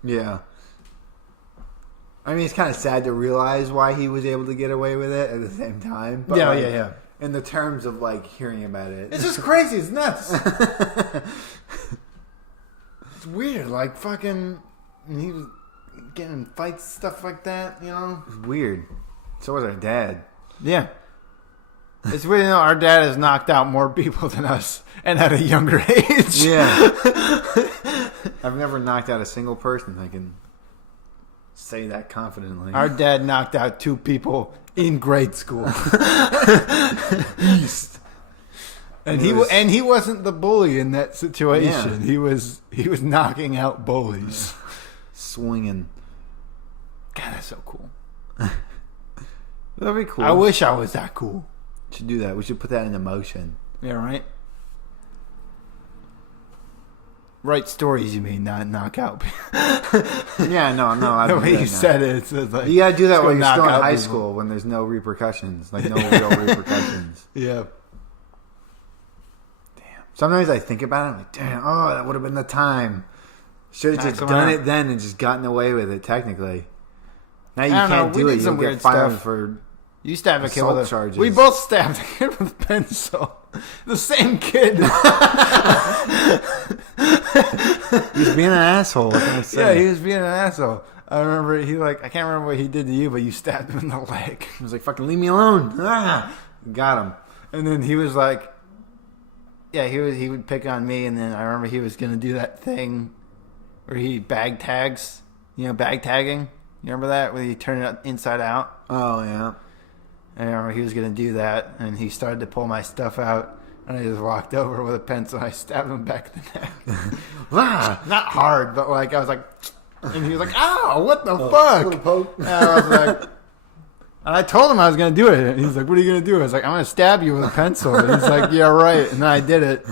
yeah. I mean, it's kind of sad to realize why he was able to get away with it at the same time. But yeah. In the terms of like hearing about it, it's just crazy. It's nuts. It's weird. Like fucking, he was getting in fights, stuff like that. It's weird. So was our dad. Yeah. It's weird. Our dad has knocked out more people than us, and at a younger age. Yeah. I've never knocked out a single person. I can say that confidently. Our dad knocked out 2 people in grade school. East. And he wasn't the bully in that situation. Yeah. He was knocking out bullies. Swinging. God, that's so cool. That'd be cool. I wish I was that cool. Should do that. We should put that into motion. Yeah, right? Write stories, you mean, not knock out people. Yeah, no. The way you said it, it's like, you gotta do that when you're still in high people. school, when there's no repercussions. Like, no real repercussions. Yeah. Damn. Sometimes I think about it, I'm like, damn, that would have been the time. Should have just done it then and just gotten away with it, technically. Now you can't do it. You'll get fired for you stabbed a kid with charges. We both stabbed a kid with a pencil. The same kid. He was being an asshole. What can I say? Yeah, he was being an asshole. I remember I can't remember what he did to you, but you stabbed him in the leg. He was like, fucking leave me alone. Got him. And then he was like, yeah, he would pick on me, and then I remember he was going to do that thing where he bag tags, bag tagging. You remember that? Where you turn it inside out? Oh, yeah. I remember he was going to do that, and he started to pull my stuff out, and I just walked over with a pencil, and I stabbed him back in the neck. Not hard, but I was like, and he was like, "Ow, what the fuck?" Little poke. And I was like, and I told him I was going to do it, and he's like, "What are you going to do?" I was like, "I'm going to stab you with a pencil." And he's like, "Yeah, right." And then I did it.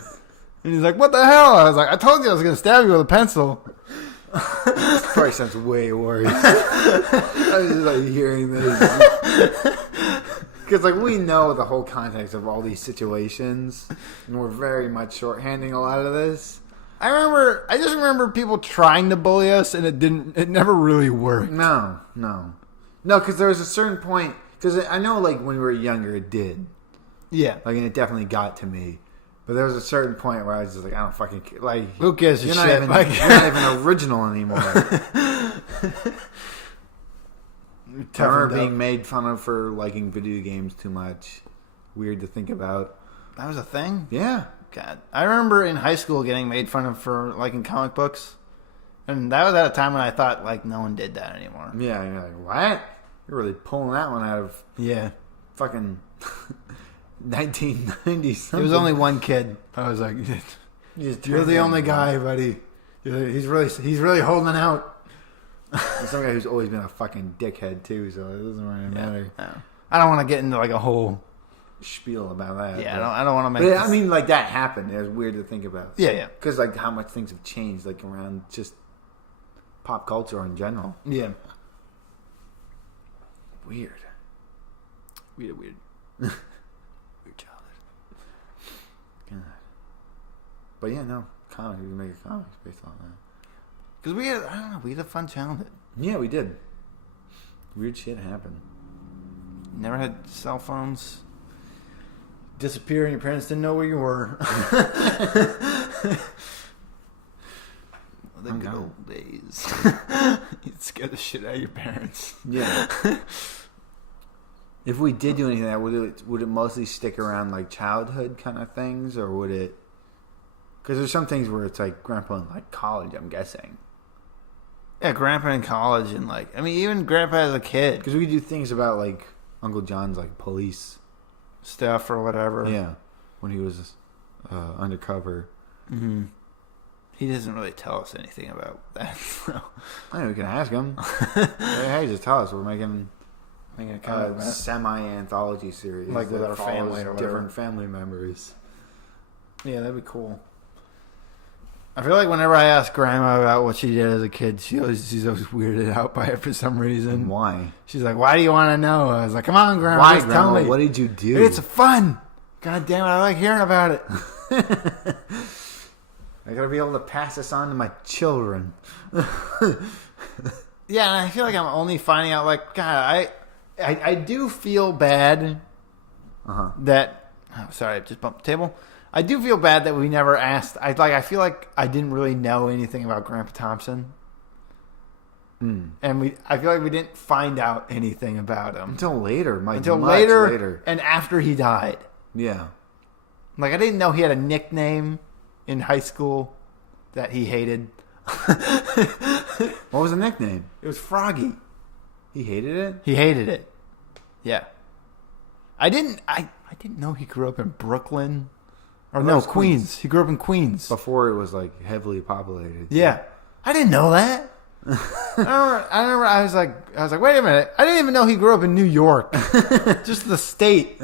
And he's like, "What the hell?" I was like, "I told you I was going to stab you with a pencil." This probably sounds way worse. I was just hearing this. Because we know the whole context of all these situations, and we're very much shorthanding a lot of this. I just remember people trying to bully us, and it never really worked. No, because there was a certain point, because I know when we were younger it did. Yeah. And it definitely got to me. But there was a certain point where I was just like, I don't fucking care. Who gives a shit? You're not even original anymore. I remember being made fun of for liking video games too much. Weird to think about. That was a thing? Yeah. God. I remember in high school getting made fun of for liking comic books. And that was at a time when I thought, no one did that anymore. Yeah, you're like, what? You're really pulling that one out of fucking 1990 something. It was only one kid. I was like, you're the only guy, buddy. He's really holding out. Some guy who's always been a fucking dickhead too, so it doesn't really matter. No. I don't want to get into a whole spiel about that. Yeah, I don't want to make. But I mean, that happened. It was weird to think about. Yeah. Because how much things have changed, around just pop culture in general. Yeah. Weird. Weird. Weird childhood. God. But yeah, no comics. We can make a comics based on that. Because we had a fun childhood. Yeah, we did. Weird shit happened. Never had cell phones. Disappear and your parents didn't know where you were. The good old days. You'd scare the shit out of your parents. Yeah. If we did do anything like that, would it mostly stick around childhood kind of things, or would it? Because there's some things where it's grandpa in college, I'm guessing. Yeah, grandpa in college and even grandpa as a kid. Because we do things about Uncle John's police stuff or whatever. Yeah, when he was undercover. Mm-hmm. He doesn't really tell us anything about that. So. I mean, we can ask him. Hey, just tell us. We're making a semi-anthology series, with our family or whatever. Different family members. Yeah, that'd be cool. I feel like whenever I ask Grandma about what she did as a kid, she's always weirded out by it for some reason. Why? She's like, "Why do you want to know?" I was like, "Come on, Grandma, Why, just Grandma? tell me. What did you do? It's fun. God damn it, I like hearing about it." I gotta be able to pass this on to my children. Yeah, and I feel like I'm only finding out, like, God, I do feel bad that... Oh, sorry, I just bumped the table. I do feel bad that we never asked... I feel like I didn't really know anything about Grandpa Thompson. And I feel like we didn't find out anything about him. Until later. Much later. And after he died. Yeah. Like, I didn't know he had a nickname in high school that he hated. What was the nickname? It was Froggy. He hated it? He hated it. Yeah. I didn't know he grew up in Brooklyn. Or no, Queens. He grew up in Queens. Before it was like heavily populated. So. Yeah. I didn't know that. I remember I was like, wait a minute. I didn't even know he grew up in New York. Just the state.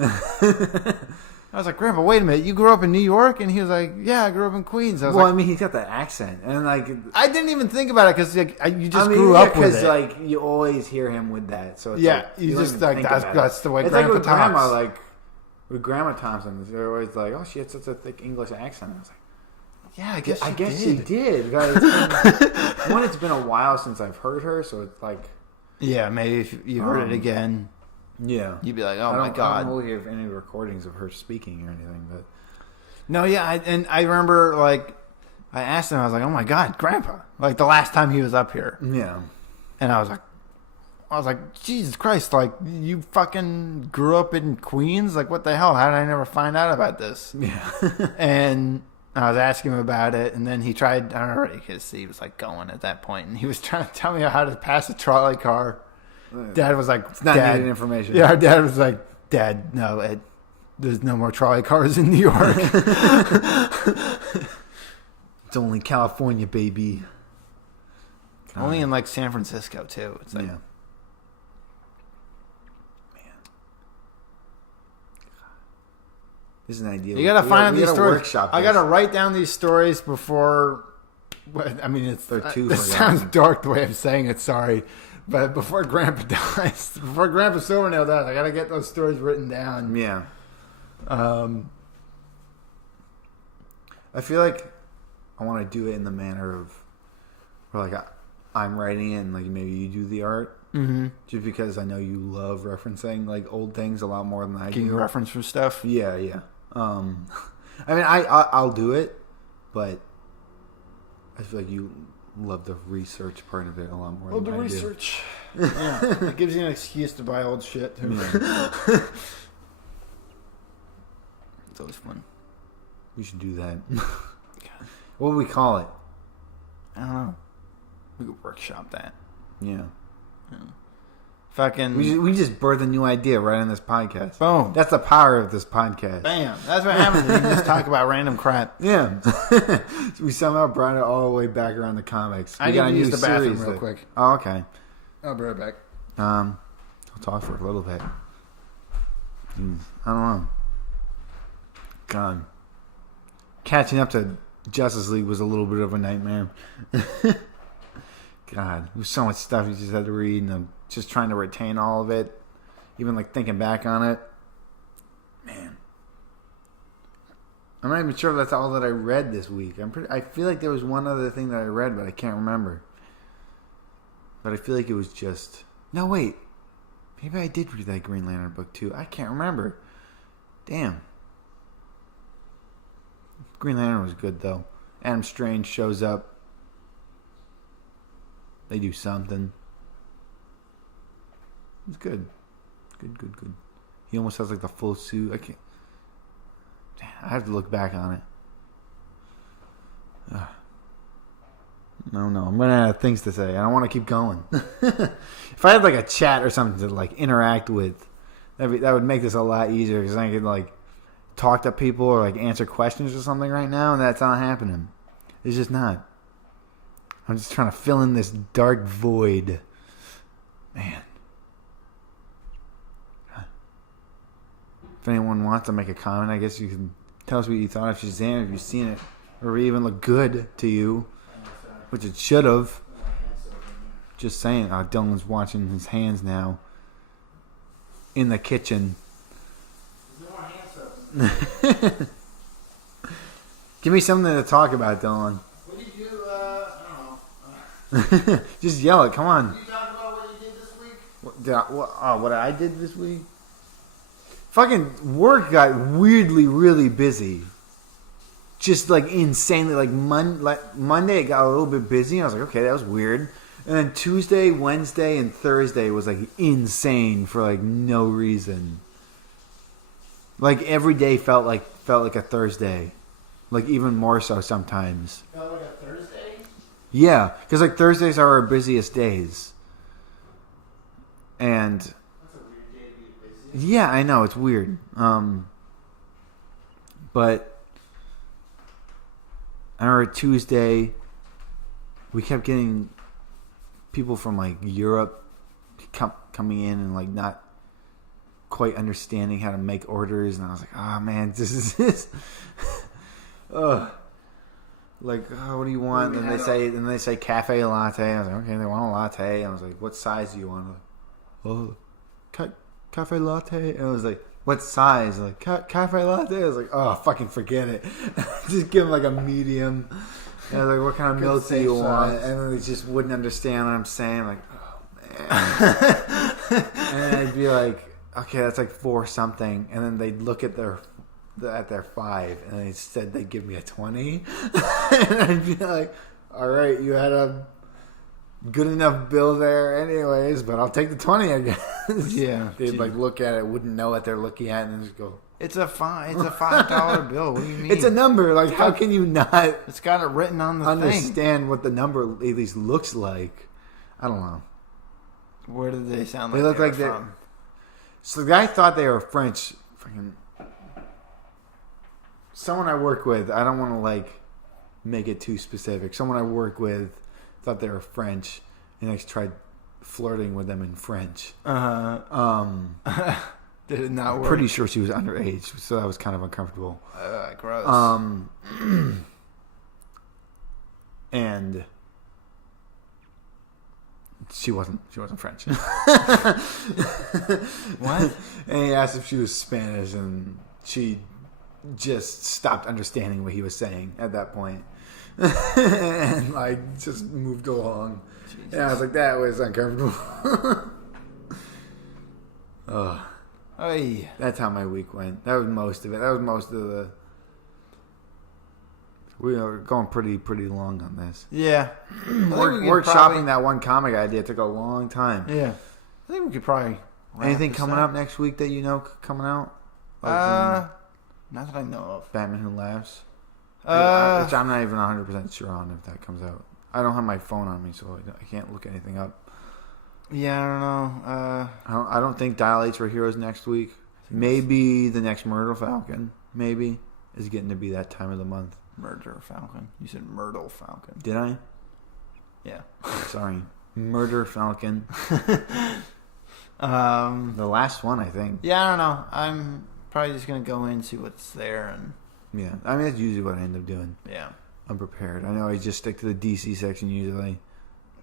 I was like, Grandpa, wait a minute. You grew up in New York? And he was like, yeah, I grew up in Queens. I was I mean, he's got that accent. And like, I didn't even think about it because like, you just grew up with it. Because like, you always hear him with that. So it's yeah, like, you just like, that's the way it's Grandpa like with talks. Grandma, like, with Grandma Thompson, they're always like, oh, she had such a thick English accent. I was like, yeah, I guess she did. It's been a while since I've heard her, so it's like... Yeah, maybe if you heard it again... Yeah. You'd be like, oh my God. I don't really have any recordings of her speaking or anything, but... No, yeah, I remember, like, I asked him, I was like, oh my God, Grandpa. Like, the last time he was up here. Yeah. And I was like, Jesus Christ, like, you fucking grew up in Queens? Like, what the hell? How did I never find out about this? Yeah. And I was asking him about it, and then he tried, I don't know, because he was, like, going at that point, and he was trying to tell me how to pass a trolley car. Dad was like, it's not needed information. Yeah, our dad was like, Dad, no, there's no more trolley cars in New York. It's only California, baby. Only in like San Francisco too. It's like, yeah. Man, this is an idea. You gotta find out these stories. I gotta write down these stories before. I mean, it sounds dark the way I'm saying it. Sorry. But before Grandpa dies, before Grandpa Silvernail dies, I gotta get those stories written down. Yeah. I feel like I want to do it in the manner of, where like I'm writing it and like maybe you do the art. Mm-hmm. Just because I know you love referencing like old things a lot more than I do. Can you reference for stuff? Yeah, yeah. I mean, I'll do it, but I feel like you love the research part of it a lot more. The research. Yeah, it gives you an excuse to buy old shit too. Yeah. It's always fun. We should do that. What would we call it? I don't know. We could workshop that. Yeah. Fucking. We just birthed a new idea right on this podcast. Boom. That's the power of this podcast. Bam. That's what happens when you just talk about random crap. Yeah. We somehow brought it all the way back around to comics. I need to use the bathroom real quick. Oh, okay. I'll be right back. I'll talk for a little bit. I don't know. God. Catching up to Justice League was a little bit of a nightmare. God, there was so much stuff you just had to read, and I'm just trying to retain all of it. Even like thinking back on it. Man. I'm not even sure if that's all that I read this week. I feel like there was one other thing that I read, but I can't remember. But I feel like it was just... No, wait. Maybe I did read that Green Lantern book too. I can't remember. Damn. Green Lantern was good though. Adam Strange shows up. They do something. It's good. Good. He almost has like the full suit. I have to look back on it. No, I'm running out of things to say. I don't want to keep going. If I had like a chat or something to like interact with, that would make this a lot easier because I could like talk to people or like answer questions or something right now, and that's not happening. It's just not. I'm just trying to fill in this dark void. Man. If anyone wants to make a comment, I guess you can tell us what you thought of Shazam if you've seen it. or even look good to you, which it should have. Just saying. Dylan's washing his hands now in the kitchen. Give me something to talk about, Dylan. What did you do? I don't know. Just yell it. Come on. Can you talk about what you did this week? What I did this week? Fucking work got weirdly really busy. Just like insanely. Like Monday it got a little bit busy. And I was like, okay, that was weird. And then Tuesday, Wednesday, and Thursday was like insane for like no reason. Like every day felt like a Thursday. Like even more so sometimes. Felt like a Thursday? Yeah, because like Thursdays are our busiest days. And That's a weird day to be busy. yeah, I know, it's weird. But I remember Tuesday we kept getting people from like Europe coming in and like not quite understanding how to make orders, and I was like, oh man, this is this. Like, what do you want? And they say cafe latte. I was like, okay, they want a latte. I was like, what size do you want? Like, cafe latte. And I was like, what size? Like, cafe latte. I was like, oh, fucking forget it. Just give them like a medium. And I was like, what kind of milk do you want? And then they just wouldn't understand what I'm saying. Like, oh man. And I'd be like, okay, that's like 4 something. And then they'd look at their 5, and they said they'd give me a 20. And I'd be like, all right, you had a good enough bill there anyways, but I'll take the 20, I guess. Yeah. They'd like look at it, wouldn't know what they're looking at, and then just go, It's a $5 bill. What do you mean? it's a number. Like, how can you not It's got it written on the understand what the number at least looks like? I don't know. Where did they sound like They look they were like they. from? So the guy thought they were French. Fucking someone I work with. I don't want to like make it too specific. Someone I work with thought they were French, and I tried flirting with them in French. Did it not work? Pretty sure she was underage, so that was kind of uncomfortable. Gross. And she wasn't French. What? And he asked if she was Spanish, and she just stopped understanding what he was saying at that point. And like just moved along. Jesus. And I was like, that was uncomfortable. Oh. Oy. That's how my week went. That was most of it. That was most of the. We are going pretty long on this. Yeah. Workshopping that one comic idea took a long time. Yeah. I think we could probably. Anything coming up next week that you know coming out? Not that I know of. Batman Who Laughs. Which I'm not even 100% sure on if that comes out. I don't have my phone on me, so I can't look anything up. Yeah, I don't know. I don't think Dial 8's for Heroes next week. Maybe the next Myrtle Falcon. Maybe is getting to be that time of the month. Murder Falcon. You said Myrtle Falcon. Did I? Yeah. Sorry. Murder Falcon. The last one, I think. Yeah, I don't know. I'm probably just gonna go in and see what's there, and yeah, I mean that's usually what I end up doing. Yeah. I'm prepared. I know I just stick to the DC section usually.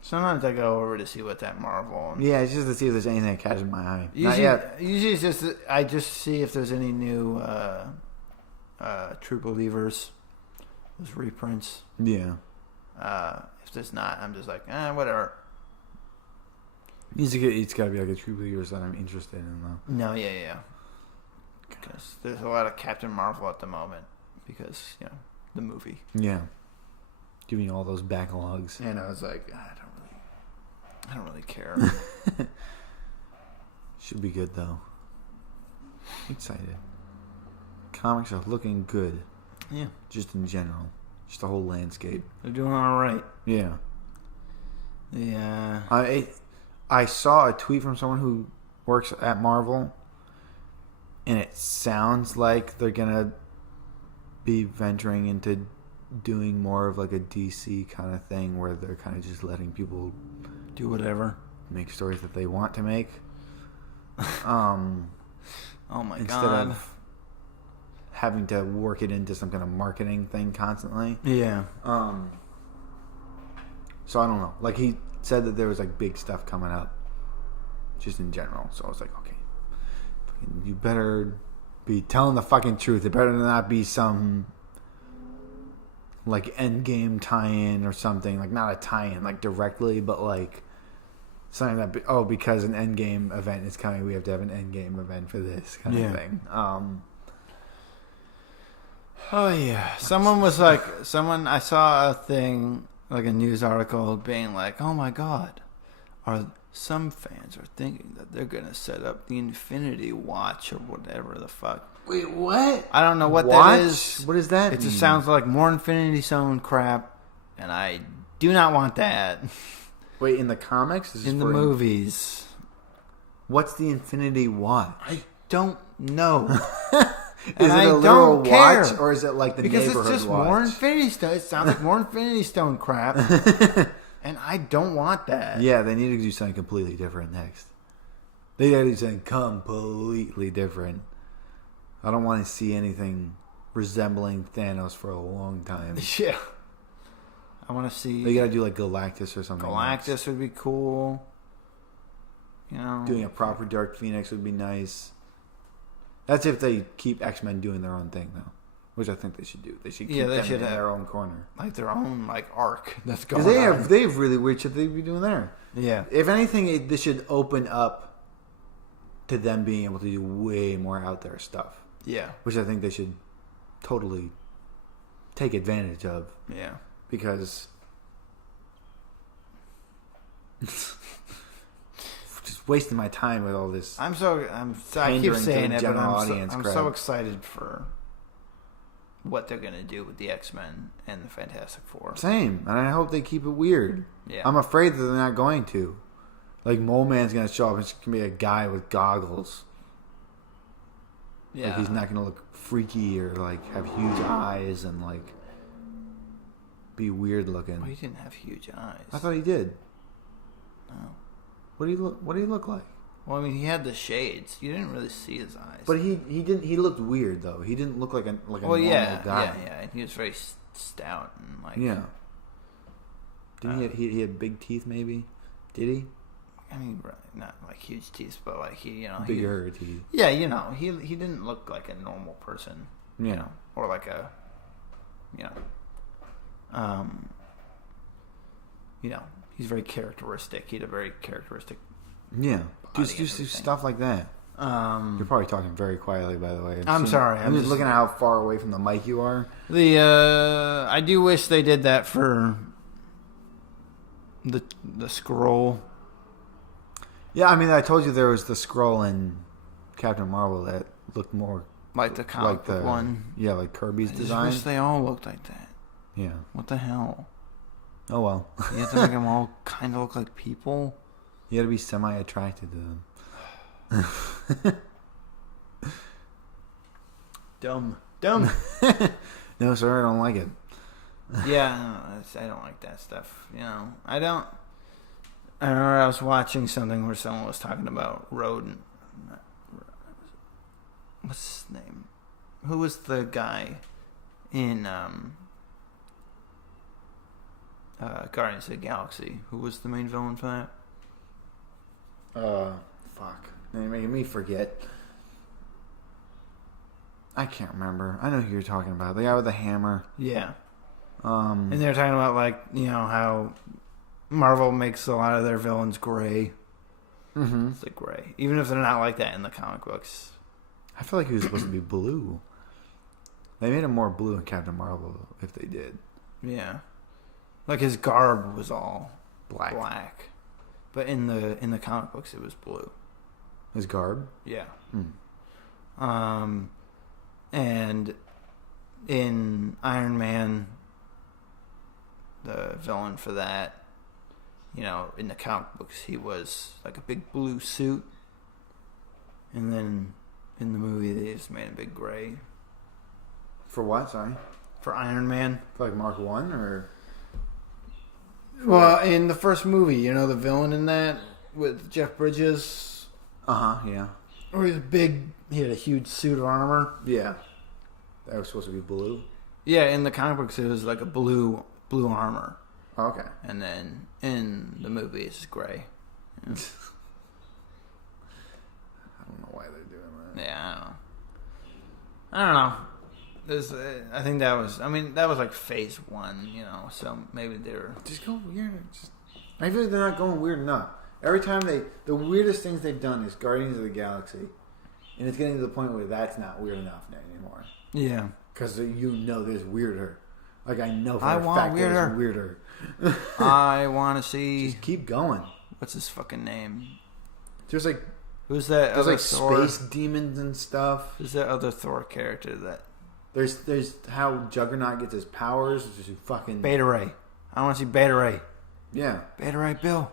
Sometimes I go over to see what's at Marvel. Yeah, it's just to see if there's anything that catches my eye. Usually it's just I just see if there's any new True Believers, those reprints. Yeah. If there's not, I'm just like, whatever. It's got to be like a True Believers that I'm interested in, though. No, yeah. Because there's a lot of Captain Marvel at the moment because the movie. Yeah. Giving you all those backlogs. And I was like, I don't really care. Should be good though. Excited. Comics are looking good. Yeah. Just in general. Just the whole landscape. They're doing all right. Yeah. Yeah. I saw a tweet from someone who works at Marvel, and it sounds like they're gonna be venturing into doing more of like a DC kind of thing where they're kind of just letting people do whatever, make stories that they want to make. Oh my instead god! Of having to work it into some kind of marketing thing constantly. Yeah. So I don't know. Like, he said that there was like big stuff coming up, just in general. So I was like, okay, you better be telling the fucking truth. It better not be some like Endgame tie-in or something. Like, not a tie-in like directly, but like something that because an Endgame event is coming, we have to have an Endgame event for this kind of thing. Oh yeah. I saw a thing, like a news article being like, oh my god, some fans are thinking that they're gonna set up the Infinity Watch or whatever the fuck. Wait, what? I don't know what that is. What does that mean? It just sounds like more Infinity Stone crap, and I do not want that. Wait, in the comics? In the movies. What's the Infinity Watch? I don't know. Is it a literal watch, or is it like the because neighborhood watch? Because it's just more Infinity Stone. It sounds like more Infinity Stone crap. And I don't want that. Yeah, they need to do something completely different next. They got to do something completely different. I don't want to see anything resembling Thanos for a long time. Yeah. I want to see... They got to do like Galactus or something. Galactus would be cool. You know, doing a proper Dark Phoenix would be nice. That's if they keep X-Men doing their own thing, though. Which I think they should do. They should keep them in their own corner. Like their own like arc that's going on. They have really weird shit they'd be doing there. Yeah. If anything, this should open up to them being able to do way more out there stuff. Yeah. Which I think they should totally take advantage of. Yeah. Because just wasting my time with all this. I keep saying it, but I'm so excited for what they're gonna do with the X-Men and the Fantastic Four. Same, and I hope they keep it weird. Yeah. I'm afraid that they're not going to. Like, Mole Man's gonna show up and it's gonna be a guy with goggles. Yeah. Like, he's not gonna look freaky or like have huge eyes and like be weird looking. Well, he didn't have huge eyes. I thought he did. No. What did he look like? Well, I mean, he had the shades. You didn't really see his eyes. But he didn't. He looked weird though. He didn't look like a normal guy. Yeah. He was very stout and like. Yeah. Didn't he had big teeth? Maybe. Did he? I mean, not like huge teeth, but like bigger teeth. Yeah, he didn't look like a normal person. Yeah. You know, or like a. He's very characteristic. He had a very characteristic. Yeah, just do stuff like that. You're probably talking very quietly, by the way. I'm sorry. I'm just looking at how far away from the mic you are. I do wish they did that for the scroll. Yeah, I mean, I told you there was the scroll in Captain Marvel that looked more like the comic book one. Yeah, like Kirby's design. I wish they all looked like that. Yeah. What the hell? Oh well. You have to make them all kind of look like people. You gotta be semi-attracted to them. Dumb. No, sir, I don't like it. Yeah, I don't like that stuff. I don't. I remember I was watching something where someone was talking about Rodent. What's his name? Who was the guy in Guardians of the Galaxy? Who was the main villain for that? Fuck. You're making me forget. I can't remember. I know who you're talking about. The guy with the hammer. Yeah. And they're talking about, like, how Marvel makes a lot of their villains gray. Mm-hmm. It's like gray. Even if they're not like that in the comic books. I feel like he was supposed to be blue. They made him more blue in Captain Marvel, if they did. Yeah. Like, his garb was all black. But in the comic books, it was blue. His garb? Yeah. And in Iron Man, the villain for that, in the comic books, he was like a big blue suit. And then in the movie, they just made him big gray. For what? Sorry? For Iron Man. For like Mark 1 or... Well, in the first movie, the villain in that with Jeff Bridges. Uh-huh, yeah. Or he was big, he had a huge suit of armor. Yeah. That was supposed to be blue? Yeah, in the comic books, it was like a blue armor. Oh, okay. And then in the movie, it's gray. Yeah. I don't know why they're doing that. Yeah, I don't know. There's, I think that was like phase 1, so maybe they're... Just go weird. I feel like they're not going weird enough. Every time the weirdest things they've done is Guardians of the Galaxy. And it's getting to the point where that's not weird enough anymore. Yeah. Because there's weirder. Like, I know for a fact there's weirder. I want to see... Just keep going. What's his fucking name? There's like... Who's that There's other like Thor? space demons and stuff. Who's that other Thor character that... There's how Juggernaut gets his powers. There's fucking... Beta Ray. I want to see Beta Ray. Yeah. Beta Ray Bill.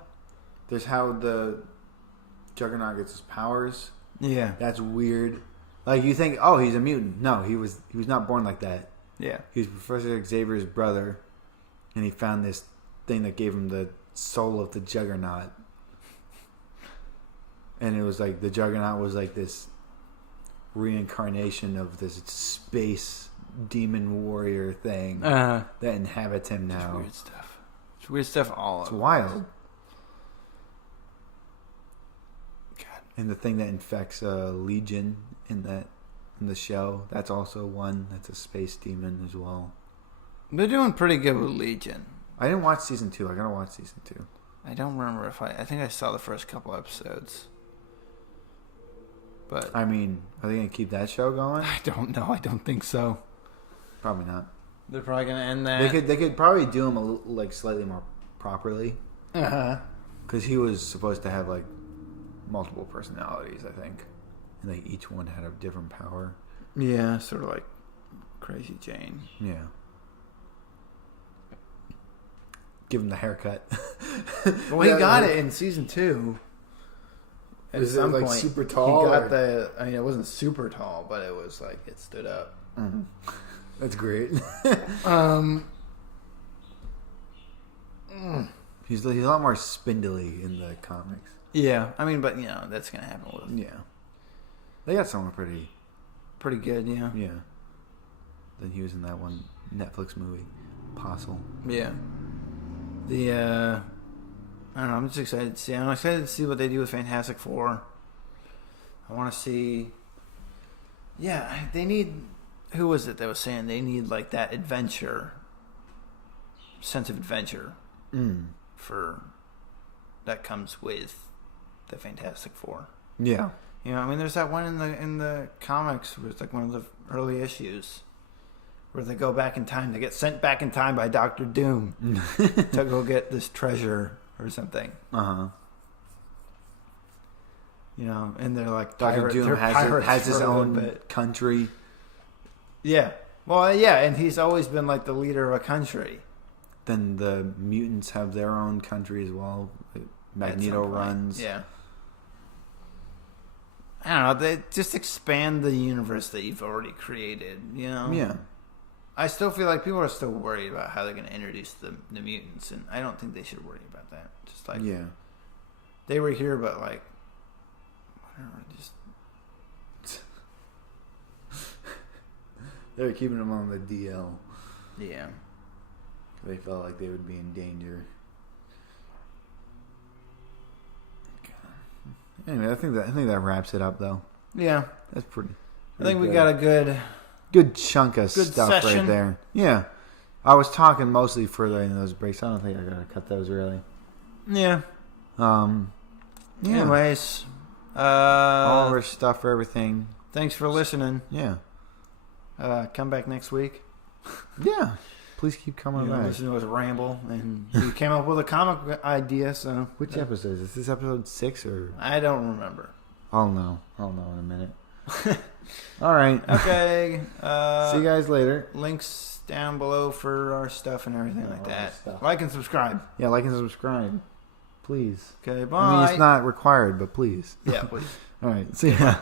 There's how the Juggernaut gets his powers. Yeah. That's weird. Like, you think, oh, he's a mutant. No, he was not born like that. Yeah. He was Professor Xavier's brother, and he found this thing that gave him the soul of the Juggernaut. And it was like, the Juggernaut was like this reincarnation of this space demon warrior thing that inhabits him now. It's weird stuff. It's weird stuff all It's over. wild. God. And the thing that infects Legion in the show, that's also one that's a space demon as well. They're doing pretty good with Legion. I didn't watch season 2. I gotta watch season 2. I don't remember if I think I saw the first couple episodes. But I mean, are they gonna keep that show going? I don't know. I don't think so. Probably not. They're probably gonna end that. They could probably do him like slightly more properly. Because he was supposed to have like multiple personalities, I think, and like each one had a different power. Yeah, sort of like Crazy Jane. Yeah. Give him the haircut. Well, he got it in season 2. At some point, super tall? He got it wasn't super tall, but it was like it stood up. Mm-hmm. That's great. He's a lot more spindly in the comics. Yeah, but that's gonna happen with. Yeah, they got someone pretty good. Yeah. Yeah. Then he was in that one Netflix movie, Apostle. Yeah. I don't know. I'm just excited to see. I'm excited to see what they do with Fantastic Four. I want to see. Yeah, they need. Who was it that was saying they need like that sense of adventure, for that comes with the Fantastic Four. Yeah. There's that one in the comics where it's like one of the early issues where they go back in time. They get sent back in time by Dr. Doom to go get this treasure or something. And they're like Dr. Doom has his own country. Yeah. Well, yeah, and he's always been like the leader of a country. Then the mutants have their own country as well. Magneto runs. Yeah. I don't know. They just expand the universe that you've already created, Yeah. I still feel like people are still worried about how they're going to introduce the mutants, and I don't think they should worry about that. Just like, yeah, they were here, but like, whatever, just they were keeping them on the DL. Yeah, they felt like they would be in danger. Anyway, I think that wraps it up, though. Yeah, that's pretty I think good. We got a good chunk of stuff session. Right there. Yeah, I was talking mostly further in those breaks. I don't think I gotta cut those really. Yeah. Yeah. Anyways, all of our stuff for everything. Thanks for listening. Yeah. Come back next week. Yeah. Please keep coming back. Listen to us ramble, and we came up with a comic idea. So, which episode is this? Episode 6 or? I don't remember. I'll know in a minute. All right. Okay. See you guys later. Links down below for our stuff and everything like that. Like and subscribe. Yeah, like and subscribe. Please. Okay, bye. I mean, it's not required, but please. Yeah, please. All right. See ya.